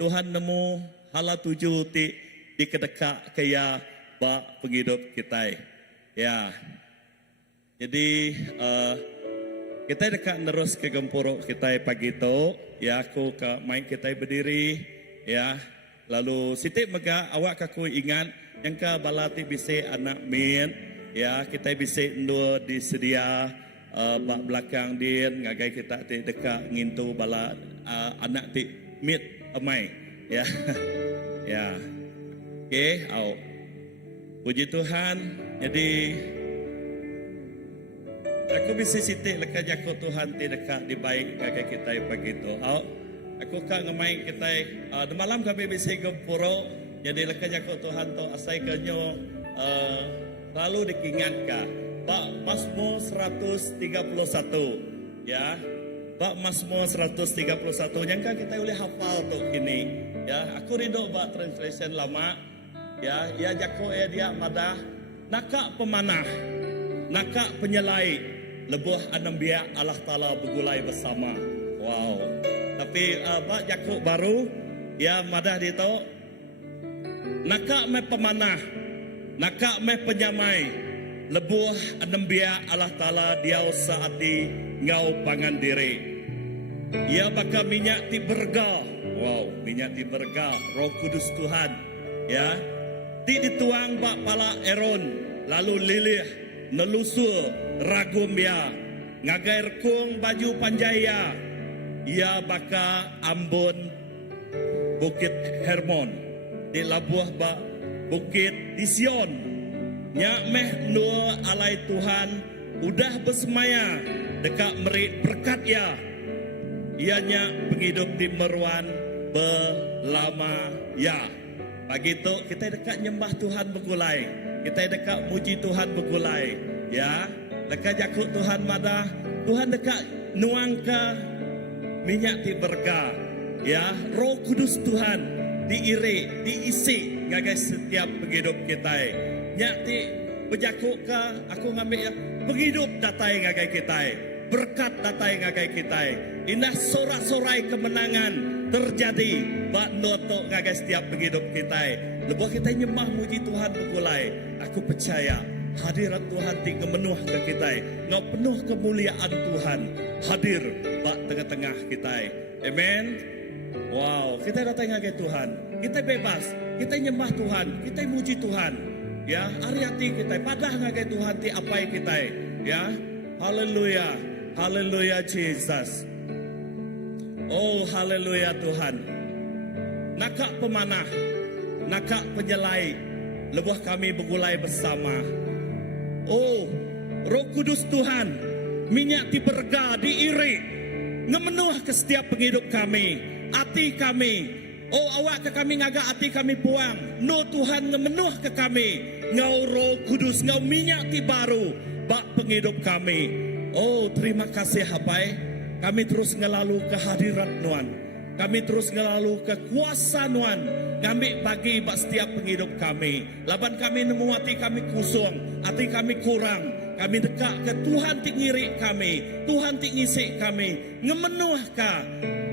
Tuhan nemu hala tuju di kedekak kaya ba penghidup kita. Ya. Jadi kita dekat terus ke gempuruk kita pagi tu. Ya, aku ke main kita berdiri. Ya. Lalu sitik mega awak aku ingat yang ke balati bisi anak min. Ya, kita bisi dua disedia bak belakang dia ngagai kita ti dekat ngintu bala anak ti mit amai. Ya. Ya. Okey, au. Puji Tuhan. Jadi aku bisa sitik lekat jakut Tuhan ti dekat di baik ngagai kita pagi tu. Au. Aku kan ngemai kita di malam kami bisa gempuro. Jadi lekat jakut Tuhan tu asai kenyo selalu diingatkan. Bak Mazmur 131. Ya. Bak Mazmur 131 yang kan kita boleh hafal tu kini. Ya, aku rindu bak translation lama. Ya, ia jako dia madah nakak pemanah, nakak penyelai, lebuh anambia Allah Taala bergulai bersama. Wow. Tapi bak jako baru ya madah dia tu nakak me pemanah, nakak me penyamai, lebuh anambia Allah Taala dia saati ngau pangan diri. Ia bakal minyak ti berga. Wow, minyak ti berga, Roh Kudus Tuhan. Ya. Ti dituang bak pala Aaron, lalu lilih nelusur ragum ya, ngagai rekung baju panjaya. Ia baka ambon Bukit Hermon, di labuh bak Bukit di Sion. Nyak meh nur alai Tuhan udah bersemaya dekat merik berkat ya. Ianya penghidup di meruan belama ya. Pagi itu kita dekat nyembah Tuhan bergulai, kita dekat muji Tuhan bergulai. Ya, dekat jakut Tuhan madah, Tuhan dekat nuangka minyak ti berga. Ya, Roh Kudus Tuhan diiri, diisi ngagai setiap penghidup kita. Nyak ti berjakut ke aku ngambil ya, penghidup datai ngagai kita, berkat datai ngagai kita. Indah sorak-sorai kemenangan terjadi bak notok ngagai setiap penghidup kita. Lepas kita nyembah muji Tuhan bergulai, aku percaya hadirat Tuhan tinggal menuh ke kita. Ngau penuh kemuliaan Tuhan hadir bak tengah-tengah kita. Amen. Wow, kita datang ngagai Tuhan. Kita bebas, kita nyembah Tuhan, kita muji Tuhan. Ya, hari hati kita padah ngagai Tuhan ti apai kita. Ya. Haleluya. Haleluya Jesus. Oh, haleluya Tuhan. Nakak pemanah, nakak penyelai, lebuh kami bergulai bersama. Oh, Roh Kudus Tuhan, minyak ti berga diiri, ngemenuh ke setiap penghidup kami, hati kami. Oh, awak ke kami ngagak hati kami puang. No Tuhan ngemenuh ke kami, ngau Roh Kudus, ngau minyak ti baru, bak penghidup kami. Oh, terima kasih Hapai. Kami terus ngelalu kehadirat Nuan. Kami terus ngelalu kekuasaan Nuan. Kami bagi bak setiap penghidup kami. Laban kami nemu hati kami kusung, hati kami kurang. Kami dekat ke Tuhan ti ngiri kami, Tuhan ti ngisi kami. Ngemenuhkah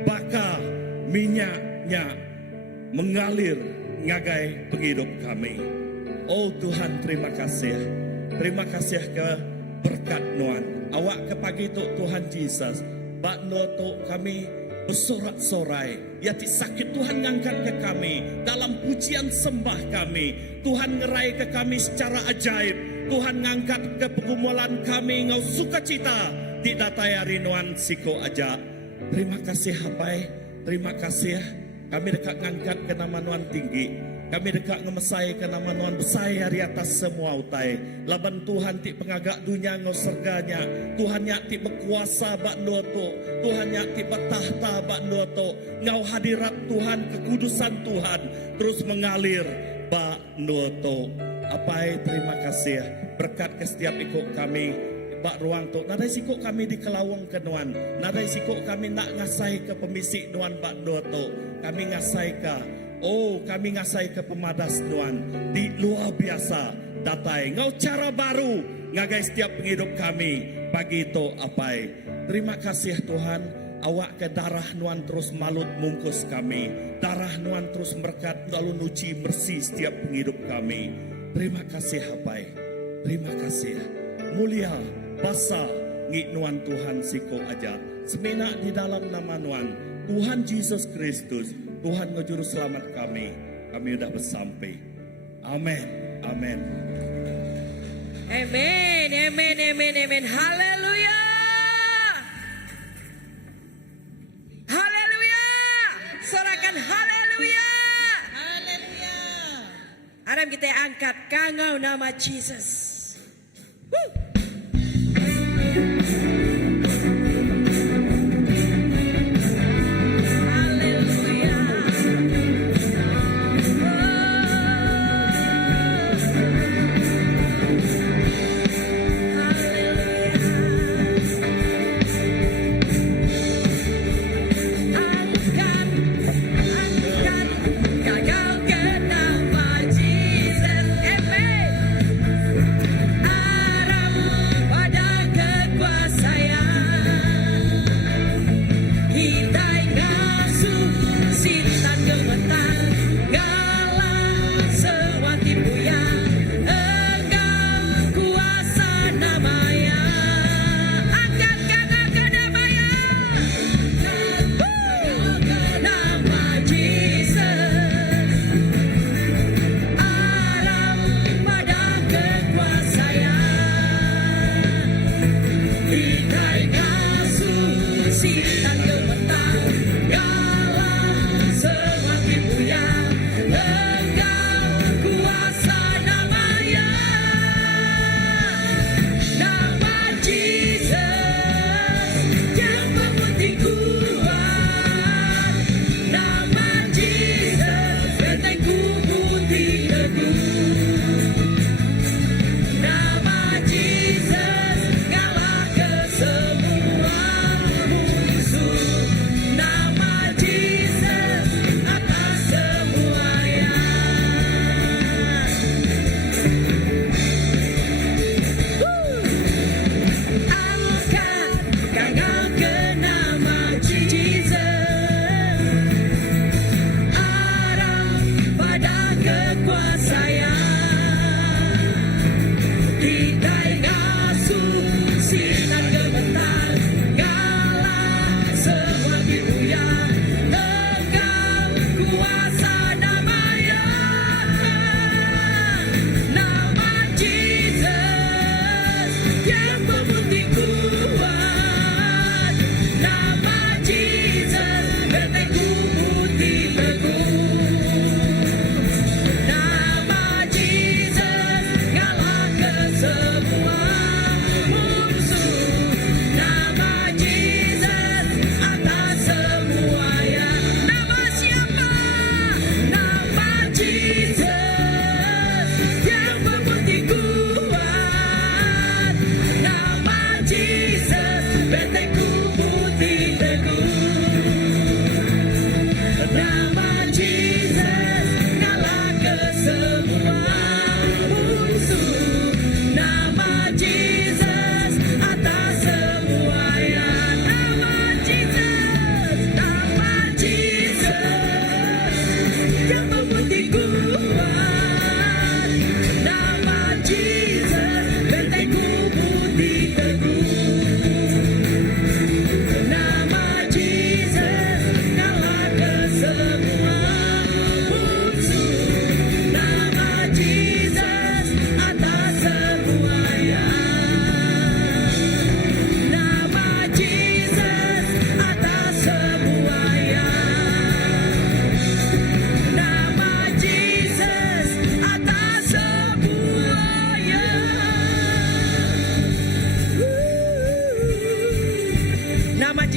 baka minyaknya mengalir ngagai penghidup kami. Oh Tuhan, terima kasih. Terima kasih ke berkat Nuan. Awak ke pagi tu Tuhan Yesus. Bak noto kami bersorak-sorai. Ya ti sakit Tuhan ngangkat ke kami. Dalam pujian sembah kami, Tuhan ngerai ke kami secara ajaib. Tuhan ngangkat ke pergumulan kami. Ngau sukacita ti datai rinuan siko aja. Terima kasih Hapai. Terima kasih. Kami dekat ngangkat ke nama Nuan tinggi. Kami dekat ngemesai ke nama Nuan besai hari atas semua utai. Laban Tuhan ti pengagak dunia ngau serganya. Tuhan nyak ti berkuasa bak nuoto. Tuhan nyak ti bertahta bak nuoto. Ngau hadirat Tuhan, kekudusan Tuhan terus mengalir bak nuoto. Apai terima kasih. Berkat ke setiap ikut kami bak ruang tu. Nadai sikuk kami di kelawang ke Nuan. Nadai sikuk kami nak ngasai ke pemisik Nuan bak nuoto. Kami ngasai ke. Oh, kami ngasai ke pemadas Tuhan di luar biasa datai. Ngau cara baru ngagai setiap penghidup kami pagi itu apai. Terima kasih Tuhan. Awak ke darah Nuan terus malut mungkus kami. Darah Nuan terus berkat lalu nuci bersih setiap penghidup kami. Terima kasih Hapai. Terima kasih. Mulia, basah, ngik Nuan Tuhan siko aja. Semenak di dalam nama Nuan, Tuhan Yesus Kristus, Tuhan ngejuru selamat kami. Kami sudah bersampai. Amin. Amin. Amin. Amin. Amin. Amin. Haleluya. Haleluya. Sorakan haleluya. Haleluya. Adam kita angkat kangau nama Jesus. Woo.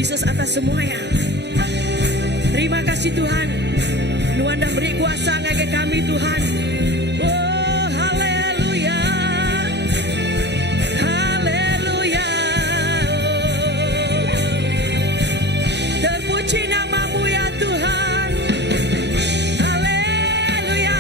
Yesus atas semuanya. Terima kasih Tuhan. Nuan dah beri kuasa ngake kami Tuhan. Oh haleluya. Haleluya. Terpuji namamu ya Tuhan. Haleluya.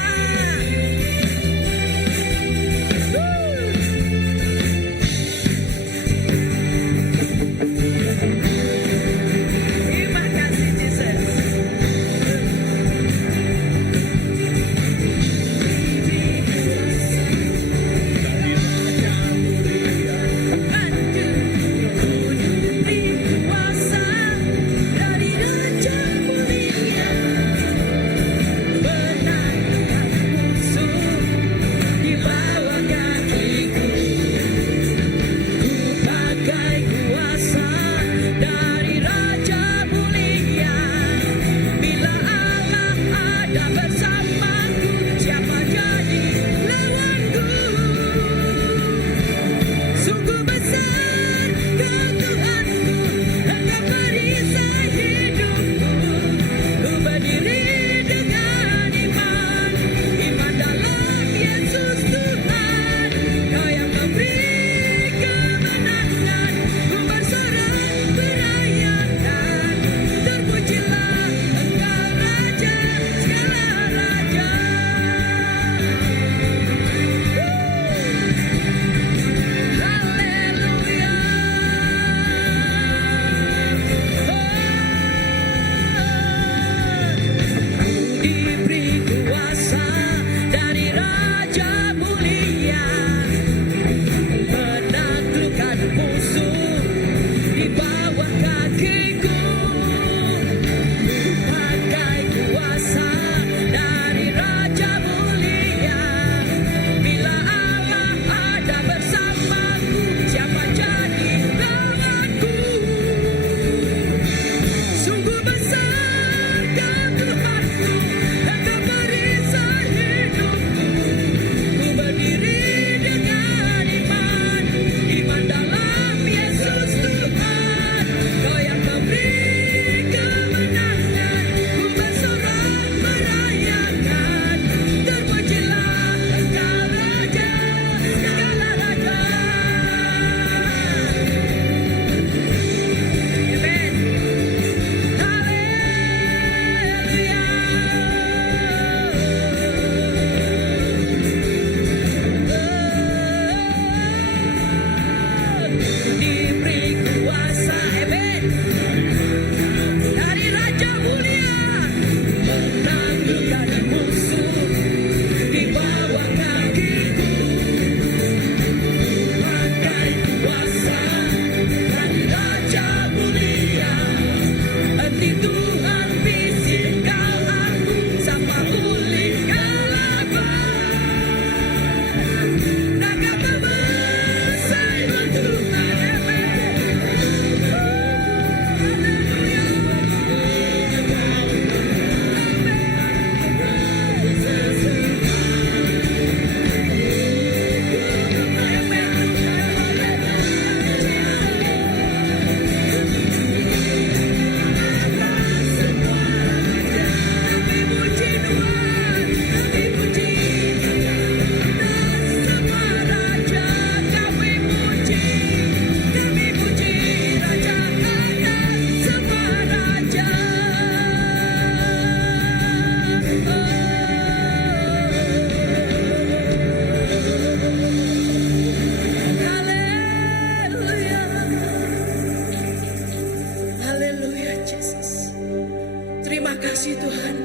kasih Tuhan.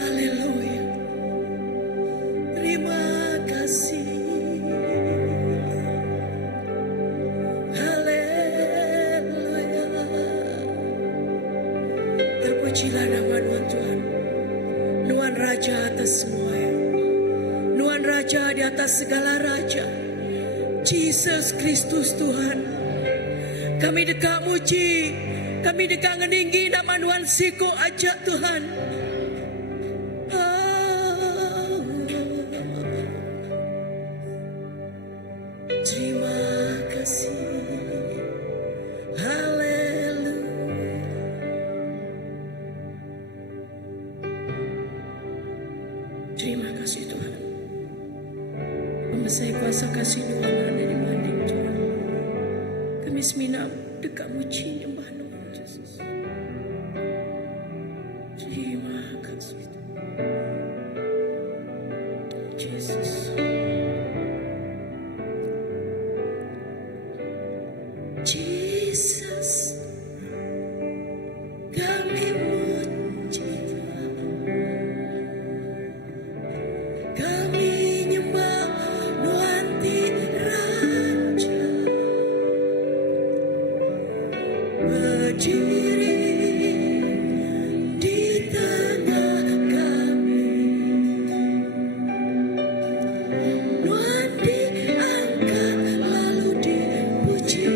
Haleluya. Terima kasih. Haleluya. Terpujilah nama Tuhan. Nuan Raja atas semuanya. Nuan Raja di atas segala raja. Yesus Kristus Tuhan. Kami dekat muji. Kami dekat ngeninggi nama Nuan Siko aja Tuhan. Terima kasih. Haleluya. Terima kasih Tuhan. Pemasai kuasa kasih Tuhan ada di banding Tuhan. Kami semina dekat muji nyembah nama Yesus. Terima kasih Yesus. Jesus, kami muji, kami nyembah Nuanti Raja, berdiri di tengah kami, Nuan diangkat lalu dipuji.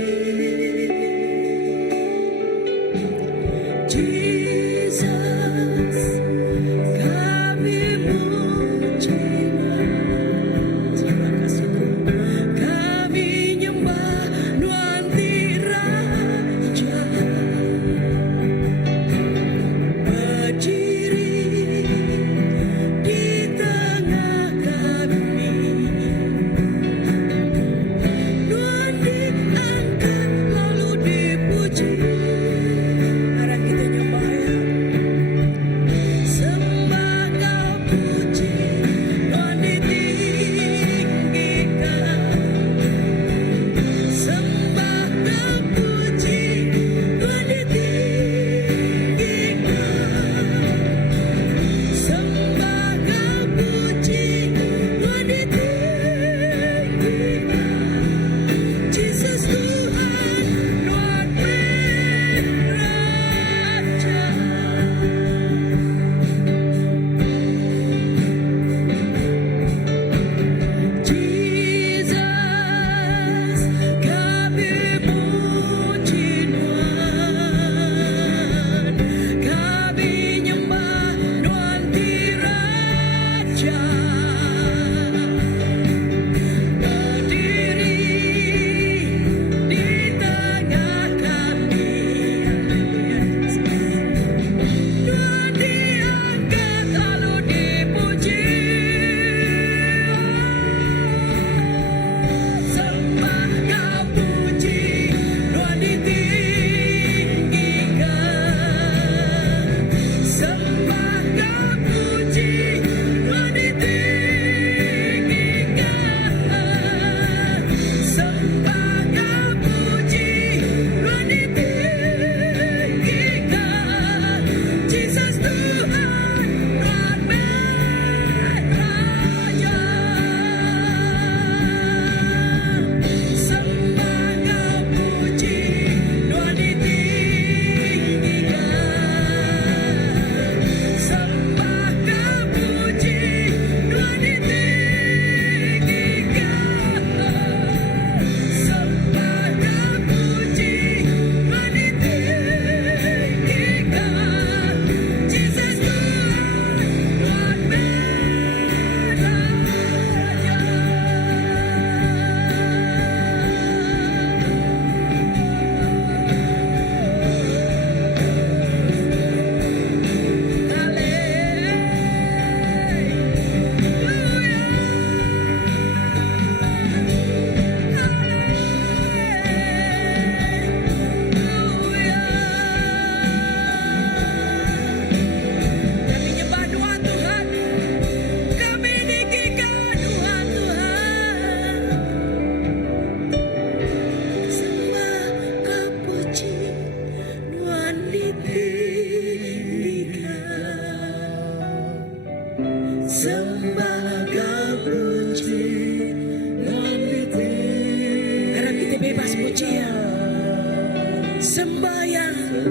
sembahyang,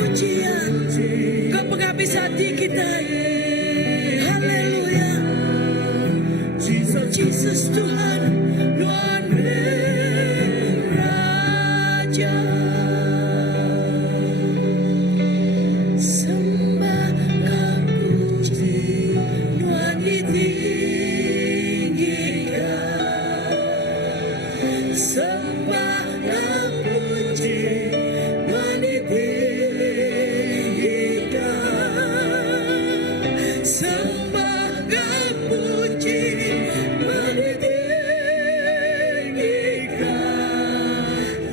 pujian, Kau penghabis hati kita. Haleluya. Jesus Tuhan, Tuhan Raja. Sembah Kau puji, Tuhan ditinggikan. Sembah Kau puji, Tuhan ditinggikan. Sembah Kau puji, Tuhan ditinggikan.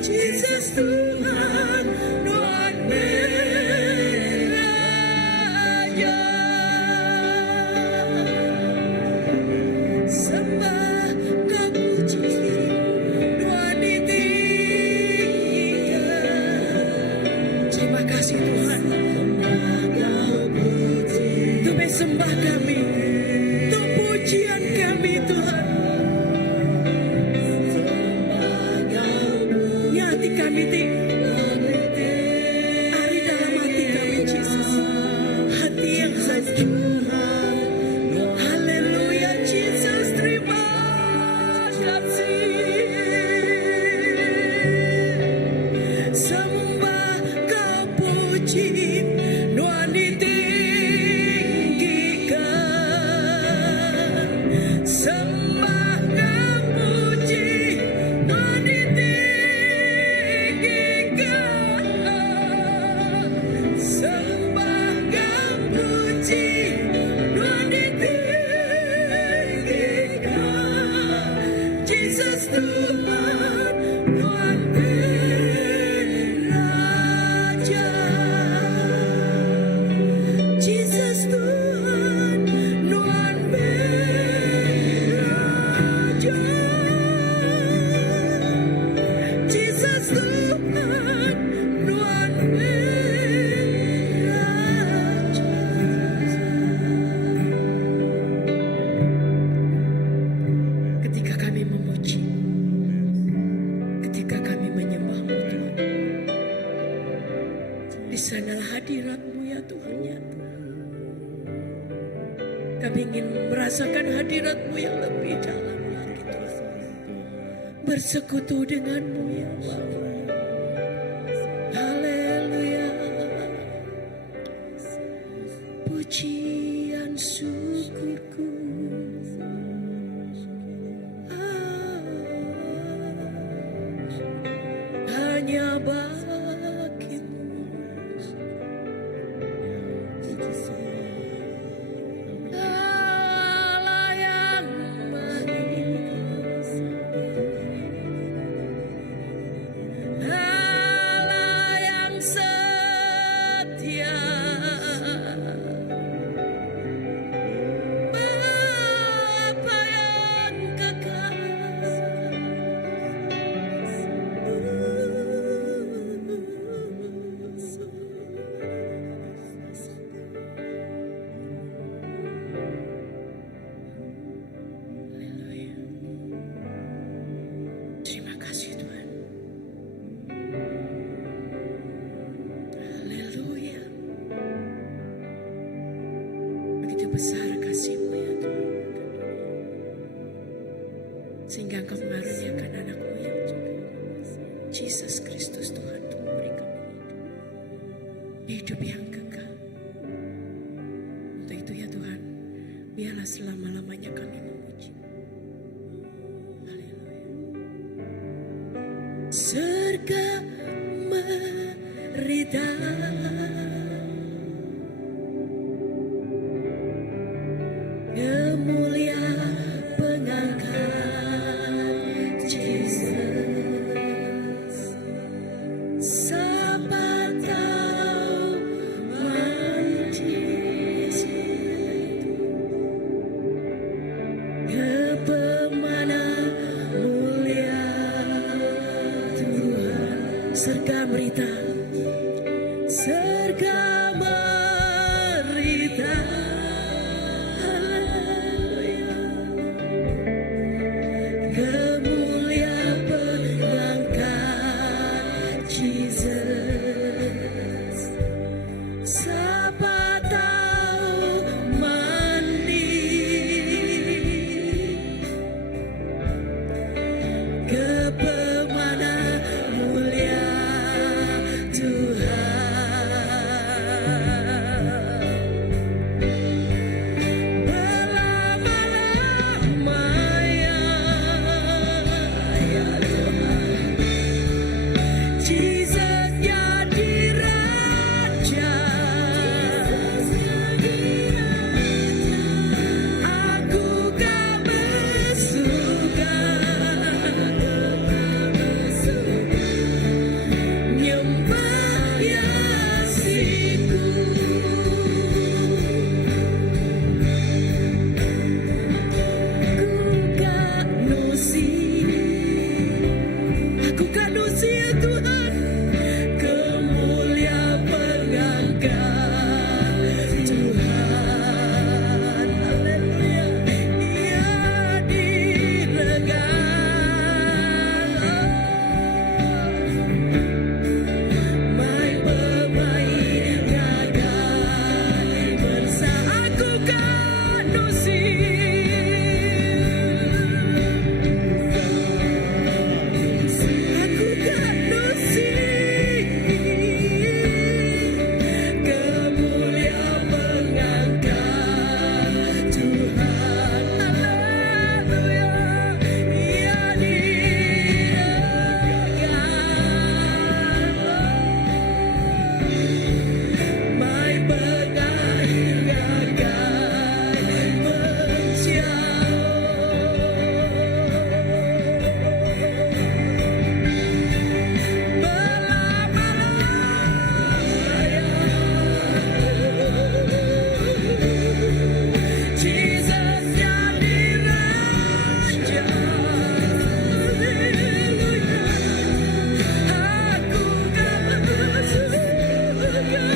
Jesus Tuhan, Tuhan Raja. Sembah Kau puji, Tuhan ditinggikan. Terima kasih Tuhan. Tuhan sembah kami, Tuhan pujian kami Tuhan. Ya hati kami hari dalam hati kami Jesus, hati yang hancur. Haleluya Jesus, terima kasih. Sembah Kau puji, Tuhan ditinggikan. Sembah Kau puji, Tuhan ditinggikan. Sembah Kau puji, Tuhan ditinggikan. Jesus Tuhan, Tuhan Raja. Jesus Tuhan, Tuhan Raja. Jesus Tuhan, Tuhan Raja. Ketika kami memuji, ketika kami menyembah-Mu Tuhan, di sanalah hadirat-Mu ya Tuhan ya. Kami ingin merasakan hadirat-Mu yang lebih dalam lagi Tuhan. Bersekutu dengan-Mu ya Bapa. Haleluya. Pujian syukurku hanya bagi-Mu. Allah yang manis, Allah yang setia, Bapa yang kekal. Haleluya. Terima kasih Tuhan. Haleluya. Begitu besar kasih-Mu ya Tuhan, sehingga Engkau mengaruniakan anak-Mu yang juga Jesus Kristus Tuhan, untuk memberi kami hidup yang kekal. Untuk itu ya Tuhan, biarlah selama-lamanya kami memuji. Haleluya. Surga merida, kemulia pengangkat Jesus. Siapa tahu mantis kepemana mulia Tuhan. Surga merita, surga merita. Haleluya. Kemulia pengangkat Jesus. Siapa tahu mandi ke pemana mulia Tuhan. Belamanya ya Tuhan, Jesus jadi Raja. Aku gak bersuka nyembah Yesusku. Aku gak nusi ya Tuhan, kemulia pengangkat Tuhan. Haleluya, Ia diregang. Mai bermain gagai bersama. Aku gak nusi. Aku gak nusi kemulia pengangkat Tuhan. Haleluya, Ia diregang. Mai bergair gagai Jesus jadi Raja. Aku gak bersuka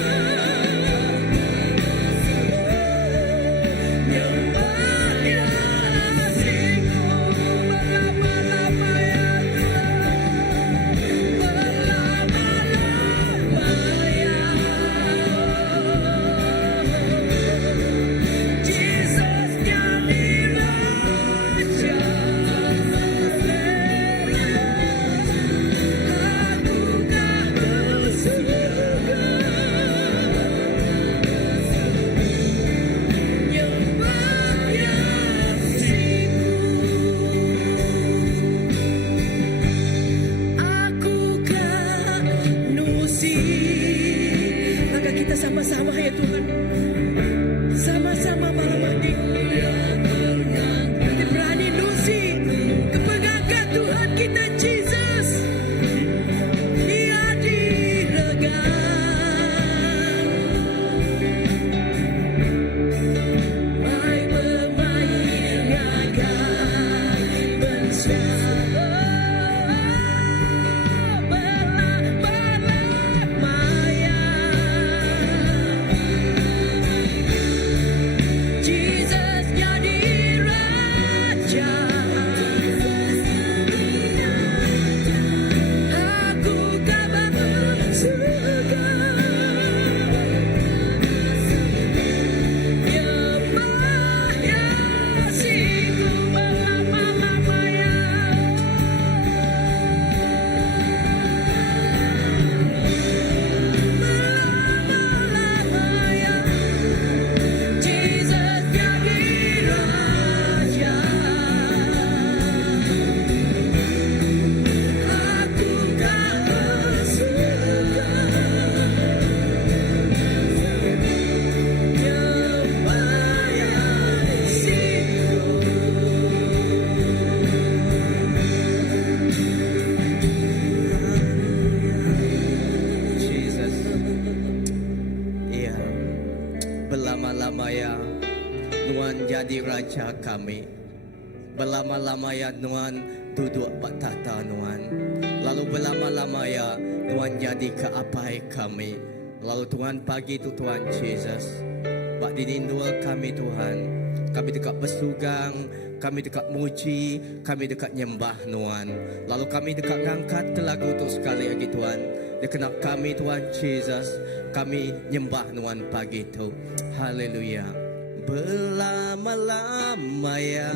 nyembah Yesusku. Berlama-lama ya Tuhan, berlama-lama ya. Jesus jadi Raja. Aku gak bersuka nyembah Yesusku. Aku gak nusi. Maka kita sama-sama ya Tuhan, sama-sama malam mandi kita berani nusi ke pengangkat Tuhan kita Jesus. Ia diregang. Mai bermain gagai bersama. Belamanya Jesus jadi Raja. Aku gak bersuka nyembah Yesusku. Belamanya Jesus jadi Raja. Aku gak bersuka nyembah Yesusku. Jesus. Iya. Berlama-lama ya Tuhan jadi Raja kami. Berlama-lama ya Tuhan duduk tahta Tuhan. Lalu berlama-lama ya Tuhan jadi keapai kami. Lalu Tuhan pagi itu Tuhan Jesus. Bak dinindul kami Tuhan. Kami dekat bersugang, kami dekat muji, kami dekat nyembah Tuhan. Lalu kami dekat ngangkat ke lagu itu sekali lagi Tuhan. Dia kena kami Tuhan Jesus. Kami nyembah Tuhan pagi itu. Haleluya. Berlama-lama ya.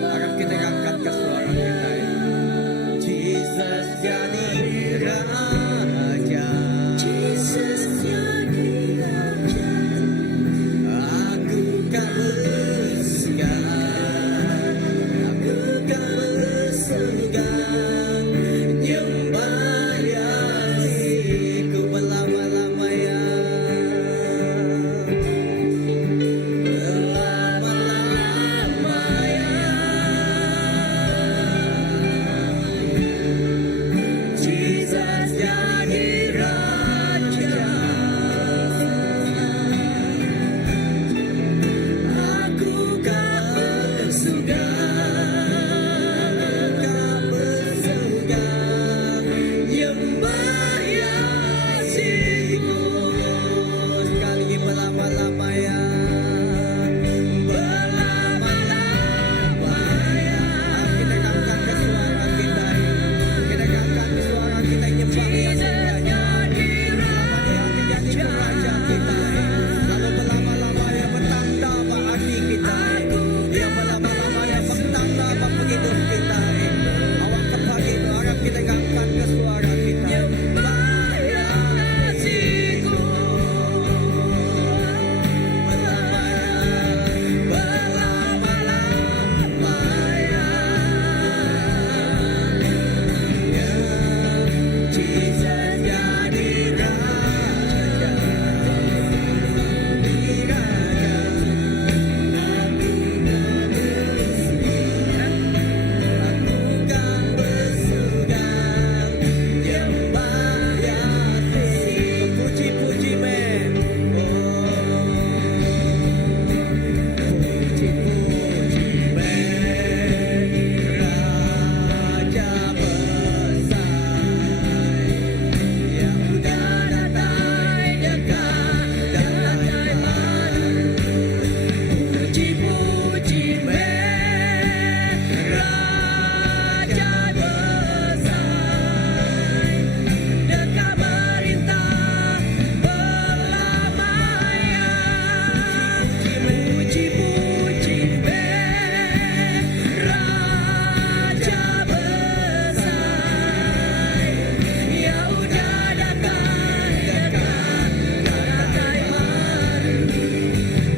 Harap kita angkat ke suara kita. Jesus jadi Raja. Jesus jadi Raja. Aku kan bersegan, aku kan bersegan, nyembah Yesus berlama-lamanya, berlama-lamanya. Jesus jadi Raja. Aku kan bersegan, nyembah Yesusku. Sekali lagi berlama-lamanya, berlama-lamanya. Kita angkat ke suara kita, kita angkat ke suara kita nyembah Yesus. Jadi Raja kita, lalu berlama-lamanya bertanda hati kita, dia berlama-lamanya bertanda hidup kita. Awak kepagi itu harap kita angkat ke suara kita. Jesus jadi Raja, aku kan bersegan, nyembah Yesus. Puji-puji men, puji-puji men, Raja besar. Yang udah datang dekat, datang baru. Puji-puji Raja besar, dekat merintah berlamanya. Puji-puji Raja besar, ya udah datang dekat, datang baru.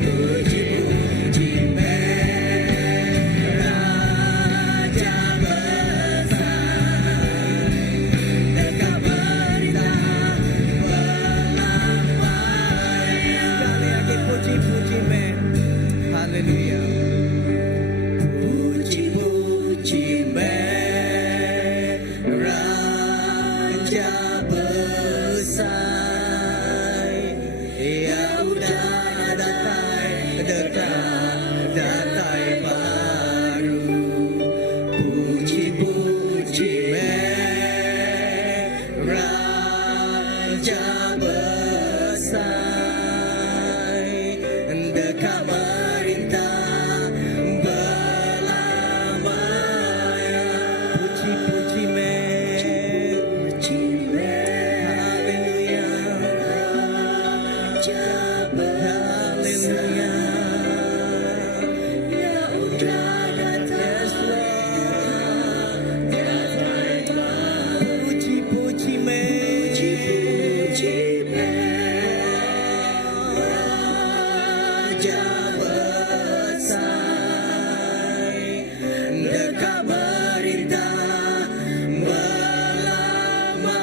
Puji-puji Raja besar, dekat merintah berlamanya. Sekali lagi puji-puji haleluya. Puji-puji Raja besar, ya udah datang dekat, datang baru. Puji-puji Raja besar, dekat merintah berlamanya. Puji-puji haleluya. Haleluya. Ya udah datang, Puji-puji puji-puji Raja besar, dekat merintah berlamanya.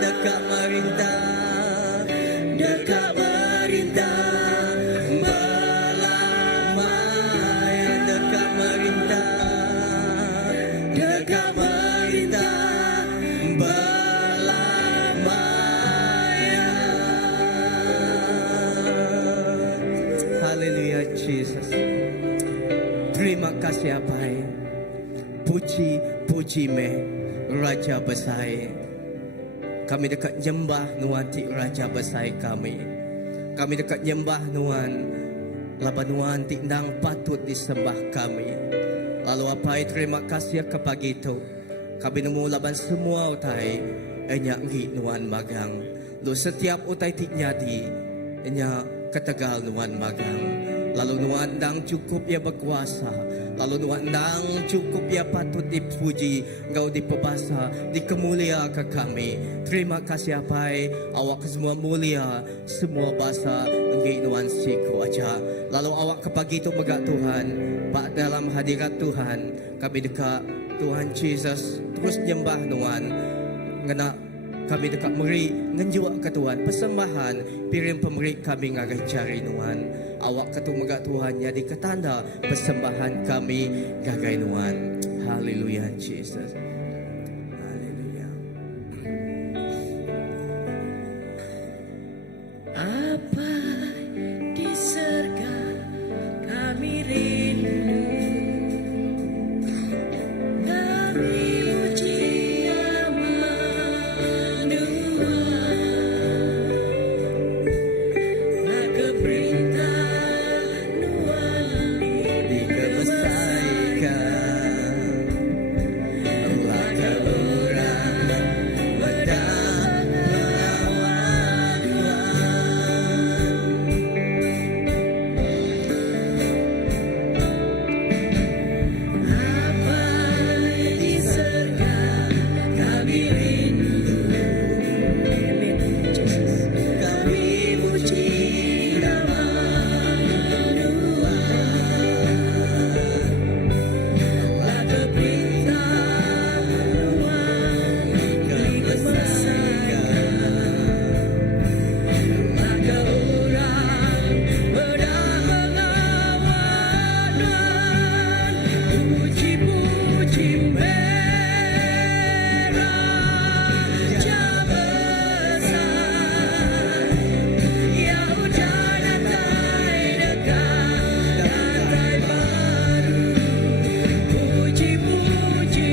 Dekat merintah, dekat merintah berlamanya. Dekat merintah, dekat merintah berlamanya. Haleluya Jesus. Terima kasih Abai. Puji-puji Raja besar. Kami dekat nyembah Nuan ti Raja besar kami. Kami dekat nyembah Nuan. Laban Nuan ti nang patut disembah kami. Lalu Abai terima kasih ke pagi itu. kami nemu laban semua utai enya ngi nuan magang. Lo setiap utai tiknyadi enya ketegal nuan magang. Lalu nuan dang cukup ya berkuasa. Lalu nuan dang cukup ya patut dipuji. Engkau dipebasa, dikemulia ke kami. Terima kasih apai awak semua mulia, semua basa enggi nuan siku aja. Lalu awak ke pagi itu megak Tuhan. Pak dalam hadirat Tuhan kami dekat Tuhan Yesus terus nyembah nuan. Ngena kami dekat meri ngenjuak ke Tuhan persembahan piring pemberi kami ngagai cari nuan. Awak ketu megak Tuhan jadi ketanda persembahan kami ngagai nuan. Haleluya Jesus. Haleluya. Apa di surga kami rindu, kami puji nama Tuhan. Maka perintah Tuhan Dikebesaikan laka orang pedang melawan apa di surga kami rindu. Amin. Yesus. Kami puji nama Tuhan. Maka perintah Tuhan dikebesaikan. Maka orang pedang melawan Tuhan. Puji-puji Raja besar. Yang udah datang dekat, datang baru. Puji-puji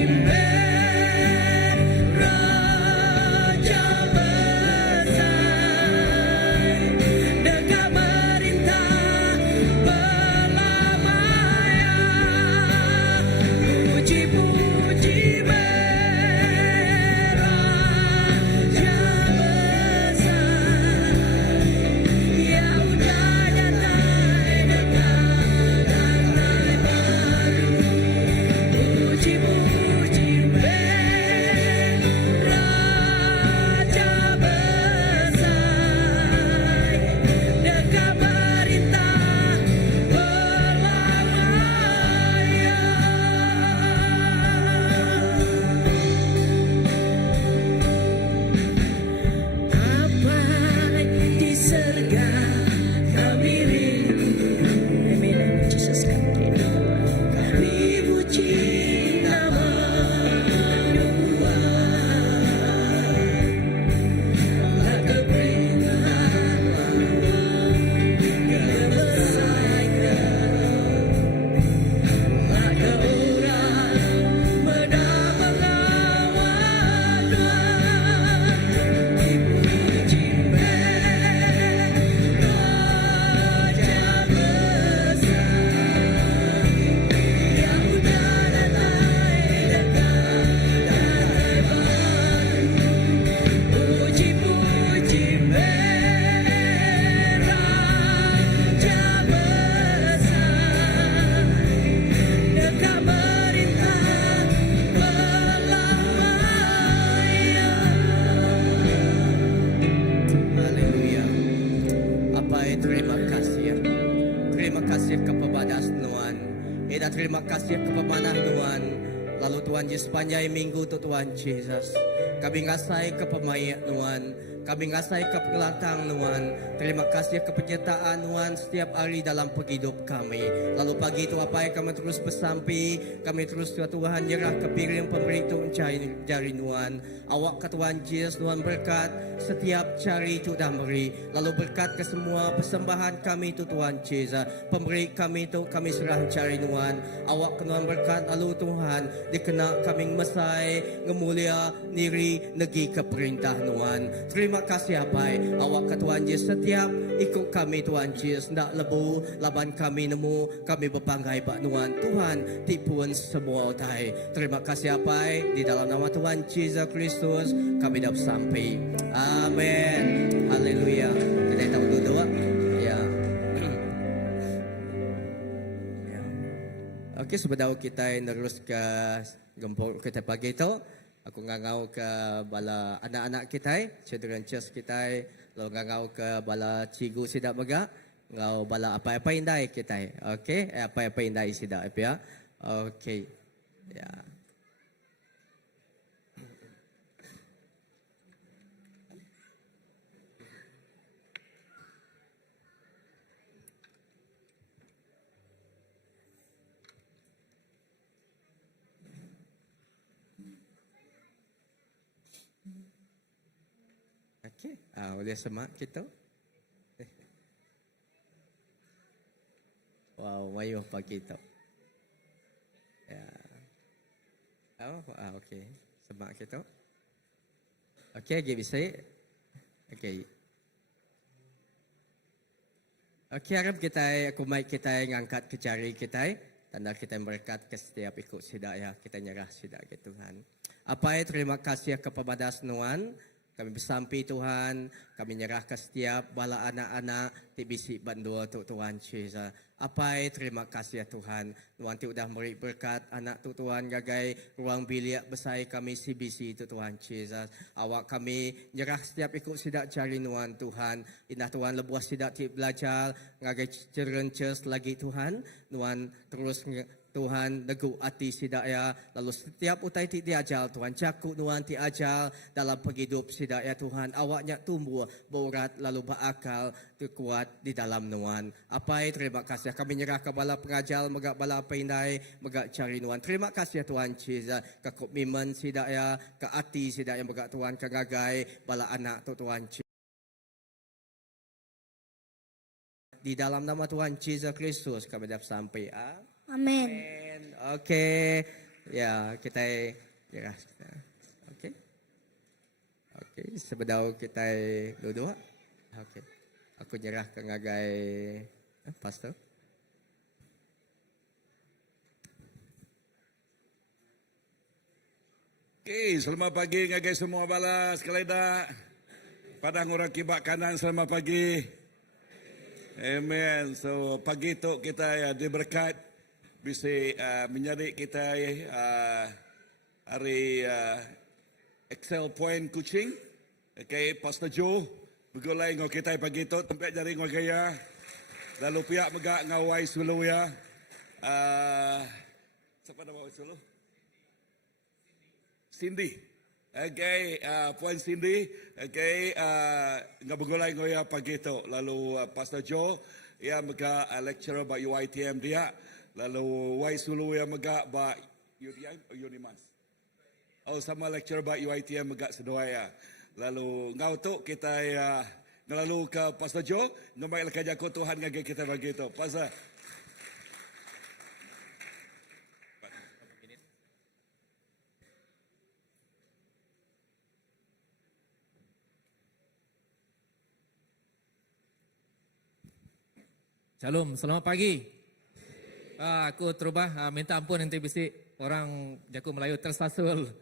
Raja besar. Dekat merintah belamanya. Puji-puji Raja besar. Yang udah datang dekat, datang baru. Puji-puji Raja besar. Dekat merintah belamanya. Apa di surga kami rindu. Amin. Yesus kami puji nama Tuhan. Maka perintah dikebesaikan. Maka orang pedang melawan Tuhan. Dipuji Raja besar. Yang udah datang dekat, datang baru. Puji-puji Raja besar. Dekat merintah belamanya. Haleluya. Apai terima kasih. Terima kasih kepada Tuhan. Eda terima kasih kepada Tuhan. Lalu Tuhan Yesus sepanjang minggu tu Tuhan Yesus. Kami ngasai ke pemain Tuhan. Kami ngasai ke pengelantang Tuhan. Terima kasih ke penyertaan Tuhan setiap hari dalam hidup kami. Lalu pagi itu apa yang kami terus bersampai. Kami terus Tuhan nyerah ke piring pemberi itu jari Tuhan. Awak ke Tuhan Yesus Tuhan berkat setiap cari itu dah beri. Lalu berkat ke semua persembahan kami itu Tuhan Yesus. Pemberi kami itu kami serah cari Tuhan. Awak ke Tuhan berkat lalu Tuhan dikena kami mesai ngemulia diri negi ke perintah Tuhan. Terima terima kasih apai awak ke Tuhan Yesus setiap ikut kami Tuhan Yesus ndak lebu laban kami nemu kami berpanggai Pak Tuhan tipuan semua utai. Terima kasih apai di dalam nama Tuhan Yesus Kristus kami dapat sampai. Amin. Haleluya. Kita tahu doa. Ya. Ya. Okey, sebentar kita terus ke gempur kita pagi itu. Aku ngangau ke bala anak-anak kita, children church kita, lalu ngangau ke bala cigu sidak bega, ngau bala apa-apa indai kita. Okey, apa-apa indai sidak ya. Okey. Ya. Okey, boleh semak kita. Wow, mayu pagi tu. Ya. Okey. Semak kita. Okey, lagi bisa. Okey. Okey, harap kita, aku mic kita ngangkat ke jari kita. Tanda kita berkat ke setiap ikut sidak ya. Kita nyerah sidak ke Tuhan. Apa terima kasih kepada Tuhan. Kami bersampai Tuhan, kami nyerah ke setiap bala anak-anak TBC Bandua untuk Tuhan Yesus. Apa terima kasih ya Tuhan. Tuhan sudah beri berkat anak tu Tuhan gagai ruang bilik besar kami CBC itu Tuhan Yesus. Awak kami nyerah setiap ikut sidak cari Tuhan. Indah Tuhan lebuah sidak belajar gagai children church lagi Tuhan. Tuhan terus Tuhan negu hati sidak ya. Lalu setiap utai ti diajal Tuhan cakup Tuhan ti ajal dalam penghidup sidak ya Tuhan. Awaknya tumbuh berat lalu berakal kuat di dalam Tuhan. Apa terima kasih kami nyerah ke bala pengajar megak bala pendai megak cari Tuhan. Terima kasih ya Tuhan Yesus ke komitmen sidak ya ke hati sidak yang megak Tuhan ke gagai bala anak tu Tuhan Yesus. Di dalam nama Tuhan Yesus Kristus kami dapat sampai. Amin. Okey. Ya, kita ya. Okey. Okey, sebentar kita duduk. Okey. Aku nyerah ke ngagai pastor. Okey, selamat pagi ngagai semua bala sekali dah. Padang orang kibak kanan selamat pagi. Amen. So pagi tu kita ya diberkat bisa menjadi kita hari Excel Point Kuching. Okay, Pastor Joe bergulai ngau kita pagi tu tempat jari ngau gaya. Lalu pihak megak ngawai sulu ya. Siapa nama sulu? Cindy. Okay, Puan Cindy. Okay, ngau bergulai ngau ya pagi tu. Lalu Pastor Joe ya megak lecturer ba UITM dia. Lalu Wai Sulu yang megak ba Unimas. Oh sama lecturer ba UITM megak sedua ya. Lalu ngau tu kita ya ngelalu ke Pastor Joe, ngamai lekaj aku Tuhan ngage kita bagi tu. Pastor. Shalom, selamat pagi. Aku terubah minta ampun nanti bisi orang Jaku Melayu tersasul.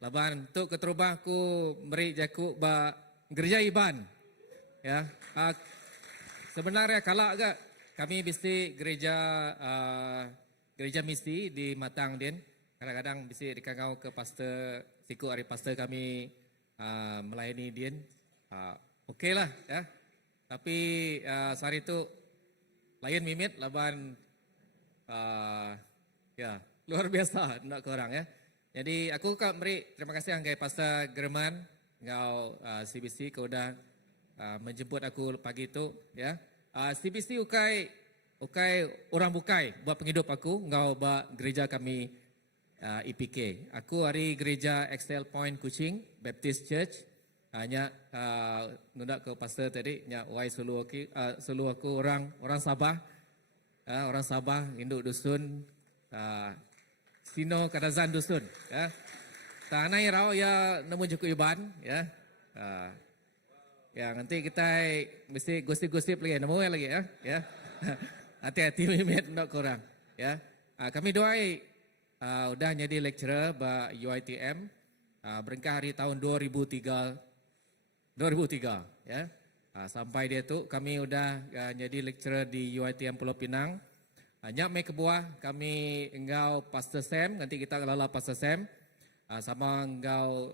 Laban untuk keterubah aku beri Jaku ba gereja Iban. Ya. Sebenarnya kalak agak kami bisi gereja misi di Matang din. Kadang-kadang bisi dikangau ke pastor siku hari pastor kami melayani din. Okeylah ya. Tapi sehari itu lain mimit laban ya luar biasa nak korang ya. Jadi aku kak beri terima kasih anggai Pastor German ngau CBC kau dah menjemput aku pagi itu ya. CBC ukai orang bukai buat penghidup aku ngau ba gereja kami EPK. Aku hari gereja Excel Point Kuching Baptist Church. Hanya nundak ke pastor tadi nya wai sulu aku orang Sabah. Orang Sabah, induk dusun, Sino Kadazan dusun. Ya. Tanai rau ya nemu juku iban. Ya. Ya, nanti kita mesti gosip-gosip lagi, nemu lagi ya. Ya. Hati-hati mimet nak korang. Ya. Kami doai udah jadi lecturer ba UiTM berengkah hari tahun 2003 ya. Sampai dia tu kami udah jadi lecturer di UiTM Pulau Pinang. Nyak mai ke buah kami engkau Pastor Sam, nanti kita lala Pastor Sam. Sama engkau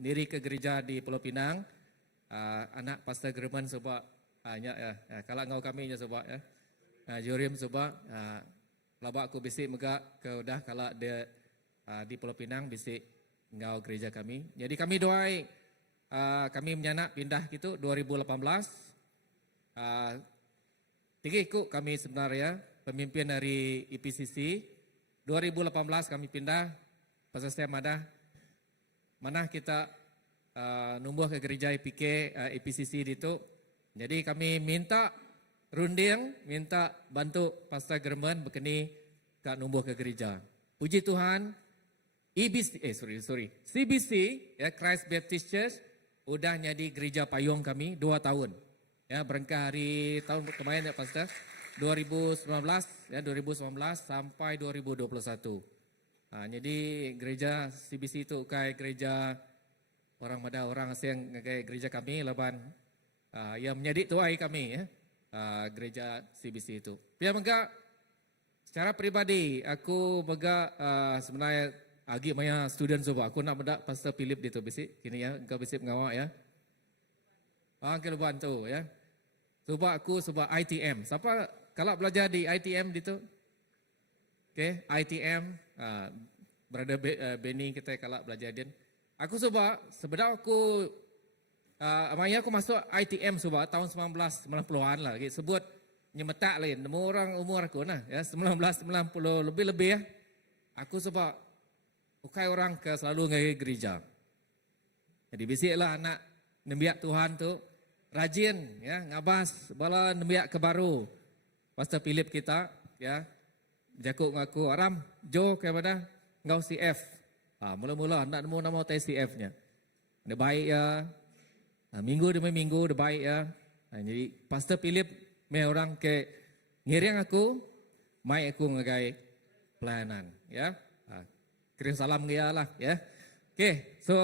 diri ke gereja di Pulau Pinang. Anak Pastor German sebab nyak ya. Kalau engkau kami nya sebab ya. Jorim sebab labak aku bisik megak ke udah kalau dia di Pulau Pinang bisik engkau gereja kami. Jadi kami doai kami menyanak pindah gitu 2018. Tiga ikut kami sebenarnya pemimpin dari IPCC. 2018 kami pindah pasal saya mana kita numbuh ke gereja IPCC itu. Jadi kami minta runding, minta bantu Pastor German berkeni kat numbuh ke gereja. Puji Tuhan, CBC ya, Christ Baptist Church udah jadi gereja payung kami 2 tahun. Ya, berengkah hari tahun kemarin ya Pastor 2019 ya 2019 sampai 2021. Jadi gereja CBC itu kayak gereja orang Mada orang asing kayak gereja kami laban yang menjadi tuai kami ya. Gereja CBC itu. Biar mega secara pribadi aku mega sebenarnya agi maya student coba aku nak bedak Pastor Philip di tu bisi kini ya engkau bisi ngawak ya. Angkel bantu ya. Coba aku sebab ITM. Siapa kalau belajar di ITM di tu? Okay, ITM Brother Benny kita kalau belajar din. Aku sebab sebenarnya aku maya aku masuk ITM sebab tahun 1990-an lah gitu. Sebut nyemetak lain. Nemu orang umur aku nah ya 1990 lebih-lebih ya. Aku sebab ukai orang ke selalu ngai gereja. Jadi bisiklah anak nembiak Tuhan tu rajin ya ngabas bala nembiak ke baru. Pastor Philip kita ya jakuk ngaku aram Jo ke mana ngau CF. Mula-mula nak nemu nama TCF-nya. Dia baik ya. Minggu demi minggu dia baik ya. Jadi Pastor Philip me orang ke ngiring aku, mai aku ngagai pelayanan ya. Kirim salam dia lah ya. Okay, so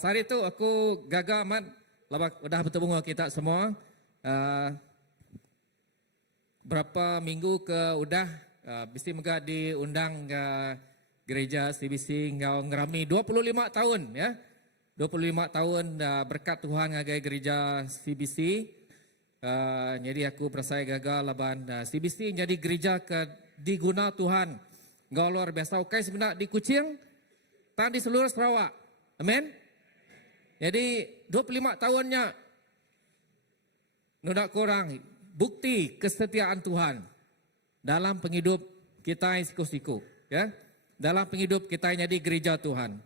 hari itu aku gagal amat labak udah bertemu dengan kita semua. Berapa minggu ke udah mesti mega diundang ke gereja CBC ngau ngerami 25 tahun ya. 25 tahun berkat Tuhan ngagai gereja CBC. Jadi aku perasaan gagal laban CBC jadi gereja ke diguna Tuhan. Ngau luar biasa. Okay, sebenarnya di Kuching tan di seluruh Sarawak. Amin. Jadi 25 tahunnya nudak korang bukti kesetiaan Tuhan dalam penghidup kita siku-siku ya. Dalam penghidup kita jadi gereja Tuhan.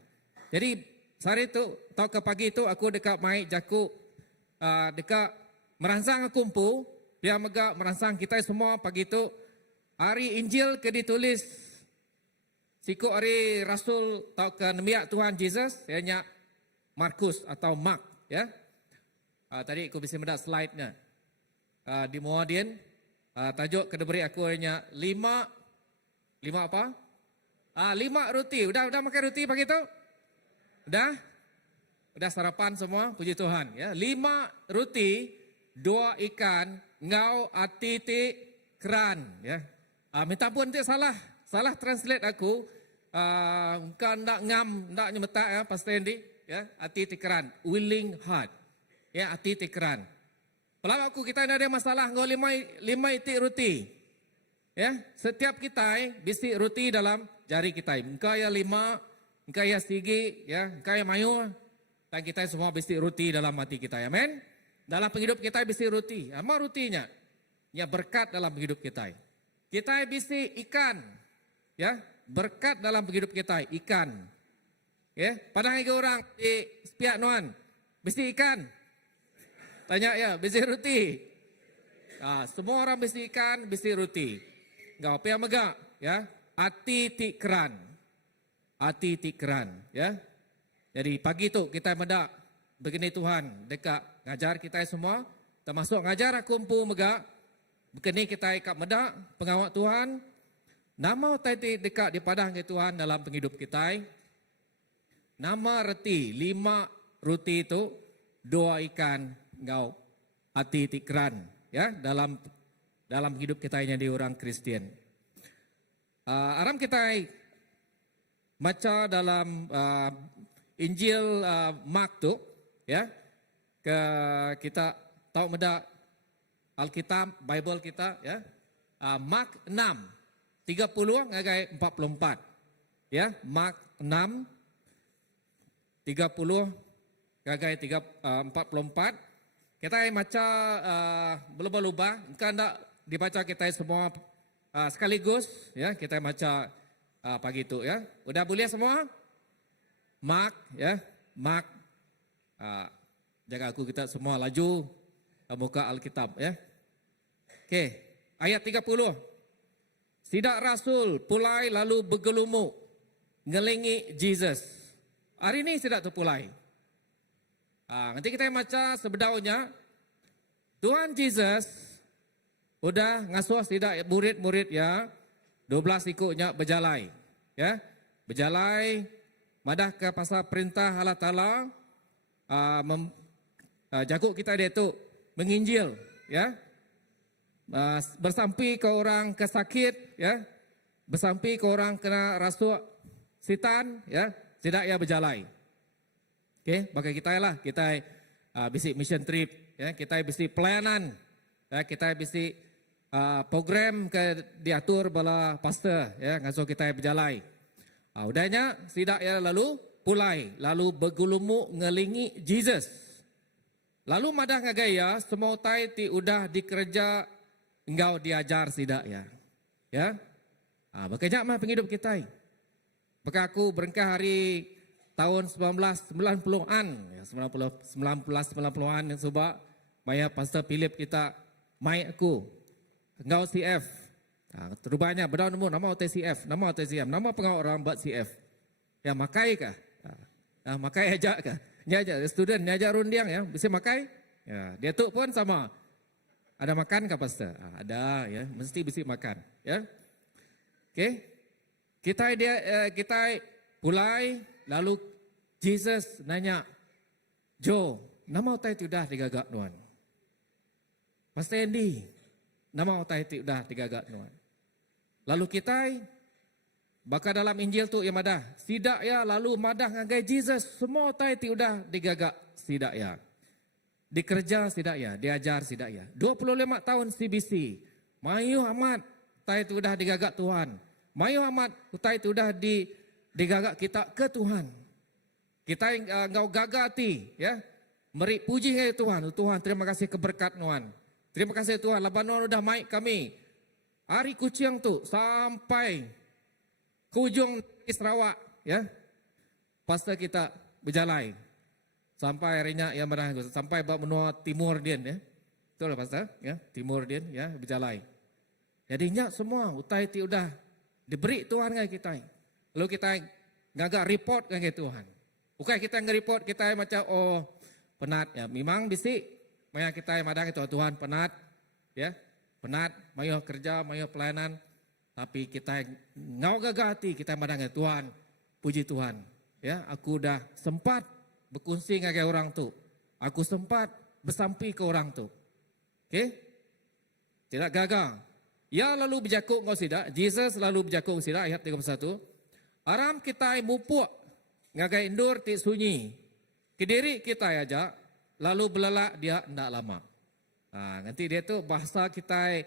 Jadi hari itu, tau ke pagi itu aku dekat mai jaku dekat merangsang kumpu, dia mega merangsang kita semua pagi itu hari Injil ke ditulis siku hari Rasul tau ke nemiak Tuhan Yesus, ianya Markus atau Mark ya. Tadi aku bisa mendak slide-nya. Di Muadin tajuk kedeberi aku ianya 5 apa? 5 roti. Udah makan roti pagi itu? Udah sarapan semua, puji Tuhan ya. 5 roti, 2 ikan, ngau ati ti keran ya. Minta pun nanti salah translate aku. Kan ndak ngam, ndak nyemetak ya Pastor Andy ya. Ati ti keran, willing heart. Ya, ati ti keran. Kalau aku kita ada masalah ngau 5 itik roti. Ya, setiap kita bisi roti dalam jari kita. Engkau ya 5 engkau sigi, ya, engkau mayu, dan kita semua bisi roti dalam hati kita, amen. Dalam penghidup kita bisi roti, apa rutinya? Ya berkat dalam penghidup kita. Kita bisi ikan, ya berkat dalam penghidup kita, ikan. Ya, padahal orang di sepiak nuan, bisi ikan. Tanya ya, bisi roti. Semua orang bisi ikan, bisi roti. Enggak apa yang megak, ya, ati tikran. Ati tikran ya. Jadi pagi tu kita mendak begini Tuhan, dekat ngajar kita semua, termasuk ngajar aku empu megak, begini kita ikat medak, pengawak Tuhan, nama tadi dekat di padang ke Tuhan dalam penghidup kita, nama reti, 5 roti itu, 2 ikan ngau hati tikran, ya, dalam hidup kita ini di orang Kristen. Aram kita baca dalam Injil Mark tu, ya, kita tahu meda Alkitab, Bible kita, ya, Mark 6, 30 ngagai 44, ya, Mark 6, 30 ngagai 44. Kita baca berubah-ubah, kan tak dibaca kita semua sekaligus, ya, kita baca pagi itu, ya. Udah boleh semua? Mark, ya, Mark. Jaga aku kita semua laju buka Alkitab, ya. Okey, ayat 30. Sidak Rasul pulai lalu bergelumuk ngelingi Jesus. Hari ini sidak tu pulai. Nanti kita baca sebedaunya Tuhan Yesus udah ngasuh sidak murid-murid ya 12 ikutnya berjalai, ya, berjalai madah ke pasal perintah Allah Taala, jago kita dia tu menginjil, ya, bersampi ke orang kesakit, ya, bersampi ke orang kena rasuah setan, ya, tidak ya berjalai. Okey, bagi kita lah, kita bisi mission trip, ya, kita bisi pelayanan, ya, kita bisi program ke diatur bala pastor, ya, ngasuh kita berjalai. Udahnya tidak ya lalu pulai, lalu bergulumuk ngelingi Jesus. Lalu madah ngagaya semua tai ti udah dikerja engkau diajar sidak ya. Ya. Bekerja mah penghidup kita. Maka aku berengkah hari tahun 1990-an, ya, 1990-an yang sebab maya Pastor Philip kita mai aku. Engkau CF. Terubahnya berdaun nemu nama OTCF, nama OTCM, nama pengawal orang buat CF. Ya makai kah? Makai aja kah? Ni aja student ni aja rundiang ya, bisa makai? Ya, dia tu pun sama. Ada makan kah Pastor? Ada ya, mesti bisa makan, ya. Okey. Kita pulai lalu Jesus nanya, "Jo, nama otai tu dah digagak nuan." Pastor Andy, nama otai tu dah digagak nuan. Lalu kita baka dalam Injil tu yang madah, sidak ya lalu madah ngagai Jesus, semua otai tu dah digagak sidak ya. Dikerja sidak ya, diajar sidak ya. 25 tahun CBC, mayu amat tai tu dah digagak Tuhan. Mayu amat utai tu dah digagak kita ke Tuhan. Kita engkau gagati, ya. Meri puji hai Tuhan. Tuhan terima kasih keberkat Tuhan. Terima kasih Tuhan, Lebanon udah maik kami. Hari kucing tu sampai ke ujung Sarawak, ya. Pastor kita berjalan sampai harinya yang berang sampai benua timur dia, ya. Betul lah Pastor, ya. Timur dia, ya, berjalan. Jadinya semua utai ti udah diberi Tuhan ngai kita. Lalu kita ngagak report ngai Tuhan. Bukan kita nge-report kita macam oh penat ya. Memang bisi maya kita madang itu Tuhan penat, ya. Penat, mayo kerja, mayo pelayanan, tapi kita ngau gagati kita madang Tuhan. Puji Tuhan, ya. Aku dah sempat berkongsi dengan orang tu. Aku sempat bersampi ke orang tu. Okey? Tidak gagal. Ya lalu berjakuk kau sidak. Jesus lalu berjakuk sidak ayat 31. Aram kita mupuk ngagai indur ti sunyi. Kediri kita aja lalu belalak dia ndak lama. Nanti dia tu bahasa kita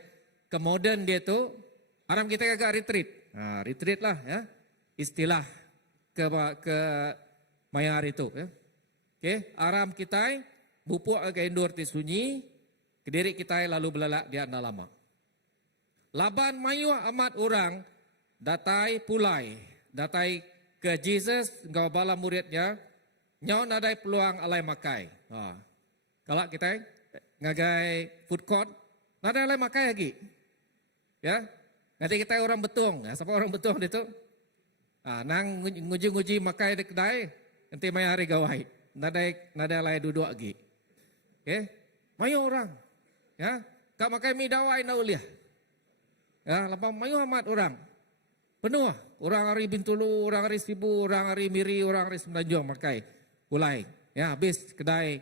ke modern dia tu aram kita agak retreat. Retreat lah ya. Istilah ke mayar itu ya. Okey, aram kita mupuk ngagai indur ti sunyi. Kediri kita lalu belalak dia ndak lama. Laban mayu amat orang datai pulai, datai ke Jesus engkau bala muridnya, nyau nadai peluang alai makai. Kalau kita ngagai food court, nadai alai makai lagi. Ya, nanti kita orang betung, ya, siapa orang betung itu? Nang nguji-nguji makai di kedai, nanti mai hari gawai. nadai lai duduk lagi. Okay? Mayu orang. Ya, kak makai mi dawai na uliah. Ya, lepas mayu amat orang. Penuh. Orang hari Bintulu, orang hari Sibu, orang hari Miri, orang hari Semenanjung makai ulai. Ya, habis kedai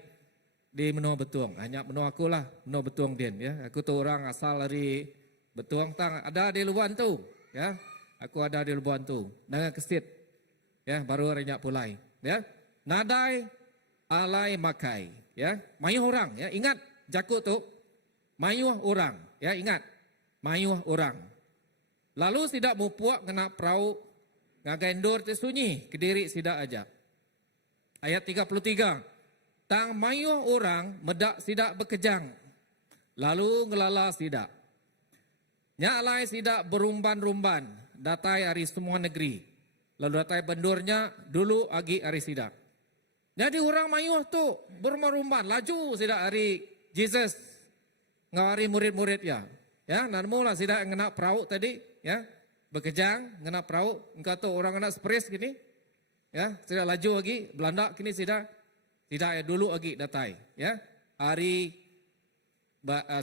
di Menua Betuang. Hanya menua aku lah, Menua Betuang din. Ya, aku tu orang asal dari Betuang tang. Ada di Lubuan tu. Ya, aku ada di Lubuan tu. Dengan kesit. Ya, baru renyak pulai. Ya, nadai alai makai. Ya, mayu orang. Ya, ingat jakut tu. Mayu orang. Ya, ingat. Mayu orang. Lalu sidak mupuak kena perahu ngagendur tersunyi Kediri sidak aja. Ayat 33. Tang mayu orang medak sidak bekejang. Lalu ngelala sidak. Nyak sidak berumban-rumban datai hari semua negeri. Lalu datai bendurnya dulu agi hari sidak. Jadi orang mayu tu berumban-rumban laju sidak hari Jesus ngawari murid-murid ya. Ya, narmula sidak ngena perahu tadi, ya. Bekejang ngena perahu, engkau tu orang ngena spres gini. Ya, sidak laju lagi, Belanda kini sidak ya dulu lagi datai, ya. Hari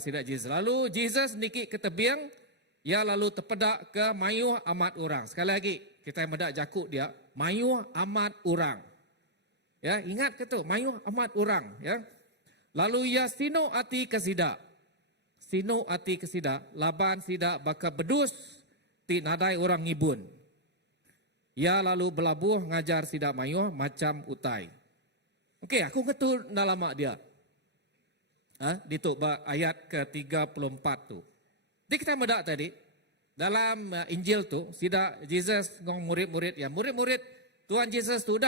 sidak Jesus. Lalu Jesus niki ke tebiang, ya lalu terpedak ke mayu amat orang. Sekali lagi, kita medak jakuk dia, mayu amat orang. Ya, ingat ke tu, mayu amat orang, ya. Lalu ya sino ati ke sidak. Sino ati kesida, laban sida baka bedus, ti nadai orang ngibun. Ya lalu belabuh ngajar sida mayu macam utai. Okey, aku ketul nalama dia. Dituk ayat ke-34 tu. Jadi kita medak tadi, dalam Injil tu, sida Jesus ngong murid-murid ya. Murid-murid Tuhan Yesus tu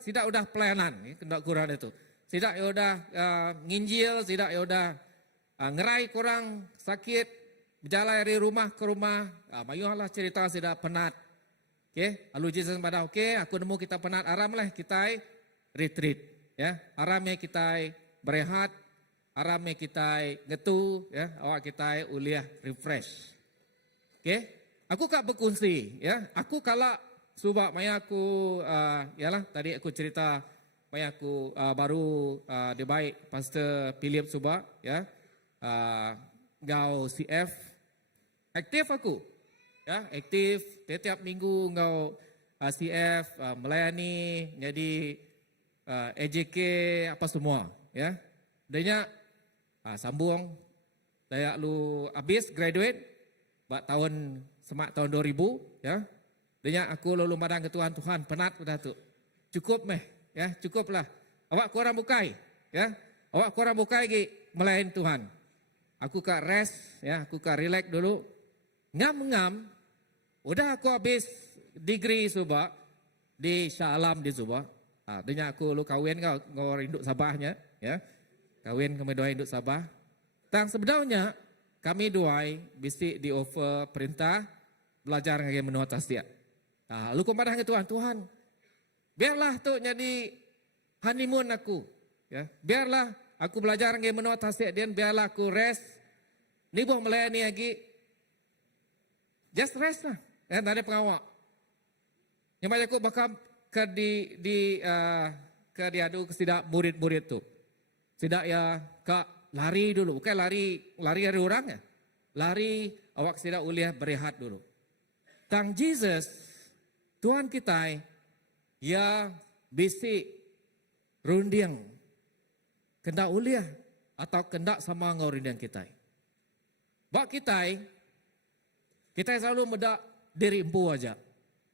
sida udah pelayanan, kena kurang itu. Sida ya udah nginjil, sida ya udah ngerai korang sakit, berjalan dari rumah ke rumah, mayulah cerita sudah penat. Okay? Lalu Jesus pada aku nemu kita penat, aram lah kita retreat. Ya, aramnya kita berehat, aramnya kita ngetu, ya, awak kita uliah refresh. Okay? Aku kak berkongsi, ya, aku kalau subak maya aku, yalah tadi aku cerita maya aku baru dibaik Pastor Philip subak, ya. Ngau CF aktif aku, ya aktif setiap minggu ngau CF melayani jadi AJK apa semua, ya danya sambung daya lu habis graduate buat tahun 2000, ya danya aku lalu madang ke Tuhan penat dah tu cukup meh, ya cukuplah awak kurang bukai, ya awak kurang bukai lagi melayani Tuhan. Aku kak rest, ya, aku kak relax dulu. Ngam-ngam, udah aku habis degree subak di Shah Alam di subak. Denya aku lu kawin kau induk Sabahnya, ya. Kawin kami doa induk Sabah. Tang sebenarnya kami doai bisi di offer perintah belajar ngagai menua tasdia. Lu kepada Tuhan, biarlah tu jadi honeymoon aku, ya. Biarlah aku belajar ngagai menua tasdia dan biarlah aku rest. Ni buah melayani lagi. Just rest lah. Tak ada pengawal. Yang banyak aku bakal ke diadu ke sidak murid-murid tu. Sidak ya kak lari dulu. Bukan lari dari orang ya. Lari awak sidak uliah berehat dulu. Tang Jesus, Tuhan kita, ya bisi rundiang. Kendak uliah atau kendak sama ngau rundiang kita. Bak kita selalu medak diri empu aja.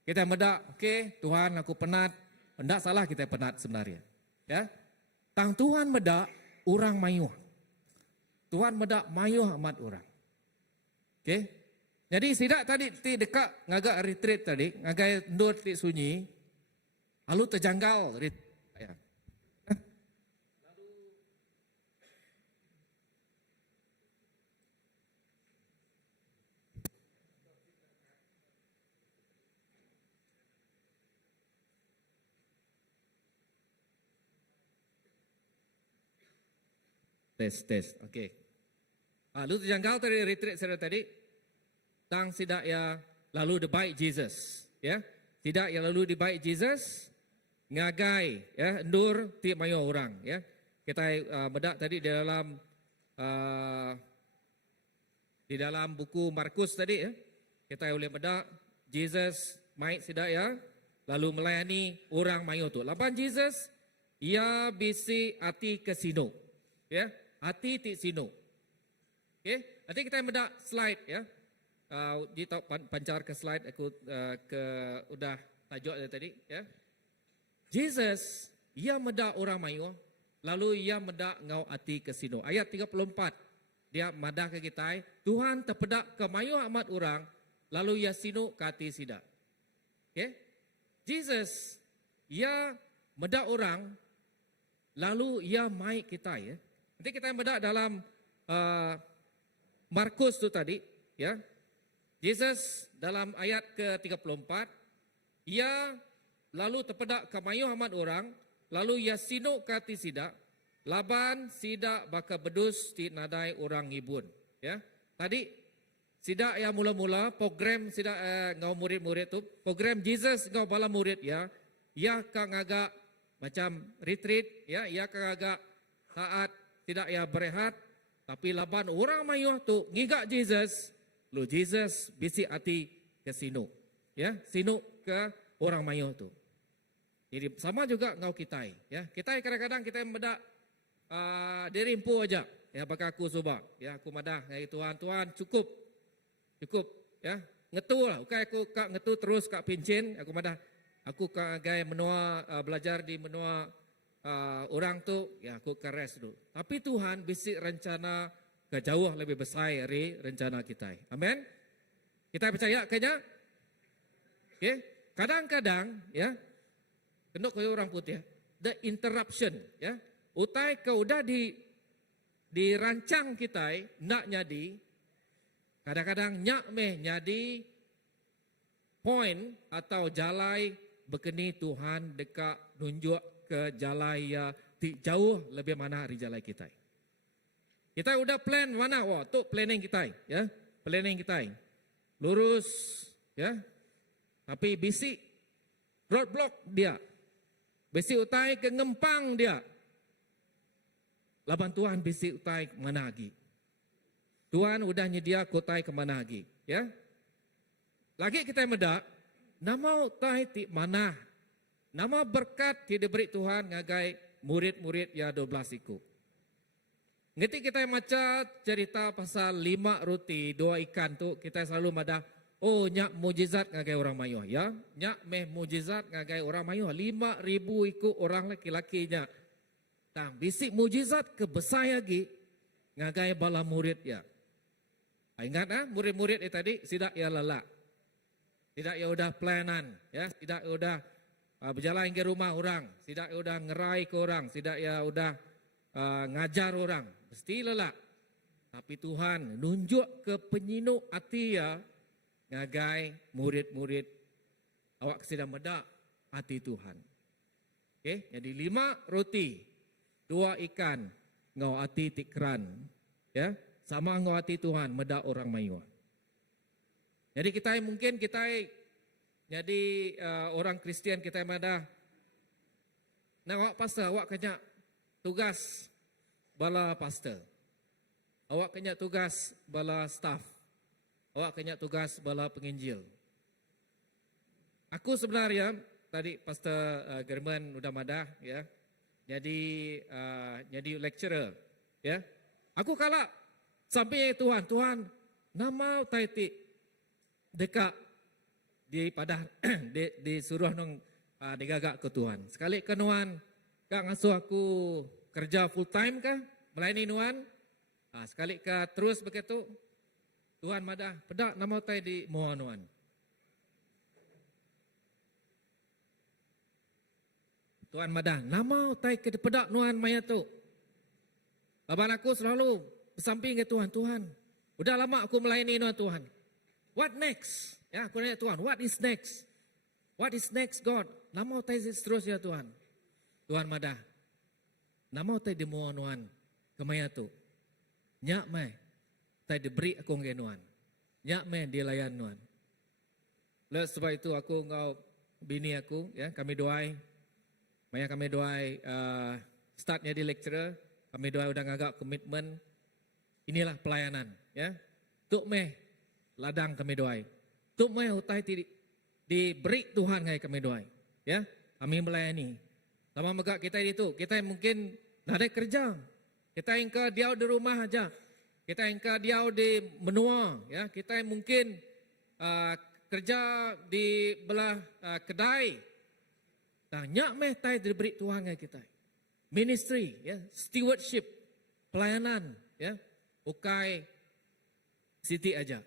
Kita medak, Tuhan aku penat. Endak salah kita penat sebenarnya. Ya, tang Tuhan medak orang mayuh. Tuhan medak mayuh amat orang. Jadi sidak tadi ti dekat ngagak retreat tadi, ngagak ndur ti sunyi. Lalu terjanggal ya. Tes, okey. Lalu terjangkau dari retreat saya tadi, tang sidak ya lalu dibaik Jesus, ya. Tidak ya lalu dibaik Jesus, ngagai ya endur ti mayo orang ya. Kita bedak tadi di dalam buku Markus tadi ya. Kita boleh bedak Jesus mai sidak ya lalu melayani orang mayo tu. Laban Jesus ia bisi hati ke sino ya. Hati ti sino. Okey, nanti kita bedak slide ya. Di pancar ke slide aku ke udah tajuk tadi ya. Jesus ia medak orang mayo lalu ia medak ngau hati ke sino. Ayat 34 dia madah ke kita, Tuhan terpedak ke mayo amat orang lalu ia sino ke hati sidak. Okay? Jesus ia medak orang lalu ia mai kita ya. Nanti kita medak dalam Markus tu tadi ya. Jesus dalam ayat ke-34 ia lalu terpedak ke mayo amat orang lalu ia sino ke hati sidak laban sidak baka bedus ti nadai orang ngibun ya. Tadi sidak yang mula-mula program sidak ngau murid-murid tu program Jesus ngau bala murid ya. Ia kang agak macam retreat ya, ia kang agak taat tidak ya berehat tapi laban orang mayo tu ngigak Jesus lu Jesus bisi hati ke sino ya, sino ke orang mayo tu. Jadi sama juga ngau kita ya. Kita kadang-kadang kita medak dirimpu aja ya baka aku coba ya aku madah ya Tuhan cukup ya ngetu lah okay, aku kak ngetu terus kak pincin aku madah aku kak gaya menua belajar di menua orang tu ya aku keres dulu. Tapi Tuhan bisi rencana ke jauh lebih besar dari rencana kita. Amin. Kita percaya kayaknya. Okay. Kadang-kadang ya kendok kaya orang putih ya, the interruption ya. Utai ke udah dirancang kita nak nyadi kadang-kadang nyak meh nyadi point atau jalai bekeni Tuhan dekat nunjuk ke jalai ya jauh lebih mana hari jalai kita. Kita udah plan mana tu planning kita ya, planning kita lurus ya. Tapi bisi roadblock dia. Bisi utai ke ngempang dia. Laban Tuhan bisi utai mana lagi. Tuhan udah nyedia kotai ke mana lagi. Ya. Lagi kita medak. Nama utai ti mana. Nama berkat ti diberi Tuhan ngagai murid-murid ya 12 iku. Ngerti kita maca cerita pasal 5 roti 2 ikan tu. Kita selalu madah. Oh nyak mujizat ngagai orang mayo ya. Nyak meh mujizat ngagai orang mayo 5,000 ikut orang laki-lakinya. Tang bisik mujizat kebesar lagi ngagai bala murid ya. Ingat murid-murid tadi sidak ya lelak. Tidak ya udah planan ya, tidak ya udah berjalan ke rumah orang, tidak ya udah ngerai ke orang, tidak ya udah ngajar orang. Mesti lelak. Tapi Tuhan nunjuk ke penyinuk hati ya ngagai murid-murid awak sedang medak hati Tuhan. Okey, jadi 5 roti, 2 ikan, ngau hati tikran. Ya, sama ngau hati Tuhan medak orang mayu. Jadi kita mungkin kita jadi orang Kristian kita madah. Nah, awak pastor, awak kena tugas bala pastor. Awak kena tugas bala staff. Awak kena tugas bala penginjil. Aku sebenarnya tadi Pastor German udah madah ya. Jadi lecturer ya. Aku kalak sampai Tuhan nama taiti dekat di padah disuruh nong digagak ke Tuhan. Sekali ke Nuan kak ngasuh aku kerja full time kah melayani Nuan. Sekali ke terus begitu Tuhan madah pedak nama tai di Nuan. Tuhan madah nama tai ke pedak Nuan maya tu. Laban aku selalu bersamping ke Tuhan. Udah lama aku melayani Tuhan. What next? Ya, aku nanya Tuhan, what is next? What is next God? Nama tai terus ya Tuhan. Tuhan madah. Nama tai di Nuan ke maya tu. Nyak mai tai diberi aku ngai Nuan. Nyak mai dilayan Nuan. Lalu sebab itu aku ngau bini aku ya, kami doai Maya kami doai startnya di lecturer, kami doai udah ngagak komitmen. Inilah pelayanan, ya. Tuk meh ladang kami doai. Tuk meh utai diberi Tuhan ngai kami doai, ya. Kami melayani. Sama megak kita itu, kita mungkin nada kerja. Kita ingka diau di rumah aja. Kita ingka diau di menua, ya. Kita mungkin kerja di belah kedai. Nah, nyak meh tai diberi Tuhan ngai kita. Ministry, ya, stewardship, pelayanan, ya. Ukai siti aja.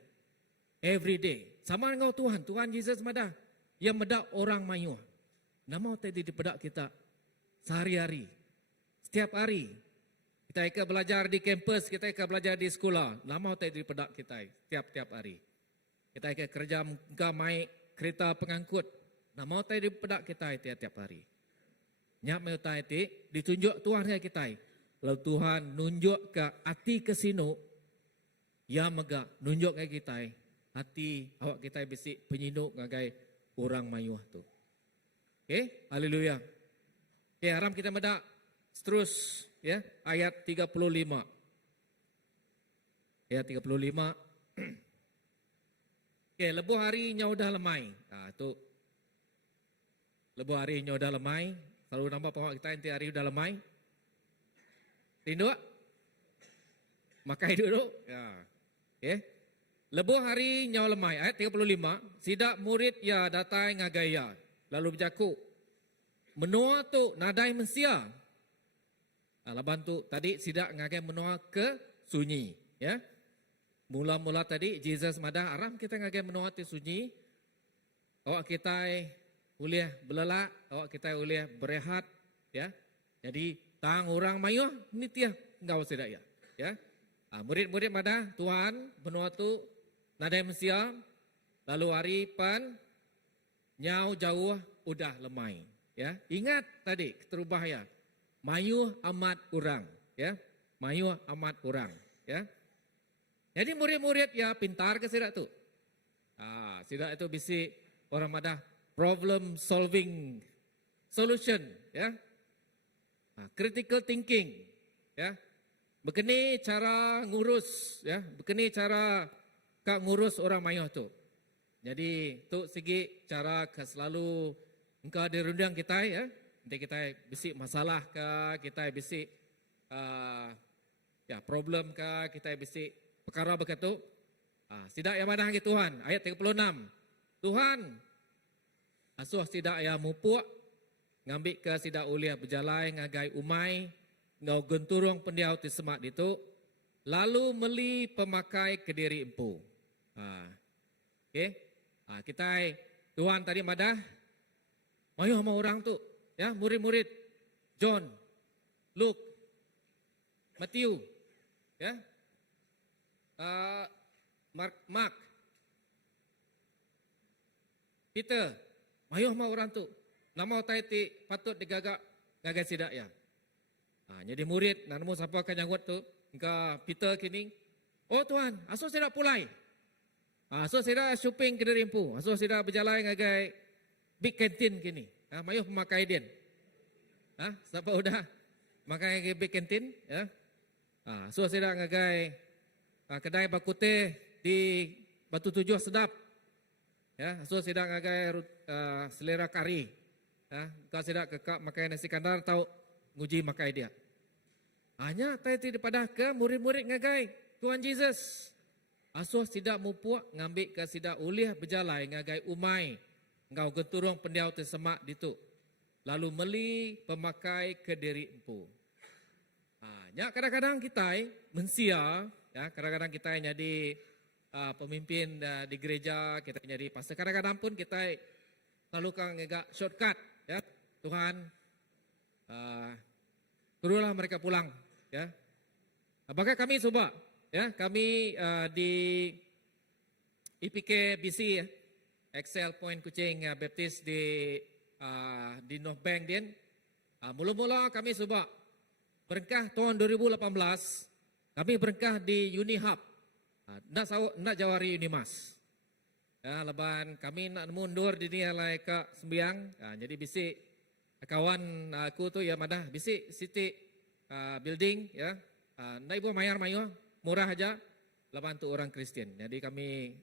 Every day. Sama dengan Tuhan, Tuhan Yesus madah yang medak orang mayuh. Nama tadi dipedak kita sehari-hari. Setiap hari. Kita akan belajar di kampus, kita akan belajar di sekolah. Nama tadi dipedak kita tiap-tiap hari. Kita akan kerja mai kereta pengangkut. Nama tadi dipedak kita tiap-tiap hari. Nyak mau tadi ditunjuk Tuhan kita. Lalu Tuhan nunjuk ke hati kesino. Ya mega nunjuk ke kita. Hati awak kita besi penyinuk ngagai orang mayuh tu. Okay, haleluya. Okay, haram kita medak terus, ya, ayat 35. Ayat 35. Okay, lebuh hari udah lemai. Nah, tu lebuh hari udah lemai. Selalu nampak pawak kita nanti hari udah lemai. Rindu? Makai dulu. Ya. Okay. Lebuh hari nyaw lemai. Ayat 35. Sidak murid ya datai ngagaya. Lalu berjaku. Menua tu nadai mensia. Laban tu tadi sidak ngagai menua ke sunyi. Ya. Mula-mula tadi Jesus madah aram kita ngagai menua ke sunyi. Awak kita boleh belelak. Awak kita boleh berehat. Ya. Jadi tang orang mayuh ni tiah engkau sidak ya. Ya. Murid-murid madah Tuhan menua tu nadai mensia. Lalu hari pan nyau jauh udah lemai, ya. Ingat tadi terubah ya. Mayuh amat urang, ya. Mayuh amat urang, ya. Jadi murid-murid ya pintar ke sidak tu. Sidak itu bisi orang madah problem solving solution, ya. Critical thinking, ya. Begini cara ngurus, ya. Begini cara kak ngurus orang mayuh tu. Jadi tu segi cara selalu engkau dirundang kita, ya. Nanti kita bisik masalah ke, kita bisik ya problem ke, kita bisik perkara begitu. Sidak yang mana lagi Tuhan, ayat 36. Tuhan asuh sidak yang mupuk, ngambil ke sidak uliah berjalai ngagai umai, ngau genturung pendiau ti semak itu, lalu meli pemakai ke diri empu. Okay. Kita Tuhan tadi madah mayuh sama orang tu, ya, murid-murid John, Luke, Matthew, ya, Mark, Peter, mayuh sama orang tu. Nama taiti patut digagak gagai sidak ya. Jadi murid nanamu siapa akan janggut tu, engkau Peter kini, oh Tuhan, asuh sidak pulai. So sida shopping ke Derimpu. So sida berjalan ngagai big canteen kini. Mayuh pemakai din. Siapa udah makai big canteen, ya. So sida ngagai kedai bakute di Batu Tujuh sedap. Ya, so sida ngagai selera kari. Ya, kau sida kekak makai nasi kandar tahu nguji makai dia. Hanya tadi daripada ke murid-murid ngagai Tuhan Yesus. Asuh sidak mupuk ngambil ke sidak ulih berjalai ngagai umai. Ngau genturung pendiau tersemak ditu. Lalu meli pemakai ke diri empu. Kadang-kadang kita mensia, ya, kadang-kadang kita jadi pemimpin di gereja, kita jadi pastor. Kadang-kadang pun kita lalu kang agak shortcut, ya. Tuhan, turunlah mereka pulang, ya. Apakah kami coba? Ya, kami di IPK BC, ya, Excel Point Kucing Baptist di North Bank din. Mula-mula kami coba berengkah tahun 2018, kami berengkah di Unihub. Nak jawari Unimas. Ya, leban kami nak mundur di ni alai ke sembiang. Jadi bisi kawan aku tu ya madah bisi Siti building ya. Nai buah mayar mayo murah aja 80 orang Kristen. Jadi kami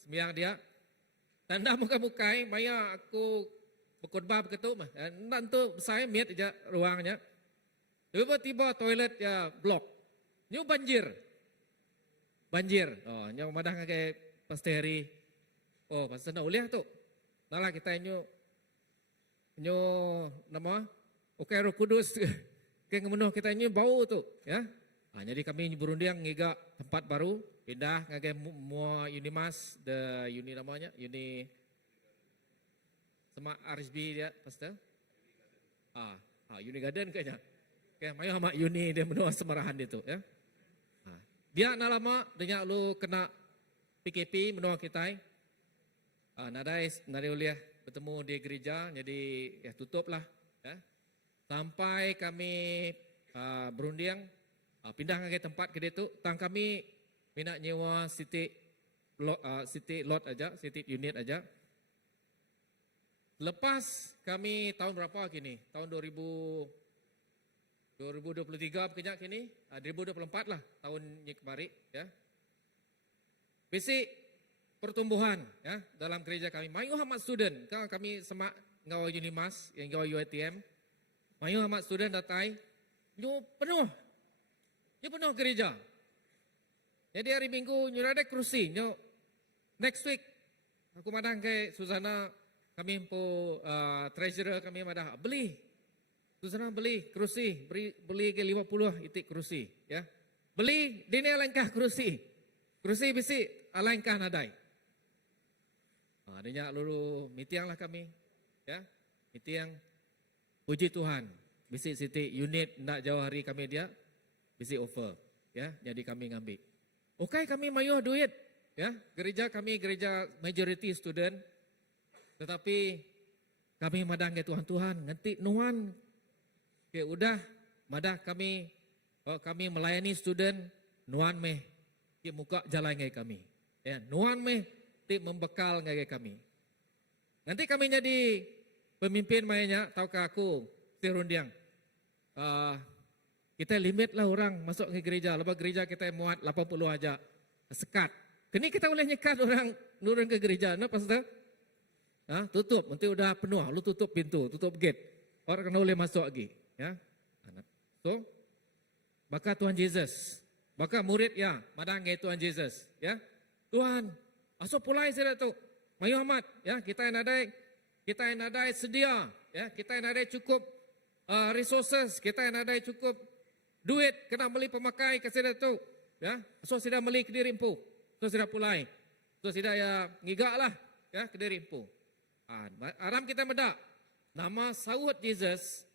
sembiang dia. Tanda muka-mukai maya aku berkhotbah begitu mah. Nanti saya miet aja ruangnya. Tiba-tiba toilet ya blok. Nyu banjir. Banjir. Oh, nyu madah ngagai pasteri. Oh, pasal nak uliah tu. Nalah kita nyu nama okay Roh Kudus. Ke ngemenuh kita nyu bau tu, ya. Jadi kami berunding ngiga tempat baru, pindah ngagai mua Unimas, the uni namanya, uni sama RSB dia, pastor. Uni Garden kayaknya. Okay, mayu sama uni dia menua semarahan dia tu, ya. Dia nak lama, dia lu kena PKP menua kita. Nadai uliah bertemu di gereja, jadi ya tutup lah, ya. Sampai kami berunding pindah ke tempat ke tu, tang kami minat nyewa city lot aja, city unit aja. Lepas kami tahun berapa kini? Tahun 2023 kejap kini, 2024 lah tahun ni kemarin, ya. Basic pertumbuhan ya dalam gereja kami. Mayu hamat student, kan kami semak ngawal Unimas, yang ngawal UiTM. Mayu hamat student datai, nyu penuh gereja. Jadi hari Minggu nyu ada kerusi, nyu next week aku madang ke Susana, kami po treasurer kami madah beli. Susana beli kerusi, beli ke 50 itik kerusi, ya. Beli dini alangkah kerusi. Kerusi bisi alangkah nadai. Adanya lulu meeting lah kami, ya. Meeting puji Tuhan. Bisi Siti unit nak jauh hari kami dia, bisi offer, ya. Jadi kami ngambil. Okey kami mayuh duit, ya. Gereja kami gereja majority student. Tetapi kami madang ke Tuhan, nganti nuan ke udah madah kami melayani student nuan meh ke muka jalan ngai kami. Ya, nuan meh ti membekal ngai kami. Nanti kami jadi pemimpin mainnya, tahukah aku tirundiang. Kita limit lah orang masuk ke gereja. Lepas gereja kita muat 80 aja. Sekat. Kini kita boleh nyekat orang nurun ke gereja. Nah, pastor? Tutup. Nanti udah penuh. Lu tutup pintu, tutup gate. Orang kena boleh masuk lagi. Ya. So, baka Tuhan Yesus. Baka murid ya, madang ke Tuhan Yesus. Ya. Tuhan, asal pulai saya tu. Mayu amat. Ya, kita yang ada sedia. Ya, kita yang ada cukup resources. Kita yang ada cukup duit kena beli pemakai ke sida tu, ya. So sida beli ke diri empu. So sida pulai. So sida ya ngigak lah, ya, ke diri empu. Aram kita medak. Nama sahut Jesus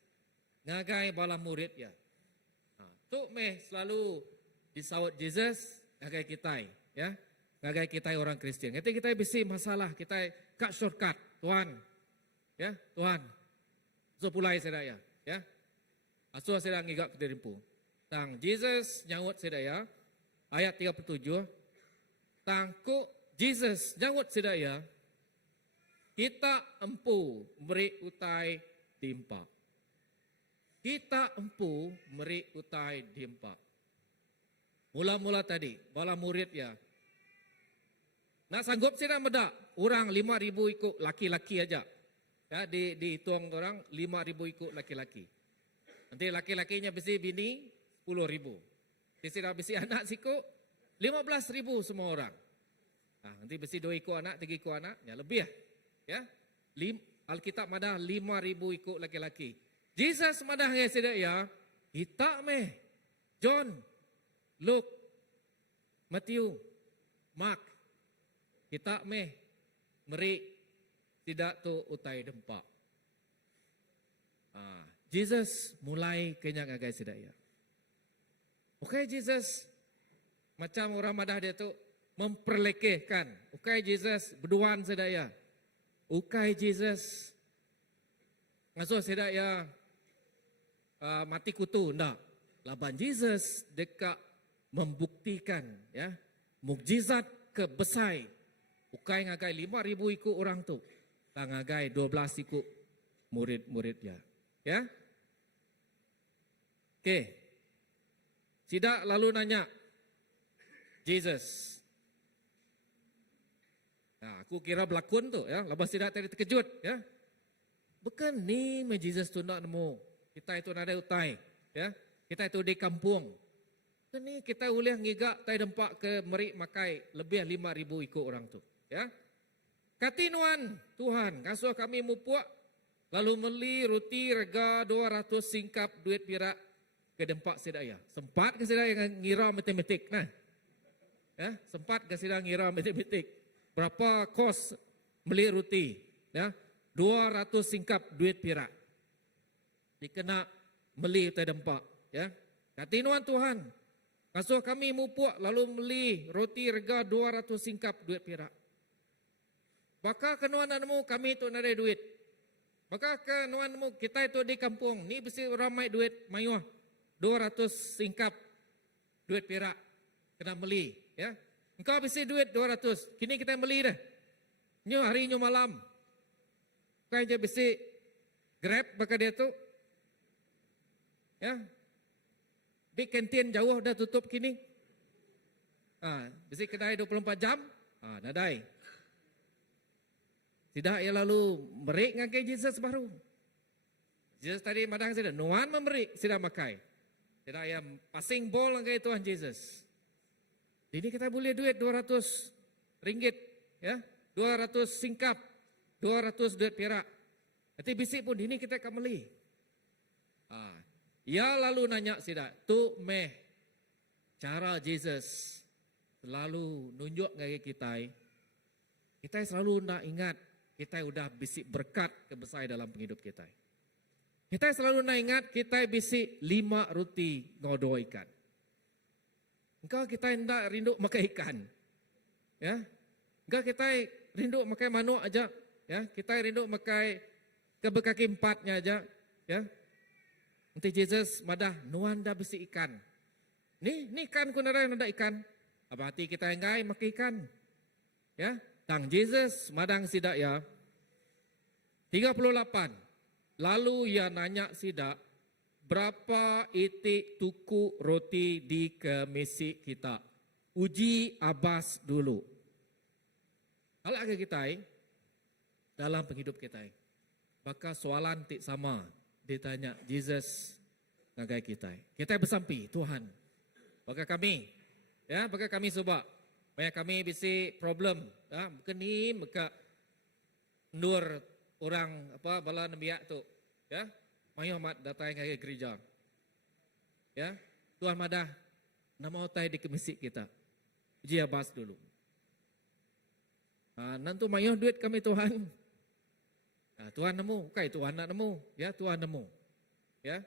ngagai bala murid ya. Tu meh selalu disahut Jesus ngagai kita, ya. Ngagai kita orang Kristen. Nanti kita bisi masalah, kita cut shortcut, Tuhan. Ya, Tuhan. So pulai sida ya, ya. So sida ngigak ke diri empu. Tang Jesus nyawut sedaya ayat 37. Tangku Jesus nyawut sedaya kita empu beri utai dimpa. Kita empu beri utai dimpa. Mula-mula tadi bala murid ya. Nak sanggup sida medak orang 5,000 ikut laki-laki aja. Ya dihitung orang 5,000 ikut laki-laki. Nanti laki-lakinya besi bini 10,000. Sisi dah besi anak siku 15,000 semua orang. Nanti besi 2 ikut anak, 3 ikut anak, ya lebih ya. Alkitab madah 5,000 ikut laki-laki. Jesus madah ngai sida ya, kita meh John, Luke, Matthew, Mark. Kita meh meri tidak tu utai dempak. Jesus mulai kenyang agai sida ya. Okey Jesus, macam orang madah dia tu memperlekehkan. Okey Jesus, berduaan sedaya. Okey Jesus, ngasuh sedaya mati kutu, ndak. Laban Jesus dekat membuktikan ya, mukjizat kebesai. Okey ngagai 5,000 ikut orang tu. Dan ngagai 12 ikut murid-murid dia. Ya. Okey. Sidak lalu nanya Jesus. Nah, aku kira berlakon tu ya. Lepas sidak tadi terkejut ya. Bukan ni Jesus tu nak nemu. Kita itu ada utai ya. Kita itu di kampung. Ni kita boleh ngigak tai dempak ke merik makai lebih 5,000 ikut orang tu ya. Katinuan Tuhan, kasuh kami mupuak lalu beli roti rega 200 singkap duit pirak ke dempak sedaya. Sempat ke sedaya ngira matematik nah. Ya, sempat ke sedaya ngira matematik. Berapa kos beli roti ya? 200 singkap duit pirak. Dikena beli tai dempak ya. Katinuan Tuhan, kasuh kami mupuak lalu beli roti rega 200 singkap duit pirak. Maka kenuan nemu kami itu nada duit. Maka kenuan nemu kita itu di kampung. Ni besi ramai duit mayuah 200 singkap duit pirak kena beli. Ya, engkau besi duit 200. Kini kita beli dah. Nyu hari nyu malam. Kau je besi grab baka dia tu. Ya, big kantin jauh dah tutup kini. Besi kedai 24 jam. Nadai. Tidak ia lalu merik ngakai Jesus baru. Jesus tadi madang sudah nuan memerik sudah makai. Tidak ia passing ball ngakai Tuhan Jesus. Ini kita boleh duit 200 ringgit ya, 200 singkap, 200 duit perak. Nanti bisik pun ini kita akan beli. Ia lalu nanya sudah, tu meh cara Jesus selalu nunjuk ngakai kita. Kita selalu nak ingat kita sudah bisik berkat kebesar dalam penghidup kita. Kita selalu nak ingat kita bisik 5 roti ngodo ikan. Engkau kita hendak rindu makan ikan. Ya. Engkau kita rindu makan manuk aja, ya. Kita rindu makan kebekaki 4-nya aja, ya. Nanti Jesus madah nuan dah bisik ikan. Ni ikan ku nada yang ada ikan. Apa hati kita engai makan ikan. Ya. Tang Jesus madang sidak ya. 38. Lalu ia nanya sidak, berapa itik tuku roti di kemisi kita? Uji abas dulu. Kalau agak kita dalam penghidup kita, maka soalan tik sama ditanya Jesus ngagai kita. Kita bersampi Tuhan. Maka kami, ya, maka kami coba. Banyak kami bisi problem, ya, bukan ni maka nur orang apa bala nabiak tu, ya, mayo mat datang ke gereja, ya, Tuhan madah nama utai di kemisi kita, uji abas dulu. Nanti mayo duit kami Tuhan, Tuhan nemu, kai Tuhan nak nemu, ya Tuhan nemu, ya,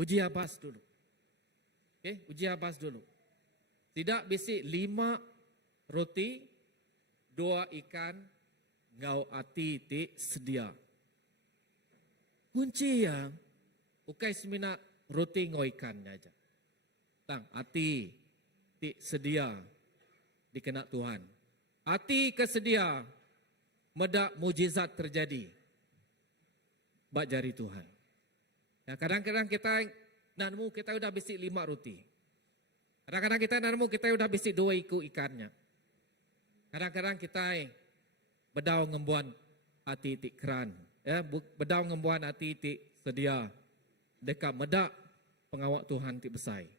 uji abas dulu, uji abas dulu. Tidak bisik 5 roti, 2 ikan, ngau ati ti sedia. Kunci ya, ukai semina roti ngau ikan aja. Tang ati ti sedia dikena Tuhan. Ati kesedia, medak mujizat terjadi. Bak jari Tuhan. Ya, kadang-kadang kita nemu kita udah bisik 5 roti. Kadang-kadang kita nemu kita udah bisik 2 ikannya. Kadang-kadang kita bedau ngembuan hati tik keran. Ya, bedau ngembuan hati tik sedia. Dekat medak pengawak Tuhan tik besai.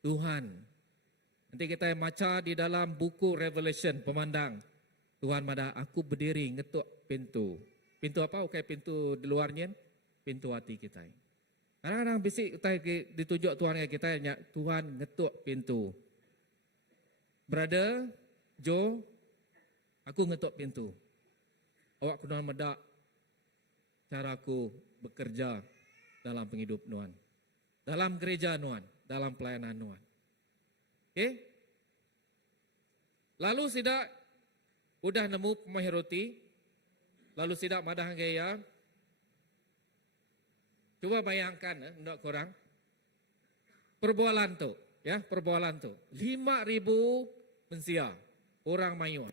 Tuhan. Nanti kita baca di dalam buku Revelation pemandang. Tuhan madah aku berdiri ngetuk pintu. Pintu apa? Bukan pintu di luarnya. Pintu hati kita. Kadang-kadang bisik ditunjuk Tuhan kita, Tuhan ngetuk pintu. Brother, Joe, aku ngetuk pintu. Awak kena medak cara aku bekerja dalam penghidup Nuan. Dalam gereja Nuan, dalam pelayanan Nuan. Lalu sidak, udah nemu pemahir roti, lalu sidak madah gaya. Coba bayangkan, enggak kurang. Perbualan tu, ya, perbualan tu. 5,000 mensia, orang mayu.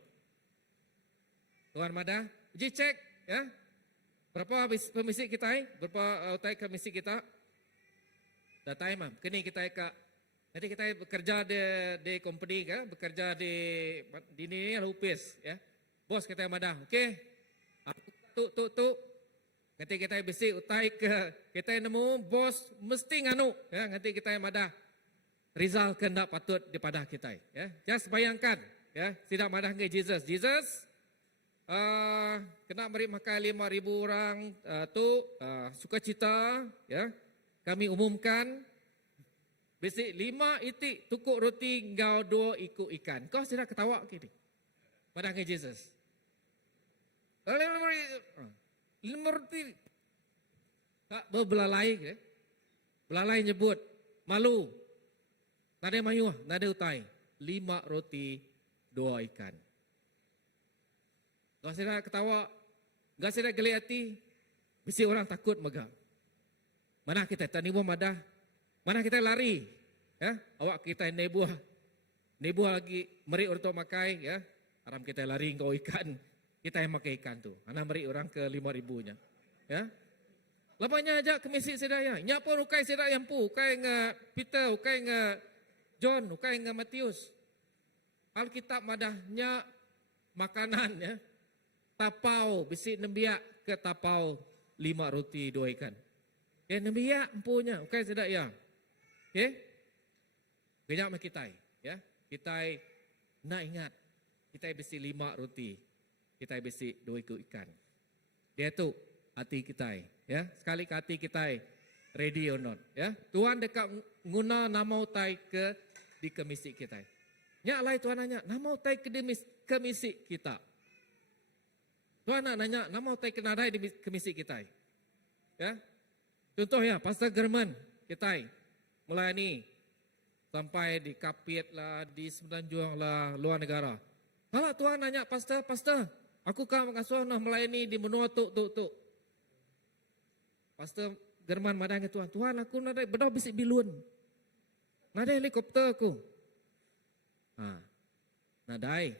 Tuhan madah, uji cek, ya. Berapa pemisik kita, berapa utai kemisik kita? Datai mah, kini kita nanti kita bekerja di company, kan? Bekerja di ini lupis, ya. Bos kita yang madah, okey. Tu. Nanti kita bisi utai kita nemu bos mesti nganu, ya. Nanti kita yang madah. Rizal kena patut daripada kita, ya. Just bayangkan, ya. Tidak madah ke Jesus. Jesus kena beri makan 5,000 orang sukacita, ya. Kami umumkan besi 5 itik tukuk roti engkau 2 ikut ikan. Kau sudah ketawa gini. Madah ke Jesus. 5 roti. Tak berbelalai, ya. Belalai nyebut malu. Nada mayuh, nada utai. 5 roti, 2 ikan. Gak sedar ketawa, gak sedar geli hati. Bisi orang takut megah. Mana kita tanimu madah, mana kita lari. Ya, awak kita nebuah lagi meri untuk makai, ya. Aram kita lari kau ikan, kita yang makai ikan tu. Anak meri orang ke 5,000-nya. Ya. Lepasnya aja kemisi sedaya. Nya pun ukai sedaya yang pu, ukai nga Peter, ukai nga John, ukai nga Matius. Alkitab madahnya makanan, ya. Tapau, bisi nembiak ke tapau 5 roti 2 ikan. Ya nembiak empunya, ukai sedaya. Okey. Banyak mak kita, ya. Kita nak ingat, kita bisi 5 roti, kita bisi 2 ikut ikan. Dia tu hati kita, ya. Sekali ke hati kita ready or not, ya. Tuhan dekat guna nama utai ke di kemisi kita. Nyak lai Tuhan nanya, nama utai ke kemisi kita. Tuhan nak nanya, nama utai ke nadai di kemisi kita. Ya. Contoh ya, Pastor German kita melayani sampai di Kapit lah, di Semenanjung lah, luar negara. Kalau Tuhan nanya, Pastor, aku kan mengasuh nak melayani di menua tu. Pastor German madang ke Tuhan, aku nak bedah bisik bilun. Nada helikopter aku. Nadai.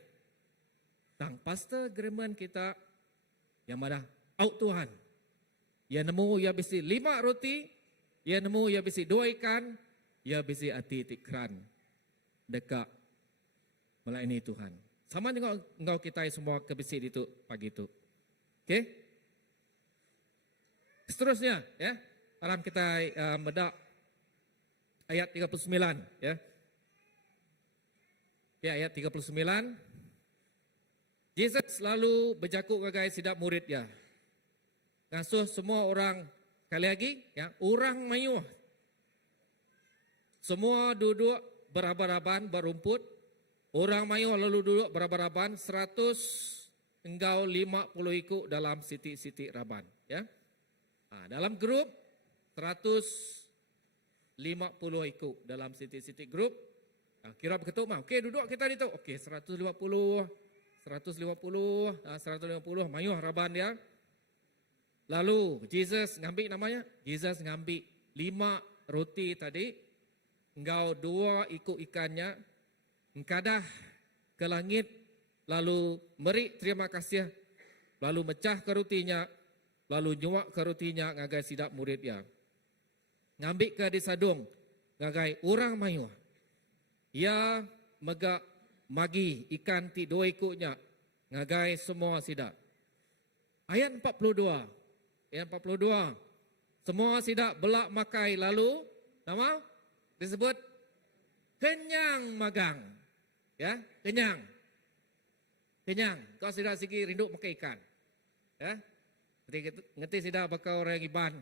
Tang Pastor German kita yang madah out Tuhan. Ya nemu ya bisi 5 roti, ya nemu ya bisi 2 ikan, ya bisi hati tikran dekat melayani Tuhan. Sama juga engkau kita semua kebisi itu pagi itu. Okey? Seterusnya, ya. Alam kita medak ayat 39, ya. Ya, ayat 39. Jesus lalu berjakuk gagai sidap murid ya. Ngasuh semua orang, sekali lagi, ya, orang mayuh. Semua duduk berabad-aban berumput. Orang mayuh lalu duduk berabad-aban 100 engkau 50 ikut dalam siti-siti raban, ya. Dalam grup 150 ikut dalam siti-siti grup. Kira begitu mah. Okey, duduk kita di tu. Okey, 150 mayuh raban dia. Lalu Jesus ngambil namanya, Jesus ngambil 5 roti tadi, engkau 2 ikut ikannya, engkadah ke langit, lalu meri terima kasih, lalu mecah ke rotinya, lalu nyuak ke rotinya ngagai sidap murid dia. Ngambil ke di sadung, ngagai orang mayuh. Ia megak magi ikan ti 2 ikutnya, ngagai semua sidap. Ayat 42. Ayat 42. Semua sidak belak makai lalu nama disebut kenyang magang. Ya, kenyang. Kenyang. Kau sidak sigi rindu makan ikan. Ya. Ngerti sidak bakal orang iban.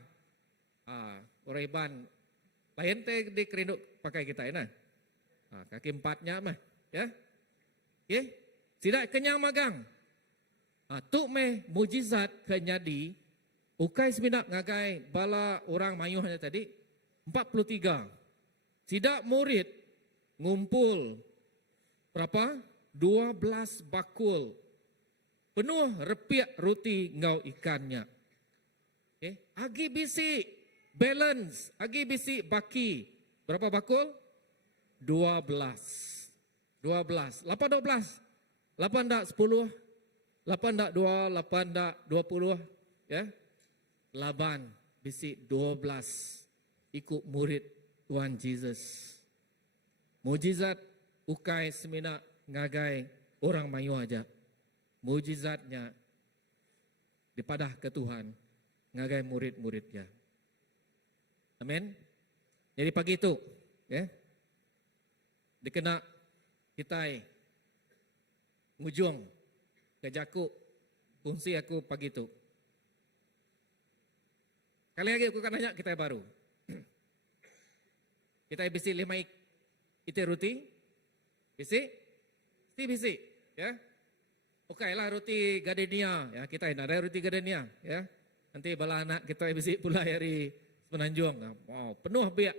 Orang iban lain teh di kerinduk pakai kita ya. Kaki 4-nya mah, ya. Okey. Sidak kenyang magang. Tu meh mujizat kenyadi. Ukai seminap ngagai bala orang mayuhnya tadi 43. Sidak murid ngumpul berapa? 12 bakul. Penuh repiak roti ngau ikannya. Okay. Agi bisi balance, agi bisi baki. Berapa bakul? 12. 12. 8 12. 8 dak 10. 8.2, 8.20 ya. Laban bisi 12 ikut murid Tuhan Yesus. Mujizat ukai semina ngagai orang mayu aja. Mujizatnya dipadah ke Tuhan ngagai murid-muridnya. Amin. Jadi pagi itu ya. Dikena kita ngujung ke Jaku fungsi aku pagi itu. Kali lagi aku akan nanya kita baru. Kita bisi 5 ite roti. Bisi ya. Okey lah roti gardenia ya, kita ada roti gardenia ya. Nanti bala anak kita bisi pula dari Semenanjung. Wow, penuh biak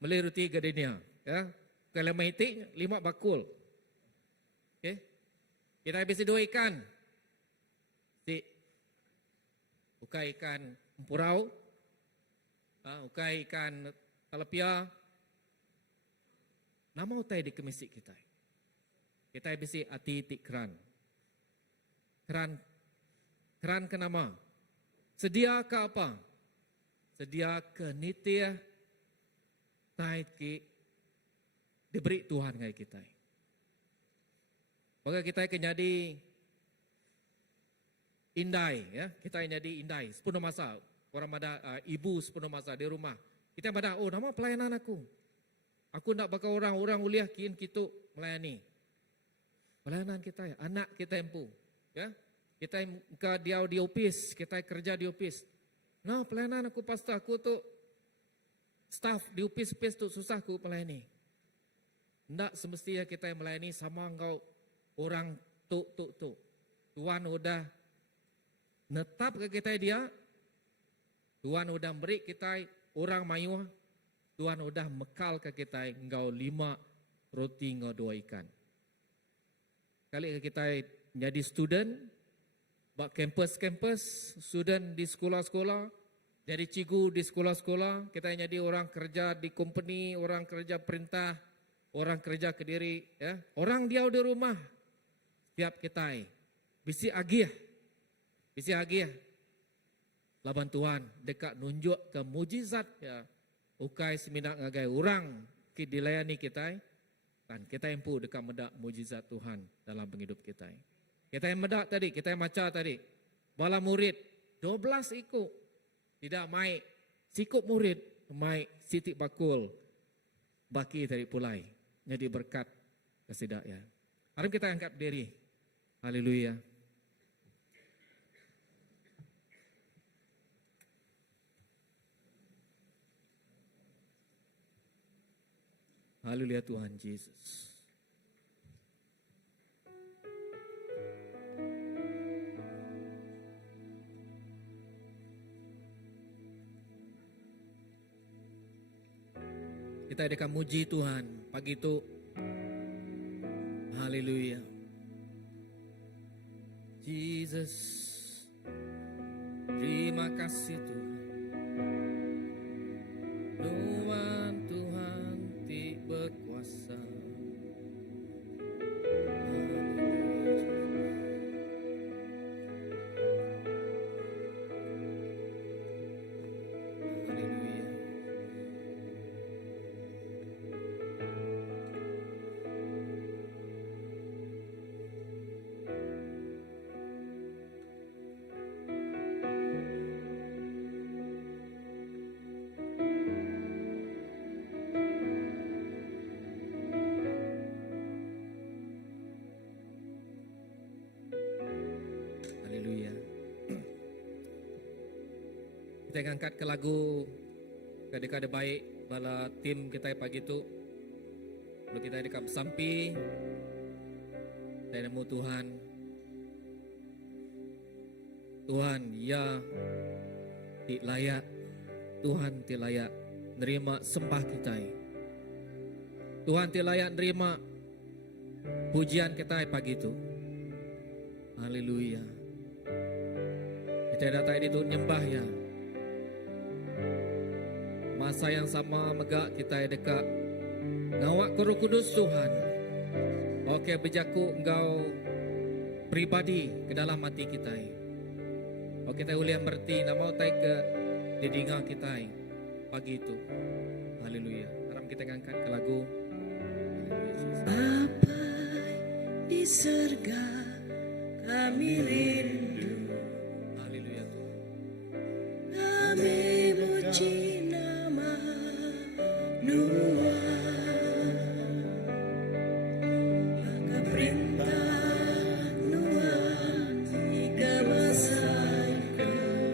beli roti gardenia ya. Kalau maitik 5 bakul. Okey. Kita bisi 2 ikan. Ukai ikan empurau. Ukai ikan talapia. Nama utai di kemisik kita. Kita bisi ati tik keran. Keran ke nama. Sedia ke apa? Sedia ke nitia tai ki diberi Tuhan ngai kita. Maka kita akan jadi indai ya, kita jadi indai sepenuh masa. Orang ada ibu sepenuh masa di rumah. Kita pada nama pelayanan aku. Aku nak bakal orang uliah kian kita melayani. Pelayanan kita ya, anak kita empu ya. Kita ke dia di office, kita kerja di office. Nah, pelayanan aku pastor aku tu staff di office tu susah aku melayani. Ndak semestinya kita yang melayani sama engkau orang tu. Tuhan udah netap ke kita dia. Tuhan udah beri kita orang mayu. Tuhan udah mekal ke kita engkau 5 roti engkau 2 ikan. Kali kita jadi student, bak kampus, student di sekolah-sekolah, jadi cikgu di sekolah-sekolah, kita jadi orang kerja di company, orang kerja perintah, orang kerja kediri, ya. Orang dia di rumah, setiap kita bisi agih, laban Tuhan dekat nunjuk ke mujizat ya, ukai seminak ngagai orang ki dilayani kita, dan kita empu dekat medak mujizat Tuhan dalam penghidup kita. Kita yang medak tadi, kita yang maca tadi, bala murid 12 ikut, tidak mai sikup murid, mai sitik bakul, baki dari pulai, jadi berkat kesidak ya. Mari kita angkat diri, haleluya. Haleluya Tuhan Yesus. Kita akan muji Tuhan pagi itu. Haleluya. Jesus, terima kasih Tuhan. Tuhan, Tuhan ti berkuasa. Haleluya. Haleluya. Kita akan angkat ke lagu kadang-kadang baik bala tim kita pagi itu. Lalu kita dekat sampi dan nemu Tuhan. Tuhan ya ti layak. Tuhan ti layak nerima sembah kita. Tuhan ti layak nerima pujian kita pagi itu. Haleluya. Kita datang itu nyembah ya. Masa yang sama megak kita dekat ngawak ke Roh Kudus Tuhan. Oke bejaku engkau pribadi ke dalam hati kita. Oh kita boleh berti nama utai ke didinga kita pagi itu. Haleluya. Haram kita ngangkat ke lagu. Bapa di surga, kami rindu, Haleluya Tuhan. kami puji nama Nuhan. Maka perintah Nuhan dikemasaikan,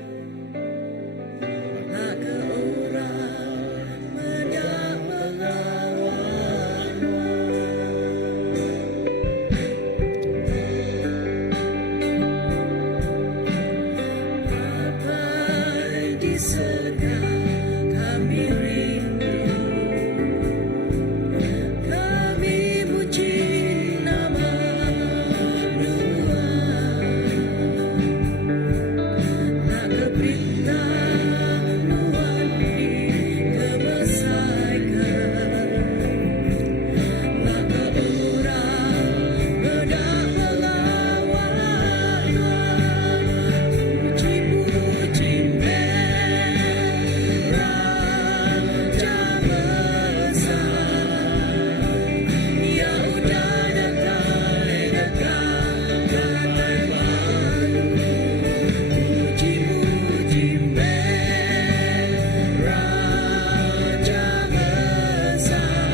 maka orang menyak mengawal. Bapa di surga, kami rindu, kami puji nama Tuhan. Maka perintah Tuhan dikemasaikan, maka orang hendak mengawal Tuhan. Puji-puji Raja besar, Ia udah datang ledakan Taiwan. Puji-puji Raja besar,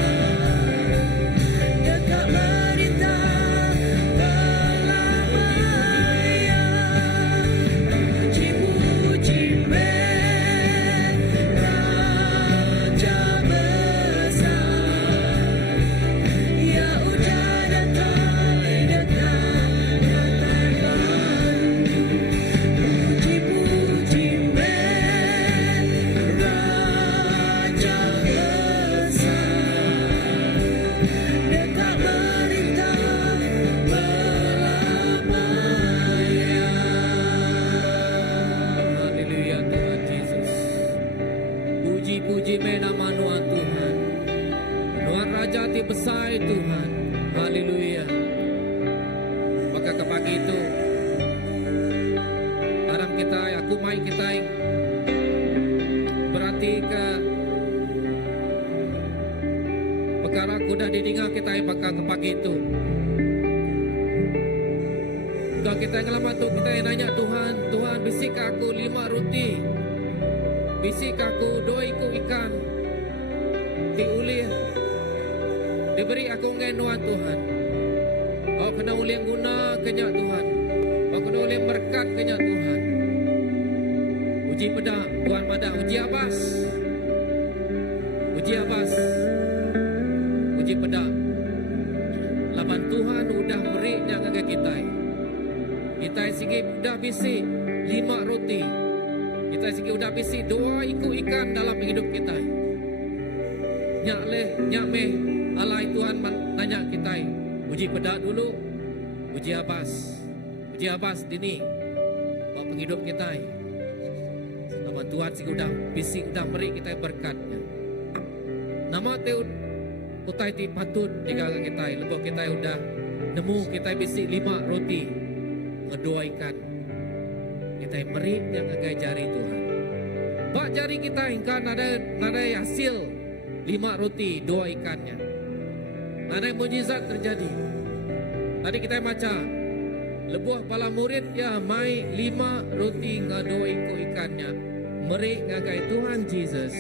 dekat merintah belamanya. Puji-puji Raja besar, Ia udah datang ledakan Taiwan. Puji-puji Raja besar, dekat merintah belamanya. Haleluya Tuhan Yesus. Puji-puji nama Tuhan Tuhan. Tuhan Raja ti besar Tuhan. Haleluya. Maka ke pagi itu haram kita, aku mai kita berarti ke perkara kuda didinga kita bakal ke pagi itu. Kalau kita ngelamat tu kita nanya Tuhan, Tuhan bisik aku 5 roti, bisik aku 2 ikut ikan, diulih, diberi aku ngenuan Tuhan. Oh kena ulih guna kenyak Tuhan, oh kena ulih berkat kenyak Tuhan. Uji pedak, Tuhan pada uji abas, uji abas, uji pedak. Laban Tuhan udah berinya ke kita. Kita sigi udah bisi 5 roti. Kita sigi udah bisi 2 ikut ikan dalam hidup kita. Nyak leh, nyak meh, alai Tuhan nanya kita. Uji pedak dulu, uji abas dini. Bapak penghidup kita. Nama Tuhan sigi udah bisi udah beri kita berkatnya. Nama teu utai ti patut jika kita, lebih kita udah nemu kita bisi 5 roti. Ngedua ikan kita beri yang ngagai jari Tuhan. Pak jari kita ingkan ada hasil 5 roti 2 ikannya. Ada mujizat terjadi. Tadi kita baca lebuah pala murid ya mai 5 roti ngado ikut ikannya. Meri ngagai Tuhan Yesus.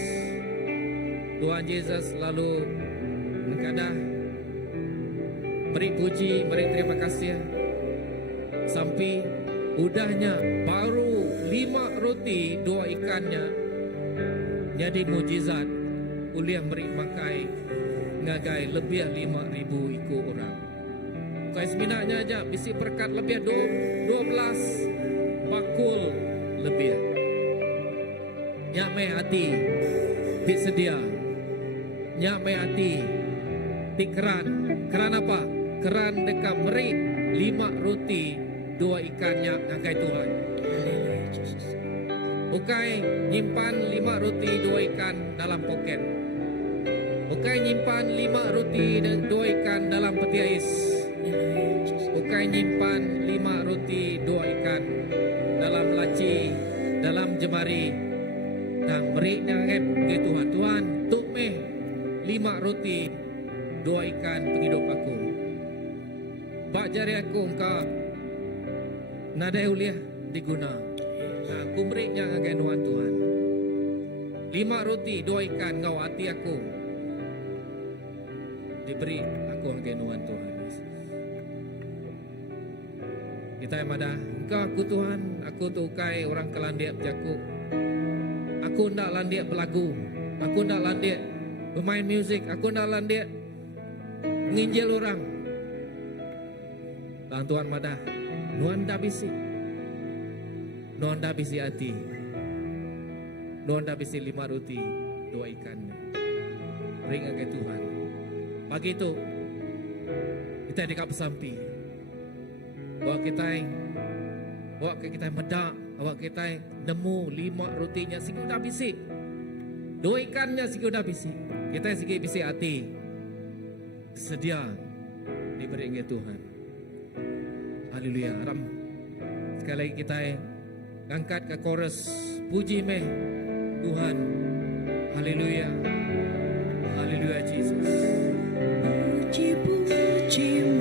Tuhan Yesus lalu kadang beri puji, beri terima kasih. Sampai udahnya baru 5 roti 2 ikannya jadi mujizat uliah beri makai ngagai lebih 5,000 ikut orang. Kais minaknya aja bisi berkat lebih 12 bakul lebih. Nyak mai hati di sedia. Nyak mai hati di keran. Keran apa? Keran dekat beri 5 roti 2 ikannya ngagai Tuhan. Bukai nyimpan 5 roti 2 ikan dalam poket. Bukai nyimpan 5 roti dan 2 ikan dalam peti ais. Ukai nyimpan 5 roti 2 ikan dalam laci, dalam jemari. Dan beri ngangep ke Tuhan. Tuhan, tuk meh 5 roti 2 ikan penghidup aku. Bak jari aku engkau nadai uliah diguna. Nah, aku beri ngangep Tuhan. 5 roti 2 ikan ngau hati aku. Diberi aku ngangep Tuhan. Kita yang madah, engkau aku Tuhan, aku tukai orang kelandiak jaku. Aku ndak landiak belagu, aku ndak landiak bermain muzik, aku ndak landiak nginjil orang. Dan Tuhan madah, Nuan dah bisi, Nuan dah bisi hati, Nuan dah bisi 5 roti 2 ikan. Beri ke Tuhan. Pagi itu kita dekat pesampi. Bawa kita medak, bawa kita nemu 5 rotinya sigi udah bisi, 2 ikannya sigi udah bisi. Kita sigi bisi hati, sedia diberi oleh Tuhan. Haleluya. Ram. Sekali lagi kita angkat ke chorus puji meh Tuhan. Haleluya. Haleluya Jesus. Puji-puji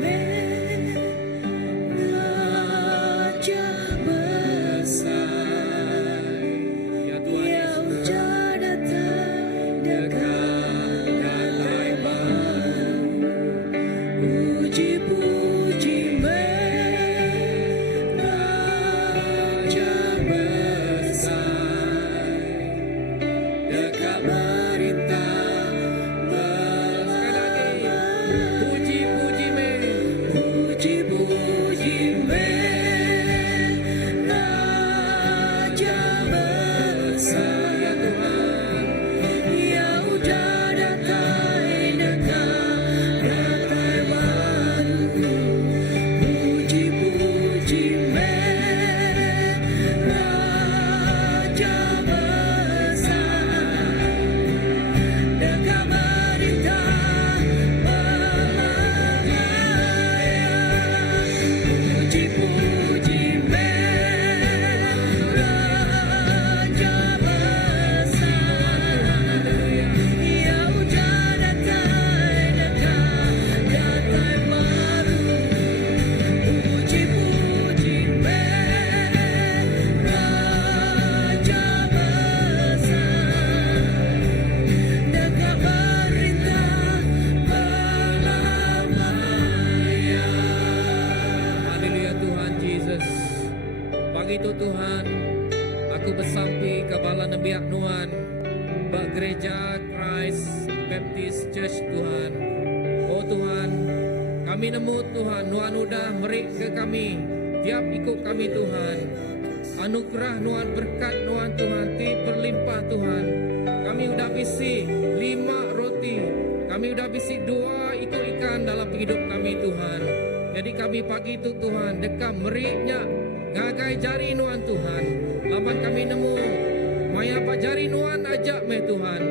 Raja besar, Ya Tuhan yang Yesus. datang dekat Taiwan. Puji-puji Raja besar, dekat berita Puji-puji meh. puji-puji Raja besar, Ya Tuhan. yang udah datang dekat Taiwan. Puji-puji Raja besar, dekat berita puji-puji Raja besar, yang udah datang dekat baru. Puji-puji Raja besar, dekat berita pelamaya. Haleluya Tuhan Yesus. Pagi itu Tuhan, aku bersampi ke bala nebiak Nuan, bak gereja Christ Baptist Church Tuhan. Oh Tuhan, kami nemu Tuhan, Nuan udah merik ke kami, tiap ikut kami Tuhan. Anugerah Nuan, berkat Nuan Tuhan, ti berlimpah Tuhan. Kami udah bisi 5 roti, kami udah bisi 2 ikut ikan dalam hidup kami Tuhan. Jadi kami pagi itu Tuhan, dekat meriknya ngagai jari Nuan Tuhan. Laman kami nemu maya apa jari Nuan ajak me Tuhan.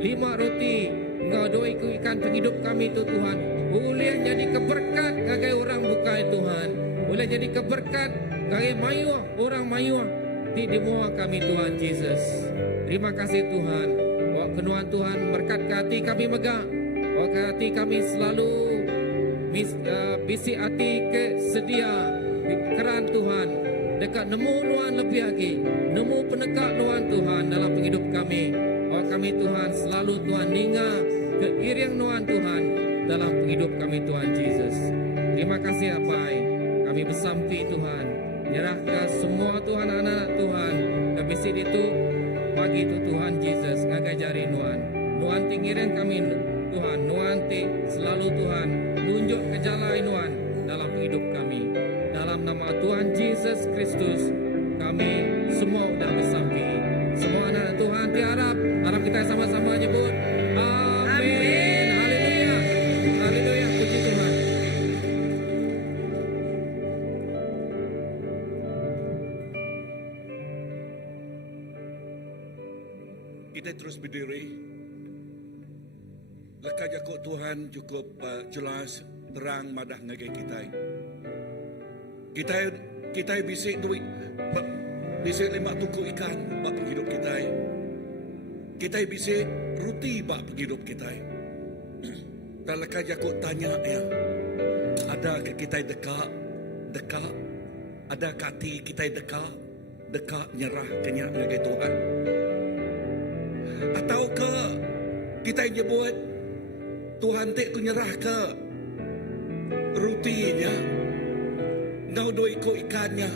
5 roti engkau 2 ikut ikan penghidup kami itu Tuhan. Boleh jadi keberkat ngagai orang bukai Tuhan. Boleh jadi keberkat ngagai mayuah orang mayuah di mua kami Tuhan Yesus. Terima kasih Tuhan. Wak kenuan Tuhan berkat ke hati kami megah. Wak ke hati kami selalu bisi hati ke sedia di keran Tuhan dekat nemu Nuan lebih lagi, nemu penekak Nuan Tuhan dalam hidup kami. Oh kami Tuhan selalu Tuhan ninga ke iriang Nuan Tuhan dalam hidup kami Tuhan Yesus. Terima kasih Apai, kami bersampi Tuhan, nyerahkan semua Tuhan anak Tuhan ke bisi itu pagi itu Tuhan Yesus ngagajari Nuan tinggiran kami Tuhan, Nuan selalu Tuhan tunjuk ke jalan Nuan dalam hidup kami. Dalam nama Tuhan Yesus Kristus kami semua sudah bersampi. Semua anak Tuhan diharap kita sama-sama nyebut amin. Haleluya. Haleluya, puji Tuhan. Kita terus berdiri. Lekah jakuk Tuhan cukup jelas terang madah ngagai kita. Kita bisik duit, bisik 5 tuku ikan bak penghidup kita. Kita bisik roti bak penghidup kita. Dan lekas jakut tanya ya, ada ke kita dekat, ada ke hati kita dekat nyerah kenyak dengan Tuhan. Atau ke kita nyebut Tuhan tak ku nyerah ke rutinya, ngau doi ko ikannya,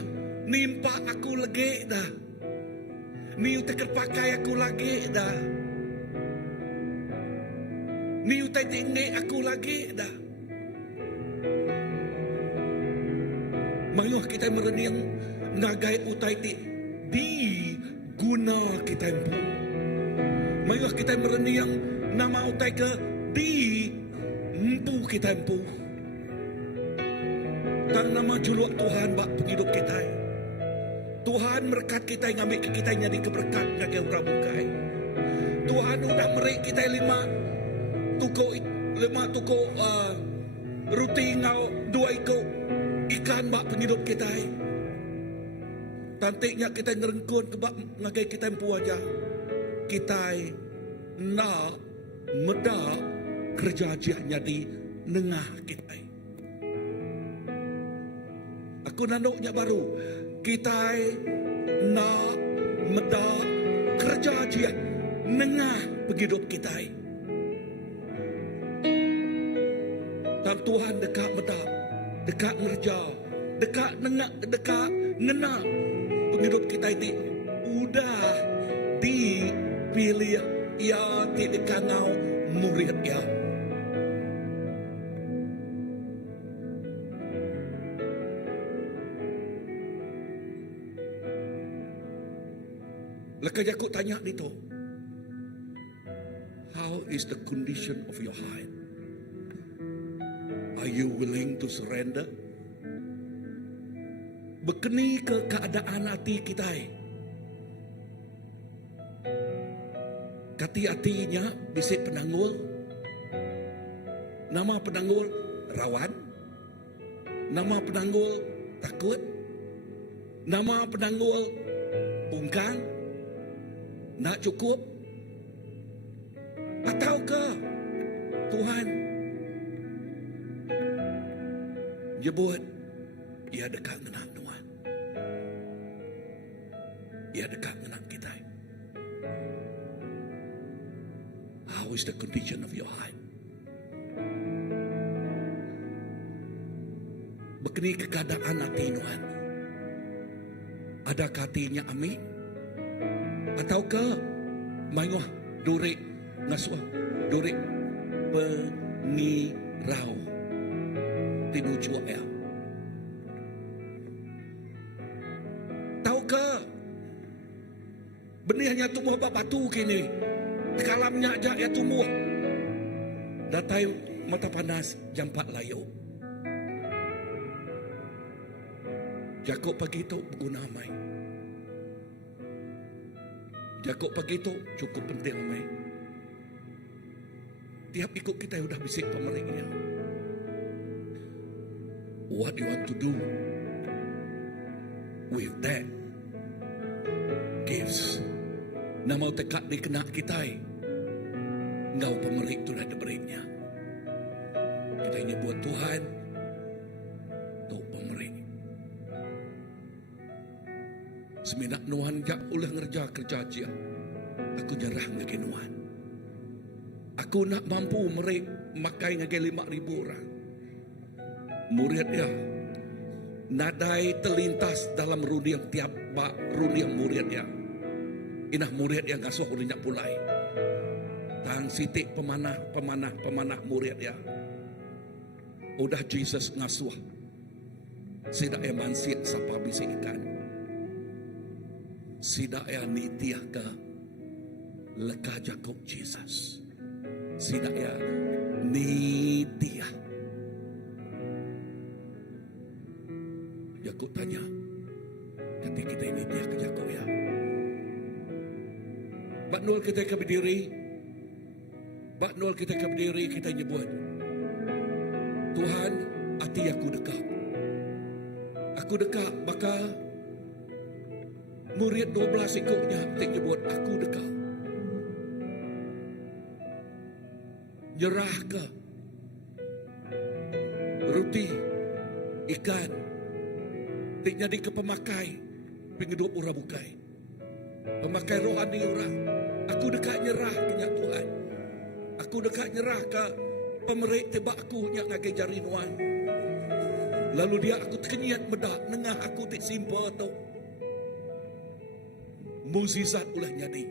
nimpa aku lagi dah, niu teker pakai aku lagi dah, niu tak tinggi aku lagi dah. Mayuh kita merening nagai utai ti di guna kita empu. Mayuh kita merening nama utai ke di empu kita empu. Tang nama juluk Tuhan bak penghidup kita. Tuhan berkat kita yang ambil kita jadi keberkat jaga orang bukai. Tuhan udah merik kita 5 tuko roti ngau 2 iko ikan bak penghidup kita. Tantiknya kita ngerengkun ke bak ngagai kita empu aja. Kita nak meda kerja jiahnya di nengah kita. Aku nanuknya baru. Kita nak meda kerja jiah nengah penghidup kita. Dan Tuhan dekat meda, dekat ngerja, dekat nengah, dekat ngena penghidup kita ini udah dipilih ya tidak kangau murid ya. Lekas aku tanya itu, how is the condition of your heart? Are you willing to surrender? Bekeni ke keadaan hati kita. Hati-hatinya bisik penanggul. Nama penanggul rawan. Nama penanggul takut. Nama penanggul pungkang. Nak cukup. Ataukah Tuhan jebut ia dekat dengan Tuhan. Ia dekat dengan kita. How is the condition of your heart? Begini keadaan hati Tuhan. Ada hatinya amin? Ataukah mayuh durik ngasuh durik pengirau tinuju ya? Tahukah benihnya tumbuh batu kini, kalamnya aja ya tumbuh. Datai mata panas jam 4 layu. Jakob pagi itu berguna mai. Jakob pagi itu cukup penting mai. Tiap ikut kita sudah bisik pemeriknya. What you want to do with that gifts? Nama tekak di kena kita. Engkau pemerik itulah diberinya. Kita nyebut Tuhan untuk pemerik. Seminak Nuhan jak ulah ngerja kerja dia. Aku nyerah ngake Nuhan. Aku nak mampu merik makai ngake 5,000 orang. Murid dia nadai terlintas dalam rudiang tiap bak rudiang murid dia. Inah murid yang ngasuh udah pulai. Tang sitik pemanah murid dia. Udah Jesus ngasuh. Sidak eman siap sapa bisik ikan. Sidak ya nitiah ke leka Jakob Jesus. Sidak ya nitiah. Jakob tanya, ketika kita ini dia ke Jakob ya. Baknul kita ke berdiri, baknul kita ke berdiri, kita nyebut, Tuhan, hati aku dekat. Aku dekat, maka murid 12 ikutnya menyebut aku dekat. Nyerah ke roti, ikan, tik jadi ke pemakai, penghidup orang bukai. Pemakai rohani orang. Aku dekat nyerah ke Tuhan. Aku dekat nyerah ke pemerik tebak aku yang lagi jari nuan. Lalu dia aku terkenyat medak nengah aku tik simple tu. Mukjizat ulah jadi.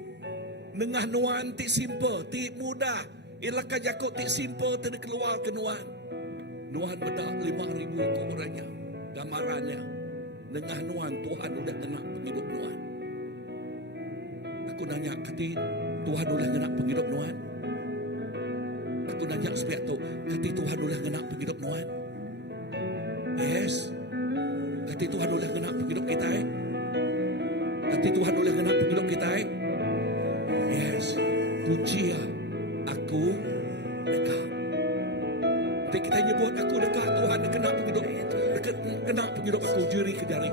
Nengah nuan tik simple, tik mudah. Ialah kajakok tik simple tu keluar ke nuan. Nuan medak 5,000 ikut orangnya. Gambarannya. Nengah nuan Tuhan udah ngenak penghidup nuan. Aku nanya kati Tuhan udah ngenak penghidup nuan. Aku nanya sepiak tu kati Tuhan udah ngenak penghidup nuan. Yes. Kati Tuhan udah ngenak penghidup kita Kati Tuhan udah ngenak penghidup kita Yes. Puji aku dekat. Nanti kita nyebut aku dekat Tuhan kena penghidup. Kena penghidup aku jeri ke jari.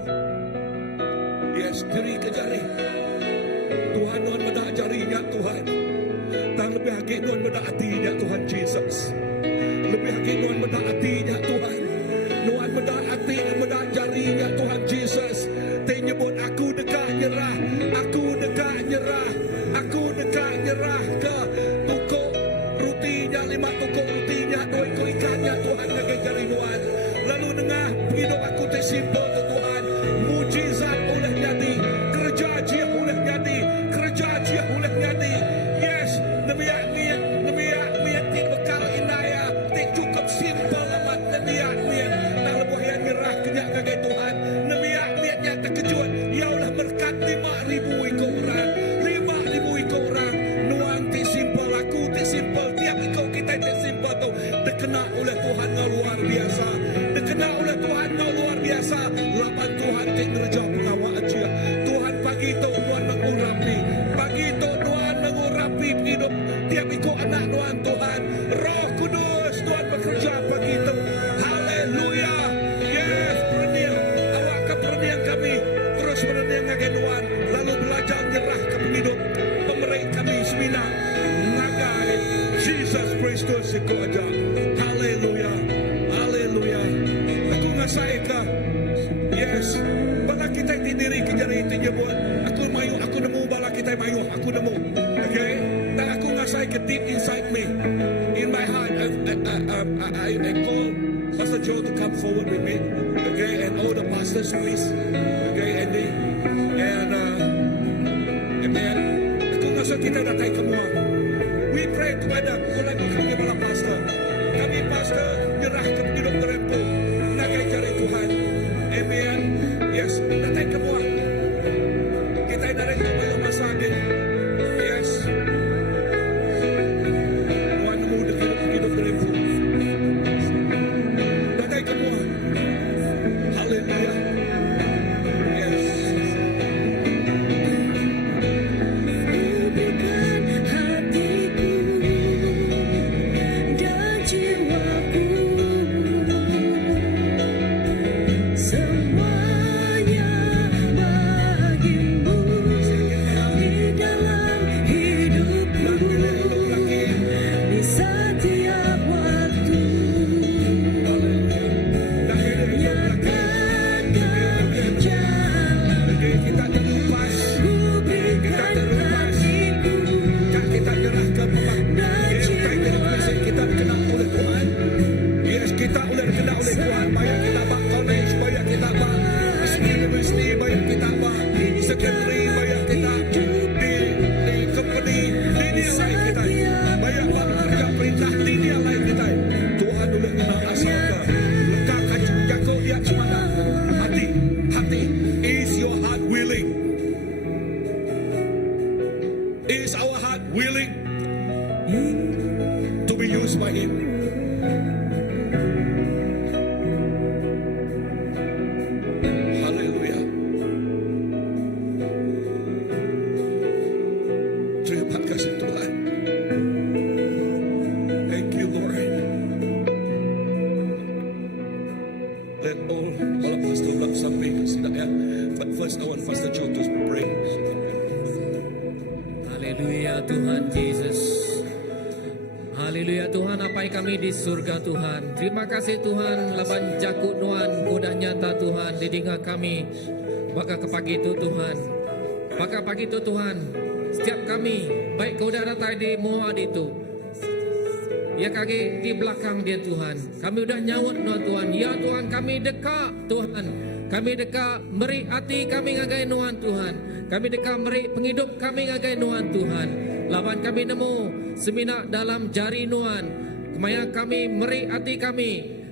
Yes, jeri ke jari. Tuhan Tuhan bedak jarinya Tuhan. Dan lebih lagi Tuhan bedak hatinya Tuhan Jesus. Lebih lagi Tuhan bedak hatinya Tuhan. Tuhan bedak hati bedak jarinya Tuhan Jesus. Dia nyebut aku dekat nyerah. Aku dekat nyerah. Aku dekat nyerah ke tukuk rutinya 5 tukuk rutinya 2 ekor ikannya Tuhan lagi jari Tuhan. Lalu dengar hidup aku tersimpul ke Tuhan. Mujizat boleh jadi. Kerja dia boleh jadi. Kerja dia boleh jadi. Yes. Nemiak tik bekal inaya. Tik cukup simple amat. Nemiak tak lebuh yang nyerah kenyak kagai Tuhan. Nemiak yang terkejut. Ya Allah berkat 5,000 ikut orang. 5,000 ikut orang. Nuan tik simple aku tik simple. Tiap ikut kita tik simple tu. Dikena oleh Tuhan yang luar biasa. Dikena oleh Tuhan yang luar biasa. Lapan Tuhan tik kerja pengawal aja. Tuhan pagi itu Tuhan mengurapi. Pagi itu Tuhan mengurapi hidup. Tiap ikut anak Tuhan Tuhan. Roh Kudus Tuhan bekerja pagi itu. Haleluya. Yes, perniang. Awak ke perniang kami. Terus perniang ngagai Tuhan. Lalu belajar nyerah ke hidup. Pemerik kami semina. Ngagai Jesus Kristus ikut aja. Haleluya. Haleluya. Aku ngasai ke. Yes. Bala kita diri kejari itu nyebut. Aku mayu, aku nemu bala kita mayu, aku nemu. Okay? Dan aku ngasai ke deep inside me. In my heart, I call Pastor Joe to come forward with me. Okay? And all the pastors please. Okay? And then aku ngasai kita datang semua. We pray together. Mulai kami bala pastor. Kami pastor nyerah ke hidup terempuh. Nagai jari Tuhan. Amen. Yes, datang semua. Kita dari kembali masa ini. Yes. Tuhan nemu hidup terempuh. Datang semua. Haleluya. Yes. Bukan hatiku dan jiwaku. Semuanya bagimu di dalam hidupku di setiap waktu. Nyatakan jalan Kita terlepas. ku berikan hatiku Kita nyerah ke dan jiwaku. kita dikenal oleh Tuhan. Yes, kita oleh dikenal oleh Tuhan. Banyak kita bak college, banyak kita bak university, banyak kita bak secondary, banyak kita di company, di nilai kita. Banyak bak kerja perintah di nilai kita. Tuhan oleh kenal asal ke. Letakkan jago dia semana. Hati. Is your heart willing? Is our heart willing to be used by Him? Haleluya. Terima kasih Tuhan. Thank you Lord. Let all of us to love some Tuhan Yesus. Haleluya Tuhan, apa kami di surga Tuhan. Terima kasih Tuhan, laban jakut Tuhan, kuda nyata Tuhan, didengar kami. Baka ke pagi itu Tuhan. Baka pagi itu Tuhan, setiap kami, baik kuda datang di muad itu. Ya kaki di belakang dia Tuhan. Kami udah nyawut Tuhan. Ya Tuhan, kami dekat Tuhan. Kami dekat meri hati kami ngagai Tuhan Tuhan. Kami dekat meri penghidup kami ngagai Tuhan Tuhan. Lawan kami nemu semina dalam jari Tuhan. Kemaya kami meri hati kami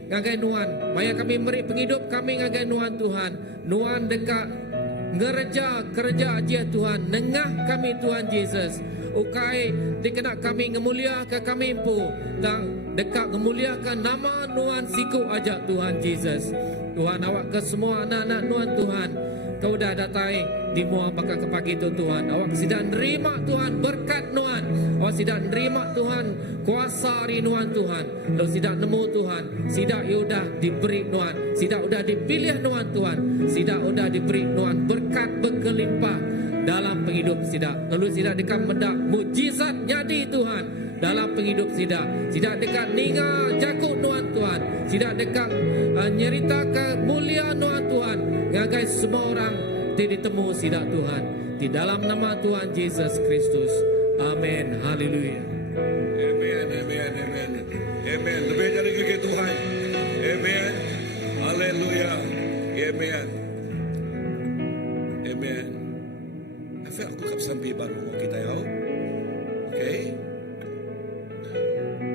ngagai Tuhan. Maya kami meri penghidup kami ngagai Tuhan Tuhan. Tuhan dekat kerja aja Tuhan. Nengah kami Tuhan Yesus. Ukai dikenak kami ngemulia ke kami pu. Tang dekat ngemuliakan nama Tuhan siku aja Tuhan Yesus. Tuhan awak ke semua anak-anak Tuhan Tuhan. Kau dah datai di mua bakal ke pagi itu Tuhan. Awak sudah nerima Tuhan berkat Tuhan. Awak sudah nerima Tuhan kuasa hari Tuhan Tuhan. Lo sudah nemu Tuhan. Sudah udah diberi Tuhan. Sudah udah dipilih Tuhan Tuhan. Sudah udah diberi Tuhan berkat berkelimpah dalam penghidup Sida. Lalu Sida dekat mendak mujizat jadi Tuhan dalam penghidup Sida. Sida dekat ninga jakut Tuhan Tuhan. Sida dekat nyeritakan mulia Tuhan Tuhan. Ngagai semua orang ditemu Sida Tuhan. Di dalam nama Tuhan Yesus Kristus. Amin. Haleluya. Amen, amen, amen. Amen. Lebih dari kaki Tuhan. Amen. Haleluya. Amen. Amen. After aku kapsampi baru kita tahu. Okay.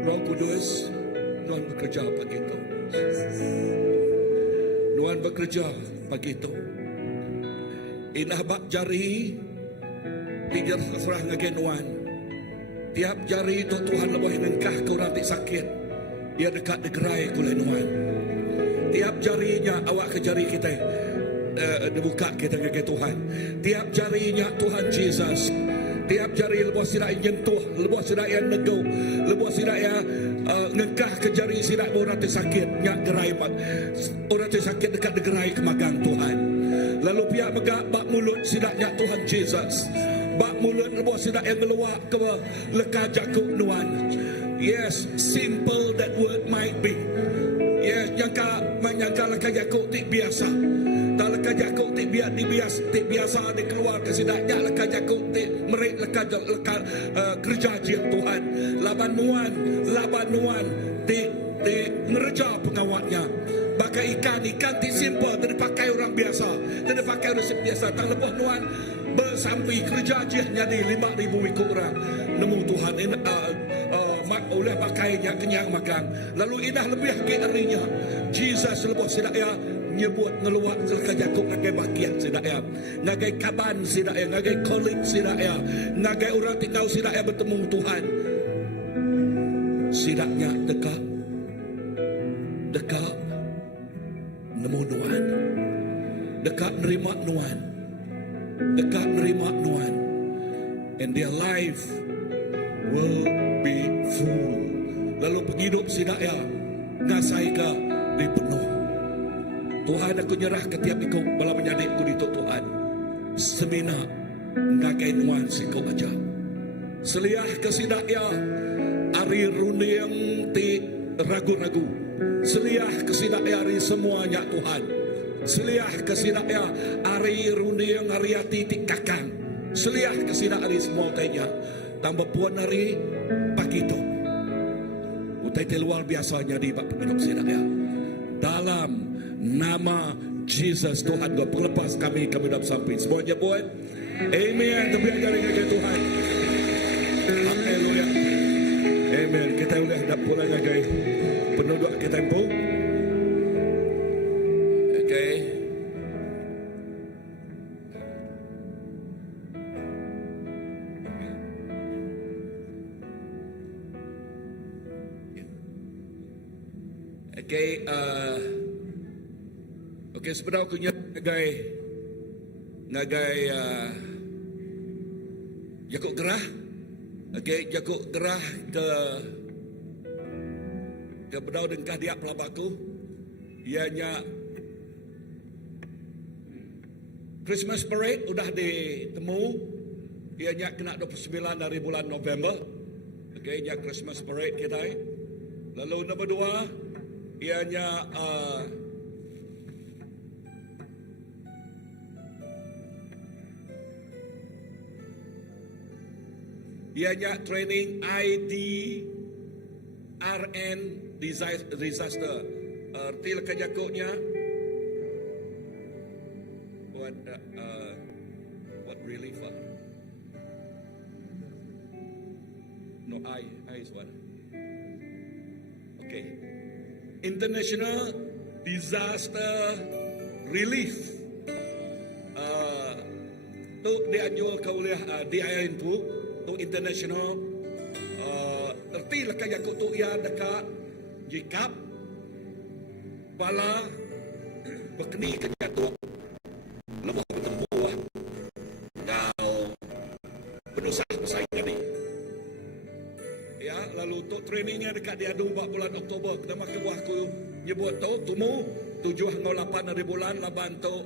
Roh Kudus, Tuhan bekerja pagi itu. Tuhan bekerja pagi itu. Inah bak jari, tijar serah ngagen Tuhan. Tiap jari itu Tuhan lebih ngengkah kau nanti sakit. Dia dekat degerai kulai Tuhan. Tiap jarinya awak ke jari kita. Dibuka kita ke Tuhan. Tiap jarinya Tuhan Yesus. Tiap jari lepas sidak nyentuh, lepas sidak yang nego, lepas sidak yang ngengkah ke jari sidak orang tu sakit, nyak gerai mak. Orang tu sakit dekat degerai kemagang Tuhan. Lalu pihak megak bak mulut sidaknya Tuhan Yesus. Bak mulut lepas sidak yang meluak ke leka jakuk Tuhan. Yes, simple that word might be. Yes, nyangka leka jakuk tik biasa. Tak leka jakuk tik biasa dikeluar ke sidaknya leka jakuk tik merik leka kerja je Tuhan. Laban nuan tik ngereja pengawatnya. Bagai ikan tik simple tidak dipakai orang biasa. Tidak dipakai orang biasa. Tak lepas nuan bersampai kerja je jadi 5,000 ikut orang. Nemu Tuhan mak oleh pakainya kenyang makan. Lalu indah lebih ke harinya. Jesus lepas sidak ya nyebut ngeluak selaka jakuk ngagai bakian sidak ya. Ngagai kaban sidak ya, ngagai kolik sidak ya. Ngagai orang tinggal sidak ya bertemu Tuhan. Sidaknya dekat nemu Tuhan. Dekat nerima Tuhan. Dekat nerima Tuhan. And their life will be full. Lalu penghidup sidak ya ngasai ke dipenuh. Tuhan aku nyerah ke tiap ikut bala menyadik ku dituk Tuhan. Semina ngagai nuan siku aja. Seliah ke sidak ya ari runde yang ti ragu-ragu. Seliah ke sidak ya ari semuanya Tuhan. Seliah ke sidak ya ari runde yang ari hati ti kakang. Seliah ke sidak ari semua tanya. Tambah puan hari pagi itu. Utai luar biasanya di bak penghidup sidak ya. Dalam nama Jesus Tuhan kau pelepas kami dapat sampai. Semuanya buat. Amen. Terbiar dari kaki Tuhan. Haleluya. Amen. Kita boleh hendak pulang lagi. Penduduk kita tempuh. Okay. Okay, okay, sebenarnya aku ngagai jakuk gerah. Okay, jakuk gerah ke bedau dengkah dia pelabaku. Ianya Christmas parade udah ditemu. ianya kena 29 dari bulan November. Okey, ianya Christmas parade kita. Lalu nombor 2 ianya ianya training IDRN disaster. Erti lekat jakutnya. What relief? No, I is what? Okay. International Disaster Relief. Tu dianjur ke oleh DIN tu international. Erti lekat jakut tu ia dekat jikap pala berkeni ke jatuh lebih bertempuh kau penusah persaingan ni. Ya, lalu untuk trainingnya dekat diadu bulan Oktober. Kenapa kebuah aku nyebut tu tumu 7-8 hari bulan laban tu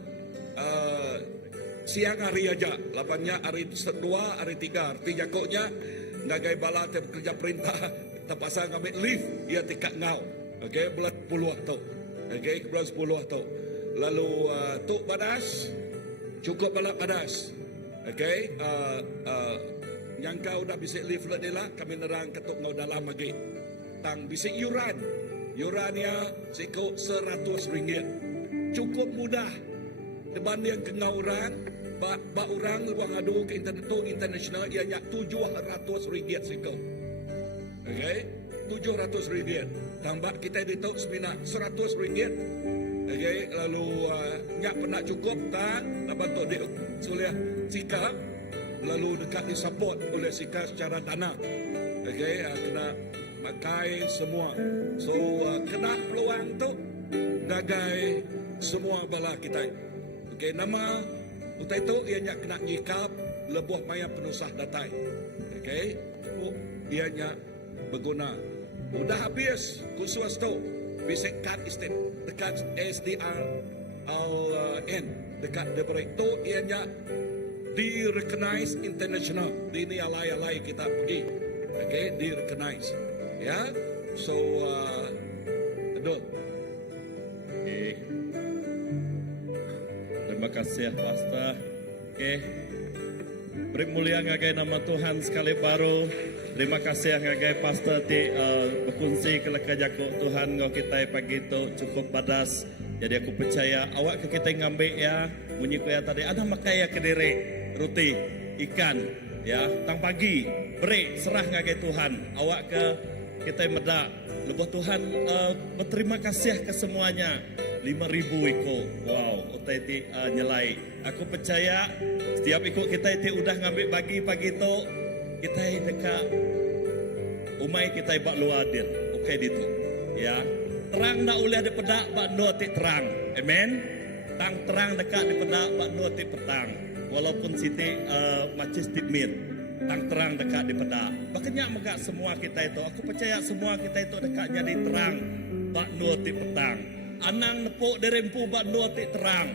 siang hari aja. Labannya hari 2, hari 3. Arti jakoknya ngagai bala kerja perintah terpaksa ngambil leave ia tikat ngau. Okey, bulan 10 tu. Okey, bulan 10 tu. Lalu tu badas cukup balap badas. Okey, yang kau dah bisik lift lah dia lah, kami nerang ketuk ngau dalam lagi. Tang bisik yuran. Yurannya sikut RM100. Cukup mudah. Dibanding ke ngau orang, bak orang ruang adu ke international ianya RM700 sikut. Okey, RM700. Tambah kita dituk seminar RM100. Okey, lalu nyak pernah cukup tak dapat tu dia sulia sikap lalu dekat disupport oleh sikap secara tanah. Okey, kena pakai semua. So kena peluang tu gagai semua bala kita. Okey, nama utai tu ianya kena nyikap lebuh maya penusah datai. Okey, ianya berguna. Udah habis khusus tu bisik kad istin dekat SDRLN dekat debreak tu ianya di-recognize international. Di ni alai-alai kita pergi. Okay, di-recognize. Ya, so betul. Okay. Terima kasih Pastor. Okay. Beri mulia ngagai nama Tuhan sekali baru. Terima kasih ngagai Pastor ti berkongsi kelaka jakuk Tuhan ngau kita pagi tu cukup badas. Jadi aku percaya awak ke kita ngambil ya bunyi ku ya tadi ada makaya kediri roti ikan ya tang pagi beri serah ngagai Tuhan awak ke kita medak lebuh Tuhan berterima kasih ke semuanya 5,000 ikut. Wow, utai ti nyelai. Aku percaya setiap ikut kita ti udah ngambil bagi pagi tu kita dekat umai kita bak luar dia. Okey ditu. Ya. Terang nak boleh ada pedak bak no ti terang. Amen. Tang terang dekat di pedak bak no ti petang. Walaupun siti macis tipmit. Tang terang dekat di pedak. Makanya megak semua kita itu. Aku percaya semua kita itu dekat jadi terang bak no ti petang. Anang nepuk derempu bak no ti terang.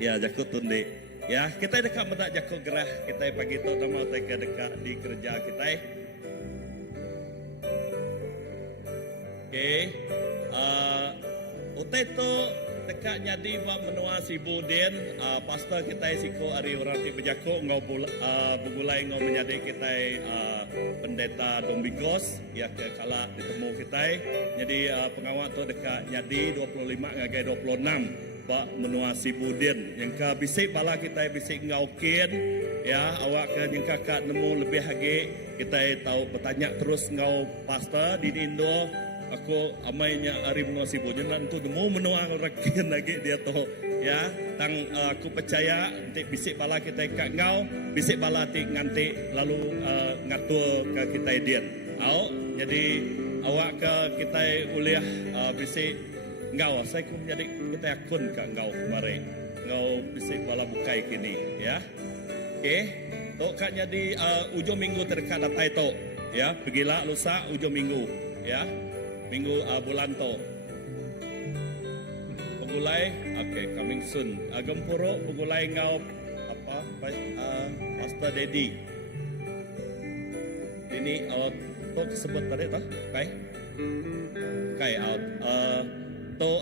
Ya, jakut tundi. Ya, kita dekat medak jakut gerah. Kita pagi tu nama kita dekat di kerja kita. Okey. Utai tu dekat jadi bak menua si Budin. Pastor kita siko hari orang ti berjakut ngau bergulai ngau menjadi kita pendeta Dombigos ya ke kala ditemu kita. Jadi pengawal tu dekat jadi 25 ngagai 26. Pak menua si Budin yang ka bisik bala kita bisik ngaukin ya awak ke yang kakak nemu lebih lagi kita tahu bertanya terus ngau pastor di Indo aku amainya hari menua si Budin dan tu nemu menua rakin lagi dia tu ya tang aku percaya nanti bisik bala kita kak ngau bisik bala ti nganti lalu ngatur ke kita dia jadi awak ke kita uliah bisik ngau saya ku menjadi kita akun ka ngau kemarin ngau bisik bala bukai kini ya okey tok kak jadi ujung minggu terdekat datai tok ya pergilah lusa ujung minggu ya minggu bulan tok pegulai okey coming soon gempuro pegulai ngau apa Pastor Dedi. Ini tu sebut tadi tak? Kai out. Tu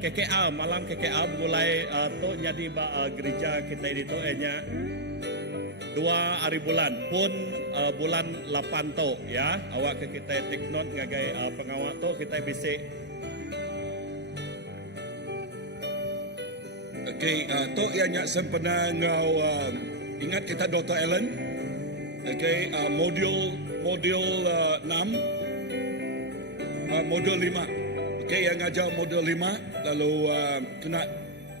KKA malam KKA mulai tu jadi gereja kita ini tu nya 2 hari bulan pun bulan 8 tu ya. Awak ke kita take note ngagai pengawal tu kita bisik. Okay, to ianya sempena ngau ingat kita Dr. Allen. Okay, modul 6, modul 5. Okay, yang ngajar modul 5 lalu kena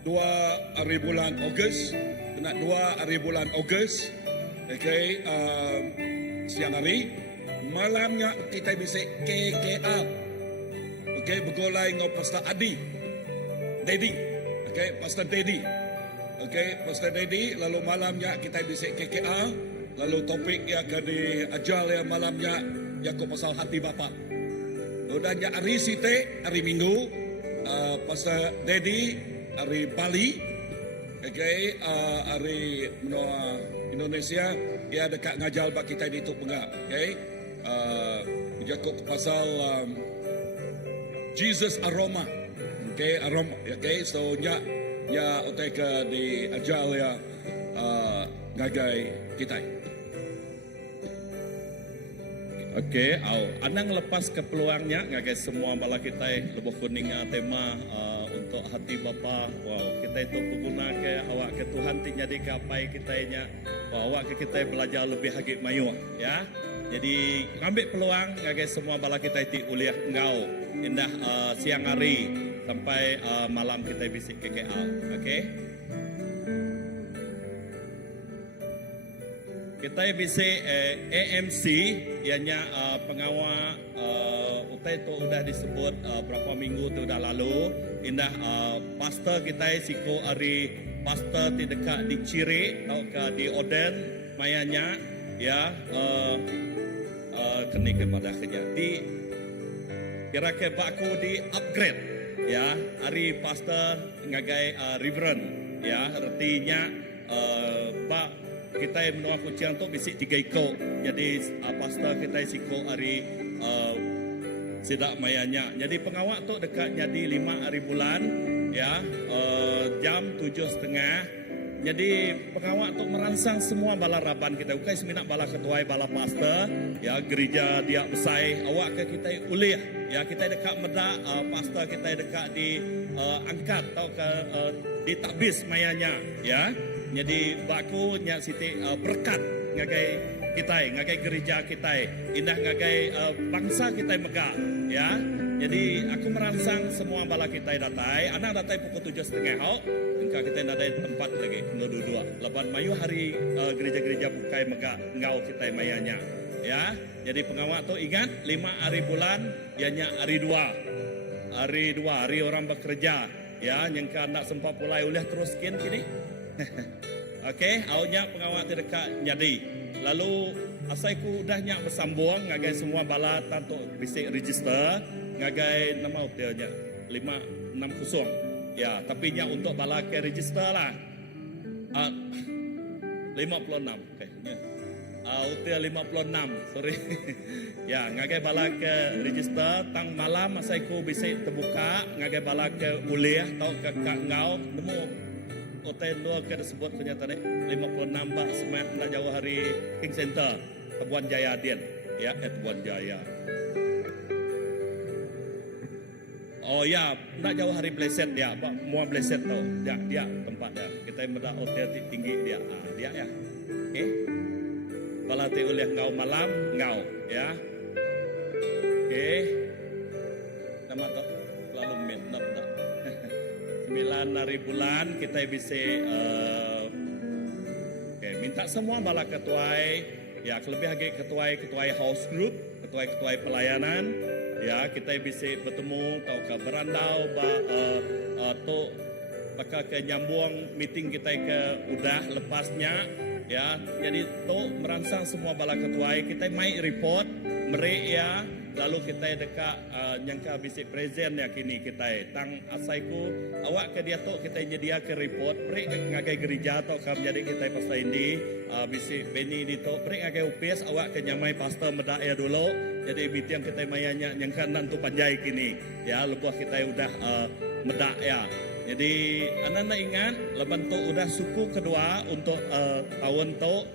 2 hari bulan Ogos, kena 2 hari bulan Ogos. Okay, siang hari, malamnya kita bisa KKA. Okay, bergolai dengan Pastor Dedi. Okay, Pastor Dedi. Okay, Pastor Dedi. Lalu malamnya kita bisa KKA. Lalu topik yang akan diajar yang malamnya Yakub pasal hati bapa. Kemudian hari Site, hari Minggu, Pastor Dedi, hari Bali. Okay, hari menua Indonesia, dia dekat ngajar bak kita di Tupengak. Okay, Yakub pasal Jesus aroma. Okay, aroma. Okay, so nya otak di ajar ya ngagai kita. Okey, anang lepas ke peluangnya ngagai semua bala kita lebih kuning tema untuk hati bapa. Wow, kita itu pengguna ke awak ke Tuhan ti jadi ke apa kita nya. Wow, awak ke kita belajar lebih hagit mayu ya. Jadi ambil peluang ngagai semua bala kita itu uliah engau indah siang hari sampai malam kita bisik KKA. Okey. Kita bisa AMC ianya pengawal utai itu sudah disebut berapa minggu tu dah lalu indah pastor kita siko hari pastor di dekat di Ciri atau ke di Oden mayanya ya kini kepada kerja di kira-kira baku di upgrade ya hari pastor ngagai reverend ya artinya pak kita yang menua kucing tu bisik 3 ikut. Jadi pastor kita siko hari sidak mayanya. Jadi pengawak tu dekat jadi 5 hari bulan ya jam 7:30. Jadi pengawak tu merangsang semua bala raban kita. Bukan seminat bala ketua bala pastor ya gereja dia besai awak ke kita uliah ya kita dekat medak pastor kita dekat di angkat atau ke di takbis mayanya ya. Jadi baku nya siti berkat ngagai kita, ngagai gereja kita, indah ngagai bangsa kita megah, ya. Jadi aku merangsang semua bala kita datai, anak datai pukul 7:30 hau, engkau kita datai tempat lagi dua. Lepas mayu hari gereja-gereja bukai megah ngau kita mayanya, ya. Jadi pengawal tu ingat 5 hari bulan, ianya hari 2, hari orang bekerja, ya. Yang nak sempat pulai uliah teruskin kini. Okey, awaknya pengawal terdekat jadi. Lalu asaiku udahnya bersambung ngagai semua bala tanto bisik register ngagai nama hotelnya 560. Ya, tapi nya untuk bala ke register lah. 56. Okey. Hotel 56. Sorry. Ya, ngagai bala ke register tang malam asaiku bisik terbuka ngagai bala ke uliah atau ke ngau nemu hotel dua kita sebut kenyataan 56 bah semat nak jauh hari King Center Tebuan Jaya Dian ya Tebuan Jaya. Oh ya nak jauh hari Blessed dia mua Blessed tu dia tempat dia kita mendak hotel tinggi dia dia ya. Okey. Bala tu oleh ngau malam ngau ya. Okey. Nama tu lalu min nak 9 hari bulan kita bisa minta semua bala ketuai ya lebih lagi ketuai house group ketuai pelayanan ya kita bisa bertemu atau ke berandau atau bakal ke nyambung meeting kita ke udah lepasnya Ya, jadi to merangsang semua bala ketuai kita mai report merek ya, lalu kita dekat nyangka bisik present ya kini kita tang asaiku awak ke dia to kita nyedia ke report merek ngagai gereja to kam jadi kita pasal ini bisik Beni di to merek ngagai upes awak ke nyamai pastor medak ya dulu jadi bitiang kita mayanya nyangka nantu panjai kini ya lebuh kita udah medak ya. Jadi anak-anak ingat leban tu udah suku kedua untuk tahun tu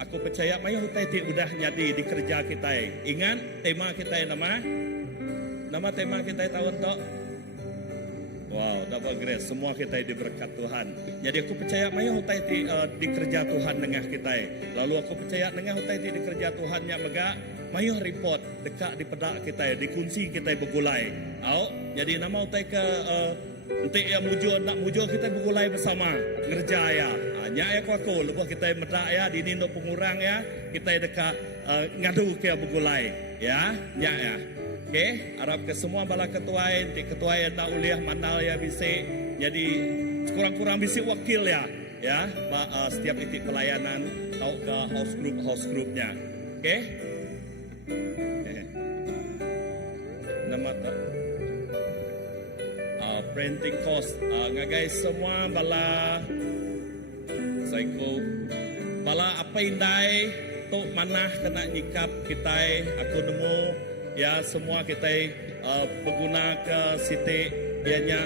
aku percaya maya hutai ti udah jadi di kerja kita. Ingat tema kita nama tema kita tahun tu. Wow, dapat grace semua kita diberkat Tuhan. Jadi aku percaya maya hutai ti di kerja Tuhan dengan kita. Lalu aku percaya dengan hutai ti di kerja Tuhan nya mega maya report dekat di pedak kita dikunci kita begulai. Jadi nama hutai ke untuk yang nak mujur kita bergulai bersama ngerja ya. Hanya ya aku lepas kita medak ya di ni untuk pengurang ya kita dekat ngadu ke bergulai ya. Ya. Okey, harap ke semua bala ketuai, ketuai tak uliah mandal ya bisik. Jadi kurang-kurang bisik wakil ya. Ya, setiap titik pelayanan tau ke house groupnya. Okey. Nama tak printing cost ngagai semua bala psycho bala apa indai tok manah kena nyikap kita aku nemu ya semua kita berguna ke siti ianya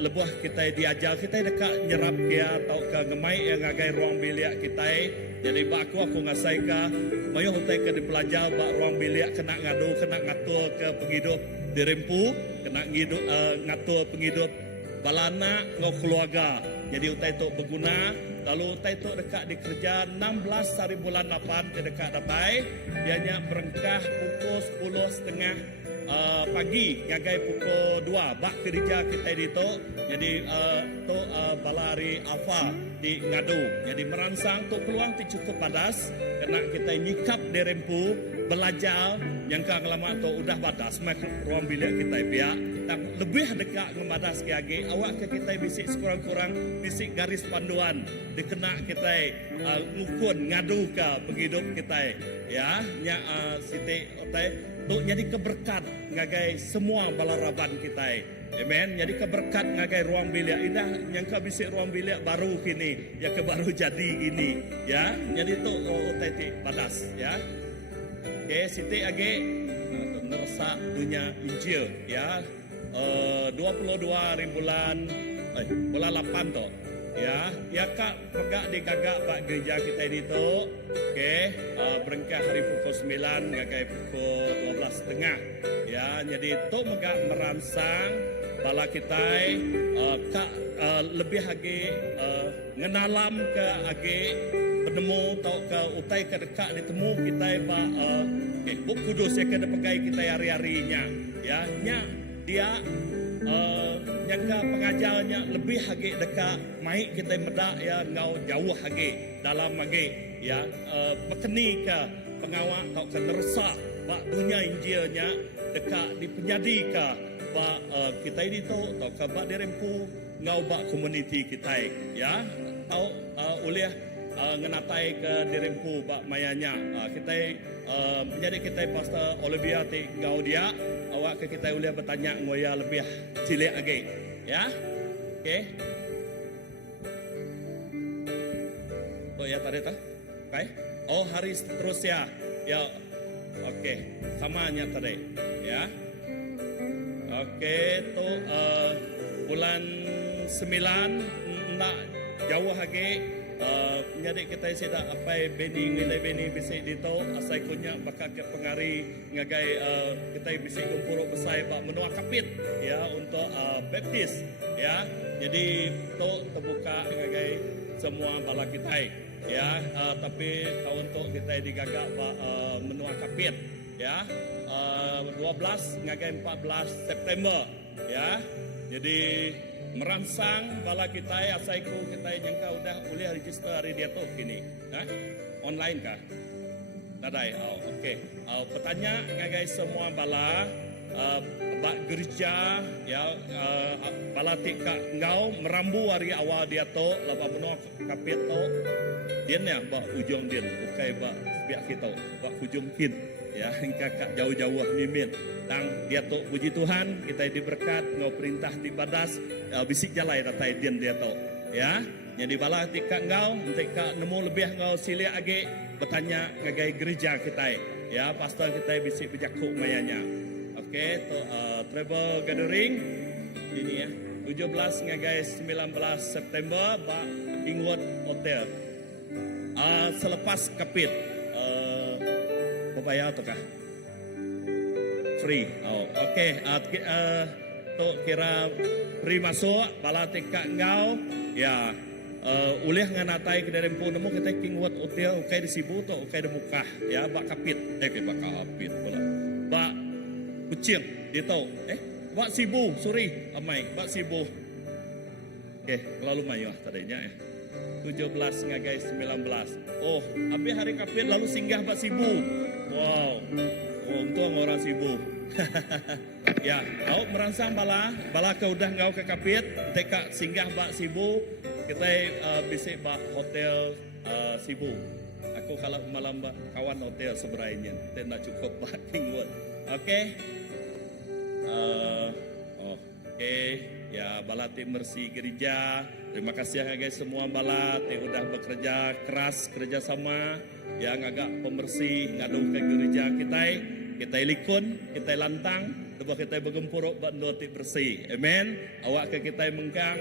lebuh kita diajar kita dekat nyerap dia atau ke ngemai yang ngagai ruang bilik kita jadi aku ngasai ke mayu hotai ke dipelajar bak ruang bilik kena ngadu kena ngatur ke penghidup dirempu kena ngatur penghidup balana ngau keluarga jadi utai tu berguna lalu utai tu dekat dikerja 16 hari bulan 8 ke dekat dapai dianya berengkah pukul 10.30 pagi ngagai pukul 2 bak kerja kita di tu jadi tu balari alfa di ngadu jadi merangsang tu peluang tu cukup padas kena kita nyikap dirempu belajar yang kang lama tu udah batas mak ruang bilik kita pihak tak lebih dekat ngemadas ke agi awak ke kita bisik sekurang-kurang bisik garis panduan dikena kita ngukun ngadu ke penghidup kita ya nya siti otai tu jadi keberkat ngagai semua balaraban kita amen jadi keberkat ngagai ruang bilik indah yang ke bisik ruang bilik baru kini ya ke baru jadi ini ya jadi tu otai ti badas ya. Okay, Siti age nerasa dunia Injil ya 22 hari bulan 8 to ya ya kak pegak di gagak pak gereja kita ini to berengkah hari pukul 9 ngagai pukul 12.30 ya jadi to megak merangsang bala kita kak lebih age ngenalam ke age penemu tau ke utai ke dekat ditemu kita pak buk kudus ya ke pakai kita hari-harinya ya nya dia yang ke pengajarnya lebih hagi dekat mai kita medak ya ngau jauh hagi dalam hagi ya berkeni ke pengawak tau ke nersa pak dunia Injilnya dekat di penyadi ke pak kita ini tau ke pak dirempu ngau pak komuniti kita ya tau uliah ngenatai ke dirempu bak mayanya kita menjadi kita pastor Olivia ti ngau dia awak ke kita boleh bertanya ngoya lebih cilik lagi ya okey oh ya tadi tak okey oh hari terus ya okey samanya tadi ya okey tu bulan 9 nak jauh lagi jadi kita sudah apa Beni bisik dito asai kunya bakal ke pengari ngagai kita bisik kumpul besar bak menua kapit ya untuk baptis ya jadi to terbuka ngagai semua bala kita ya tapi tahun tu kita digagak bak menua kapit ya 12 ngagai 14 September ya jadi merangsang bala kita asaiku kita jangka udah boleh register hari dia tu kini online kah? Nadai. Okey. Bertanya ngagai semua bala bak gereja ya balatik ka ngau merambu hari awal dia to lapa menok kapit to dia ya bak ujung dia ukai bak biak kita bak ujung kin ya kakak jauh-jauh mimin tang dia to puji Tuhan kita diberkat ngau perintah di badas bisik jalai datai dia to ya jadi balatik ka ngau entek ka nemu lebih ngau silia age bertanya ngagai gereja kita ya pastor kita bisik bejakuk mayanya. Oke, travel gathering ini ya 17 guys 19 September Pak Kingwood Hotel. Selepas kapit bayar ataukah free? Oh, oke. Tu kira free masuk balatik kak ngau ya. Ulih nganatai ke dari pun nemu kita Kingwood Hotel ukai di sibu tu ukai di muka ya bak kapit bak kapit pula bak kucing itu bak sibu sorry amai bak sibu lalu mayu tadinya ya 17 ngagai 19 oh habis hari kapit lalu singgah bak sibu wow untung orang sibu ya kau merangsang bala kau udah ngau ke kapit teka singgah bak sibu kita bisik bak hotel sibu aku kalau malam kawan hotel seberainya kita nak cukup bak Kingwood oke ya bala tim bersih gereja terima kasih guys semua bala yang udah bekerja keras kerja sama yang agak pembersih ngadu ke gereja kita likun kita lantang sebab kita bergempuruk bando ti bersih amen awak ke kita mengkang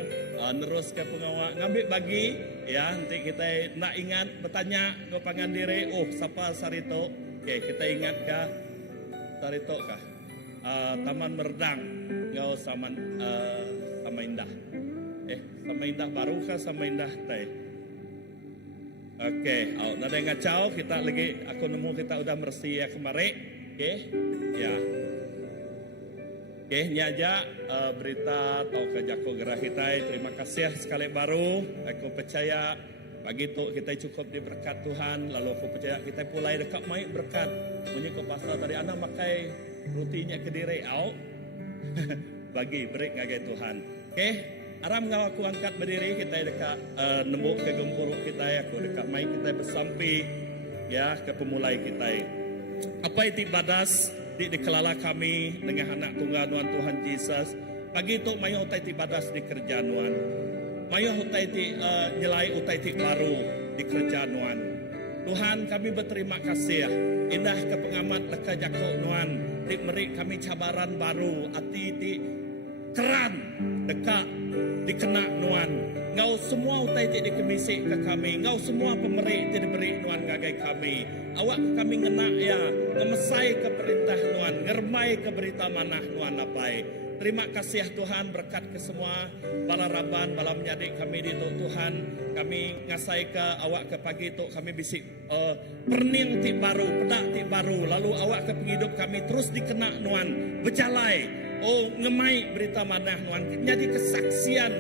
nerus ke pengawak ngambil bagi ya nanti kita nak ingat bertanya ngopangan diri siapa Sarito kita ingat kah Sarito kah Taman Merdang ngau sama indah sama indah baru kah sama indah teh oke nada ngacau kita lagi aku nemu kita udah bersih ya kemarin ya ini aja berita atau ke Jako Gerah kita terima kasih sekali baru aku percaya pagi itu kita cukup diberkat Tuhan lalu aku percaya kita mulai dekat mai berkat punya ke pasal tadi anak pakai rutinnya ke diri bagi break ngagai Tuhan aram ngau aku angkat berdiri kita dekat nemu ke gempuruk kita aku dekat mai kita bersampi ya ke pemulai kita apa itu badas dikelala kami dengan anak tunggal Tuhan Tuhan Yesus pagi itu mayu utai ti badas di kerjaan Tuhan mayu utai ti nyelai utai ti baru di kerjaan Tuhan Tuhan kami berterima kasih indah ke pengamat leka Jako Tuhan ti meri kami cabaran baru ati ti keran dekat dikena Tuhan ngau semua utai ti dikemisi ke kami ngau semua pemeri ti diberi Tuhan ngagai kami awak kami ngena ya ngemesai ke perintah Tuhan ngermai ke berita manah Tuhan apai terima kasih Tuhan berkat ke semua bala raban bala menyadik kami di Tuhan kami ngasai ke awak ke pagi itu kami bisik perning ti baru pedak ti baru lalu awak ke penghidup kami terus dikena Tuhan berjalai ngemai berita manah Tuhan jadi kesaksian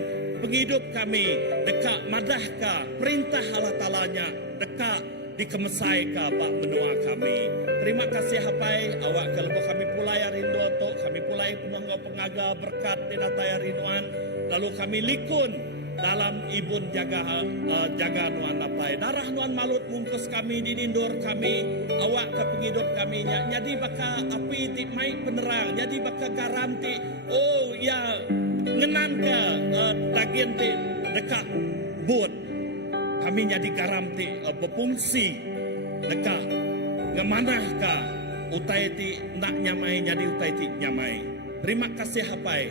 penghidup kami dekat madahka perintah Allah Ta'alanya dekat dikemesai ka Pak menua kami terima kasih hapai awak kalau kami pulai rindu to kami pulai penangga pengaga berkat tidak tayar rinduan lalu kami likun dalam ibun jaga nuan apai darah nuan malut mungkus kami dinindur kami awak ke penghidup kami jadi baka api ti mai penerang jadi baka garam ti ya ngenan ke daging ti dekat but kami jadi garam ti berfungsi dekat ngemanah ka utai ti nak nyamai jadi utai ti nyamai terima kasih hapai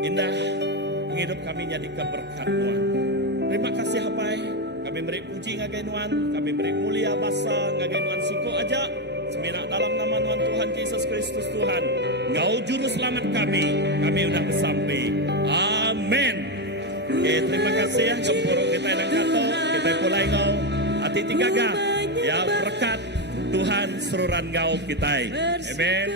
indah hidup kami jadi keberkat Tuhan terima kasih hapai kami beri puji ngagai Tuhan kami beri mulia basa ngagai Tuhan suku aja seminak dalam nama Tuhan Tuhan Yesus Kristus Tuhan Engkau juru selamat kami udah bersampai amin. Terima kasih ya gempuruk kita yang kata kita mulai ngau hati tigaga ya berkat Tuhan seruran ngau kita amin.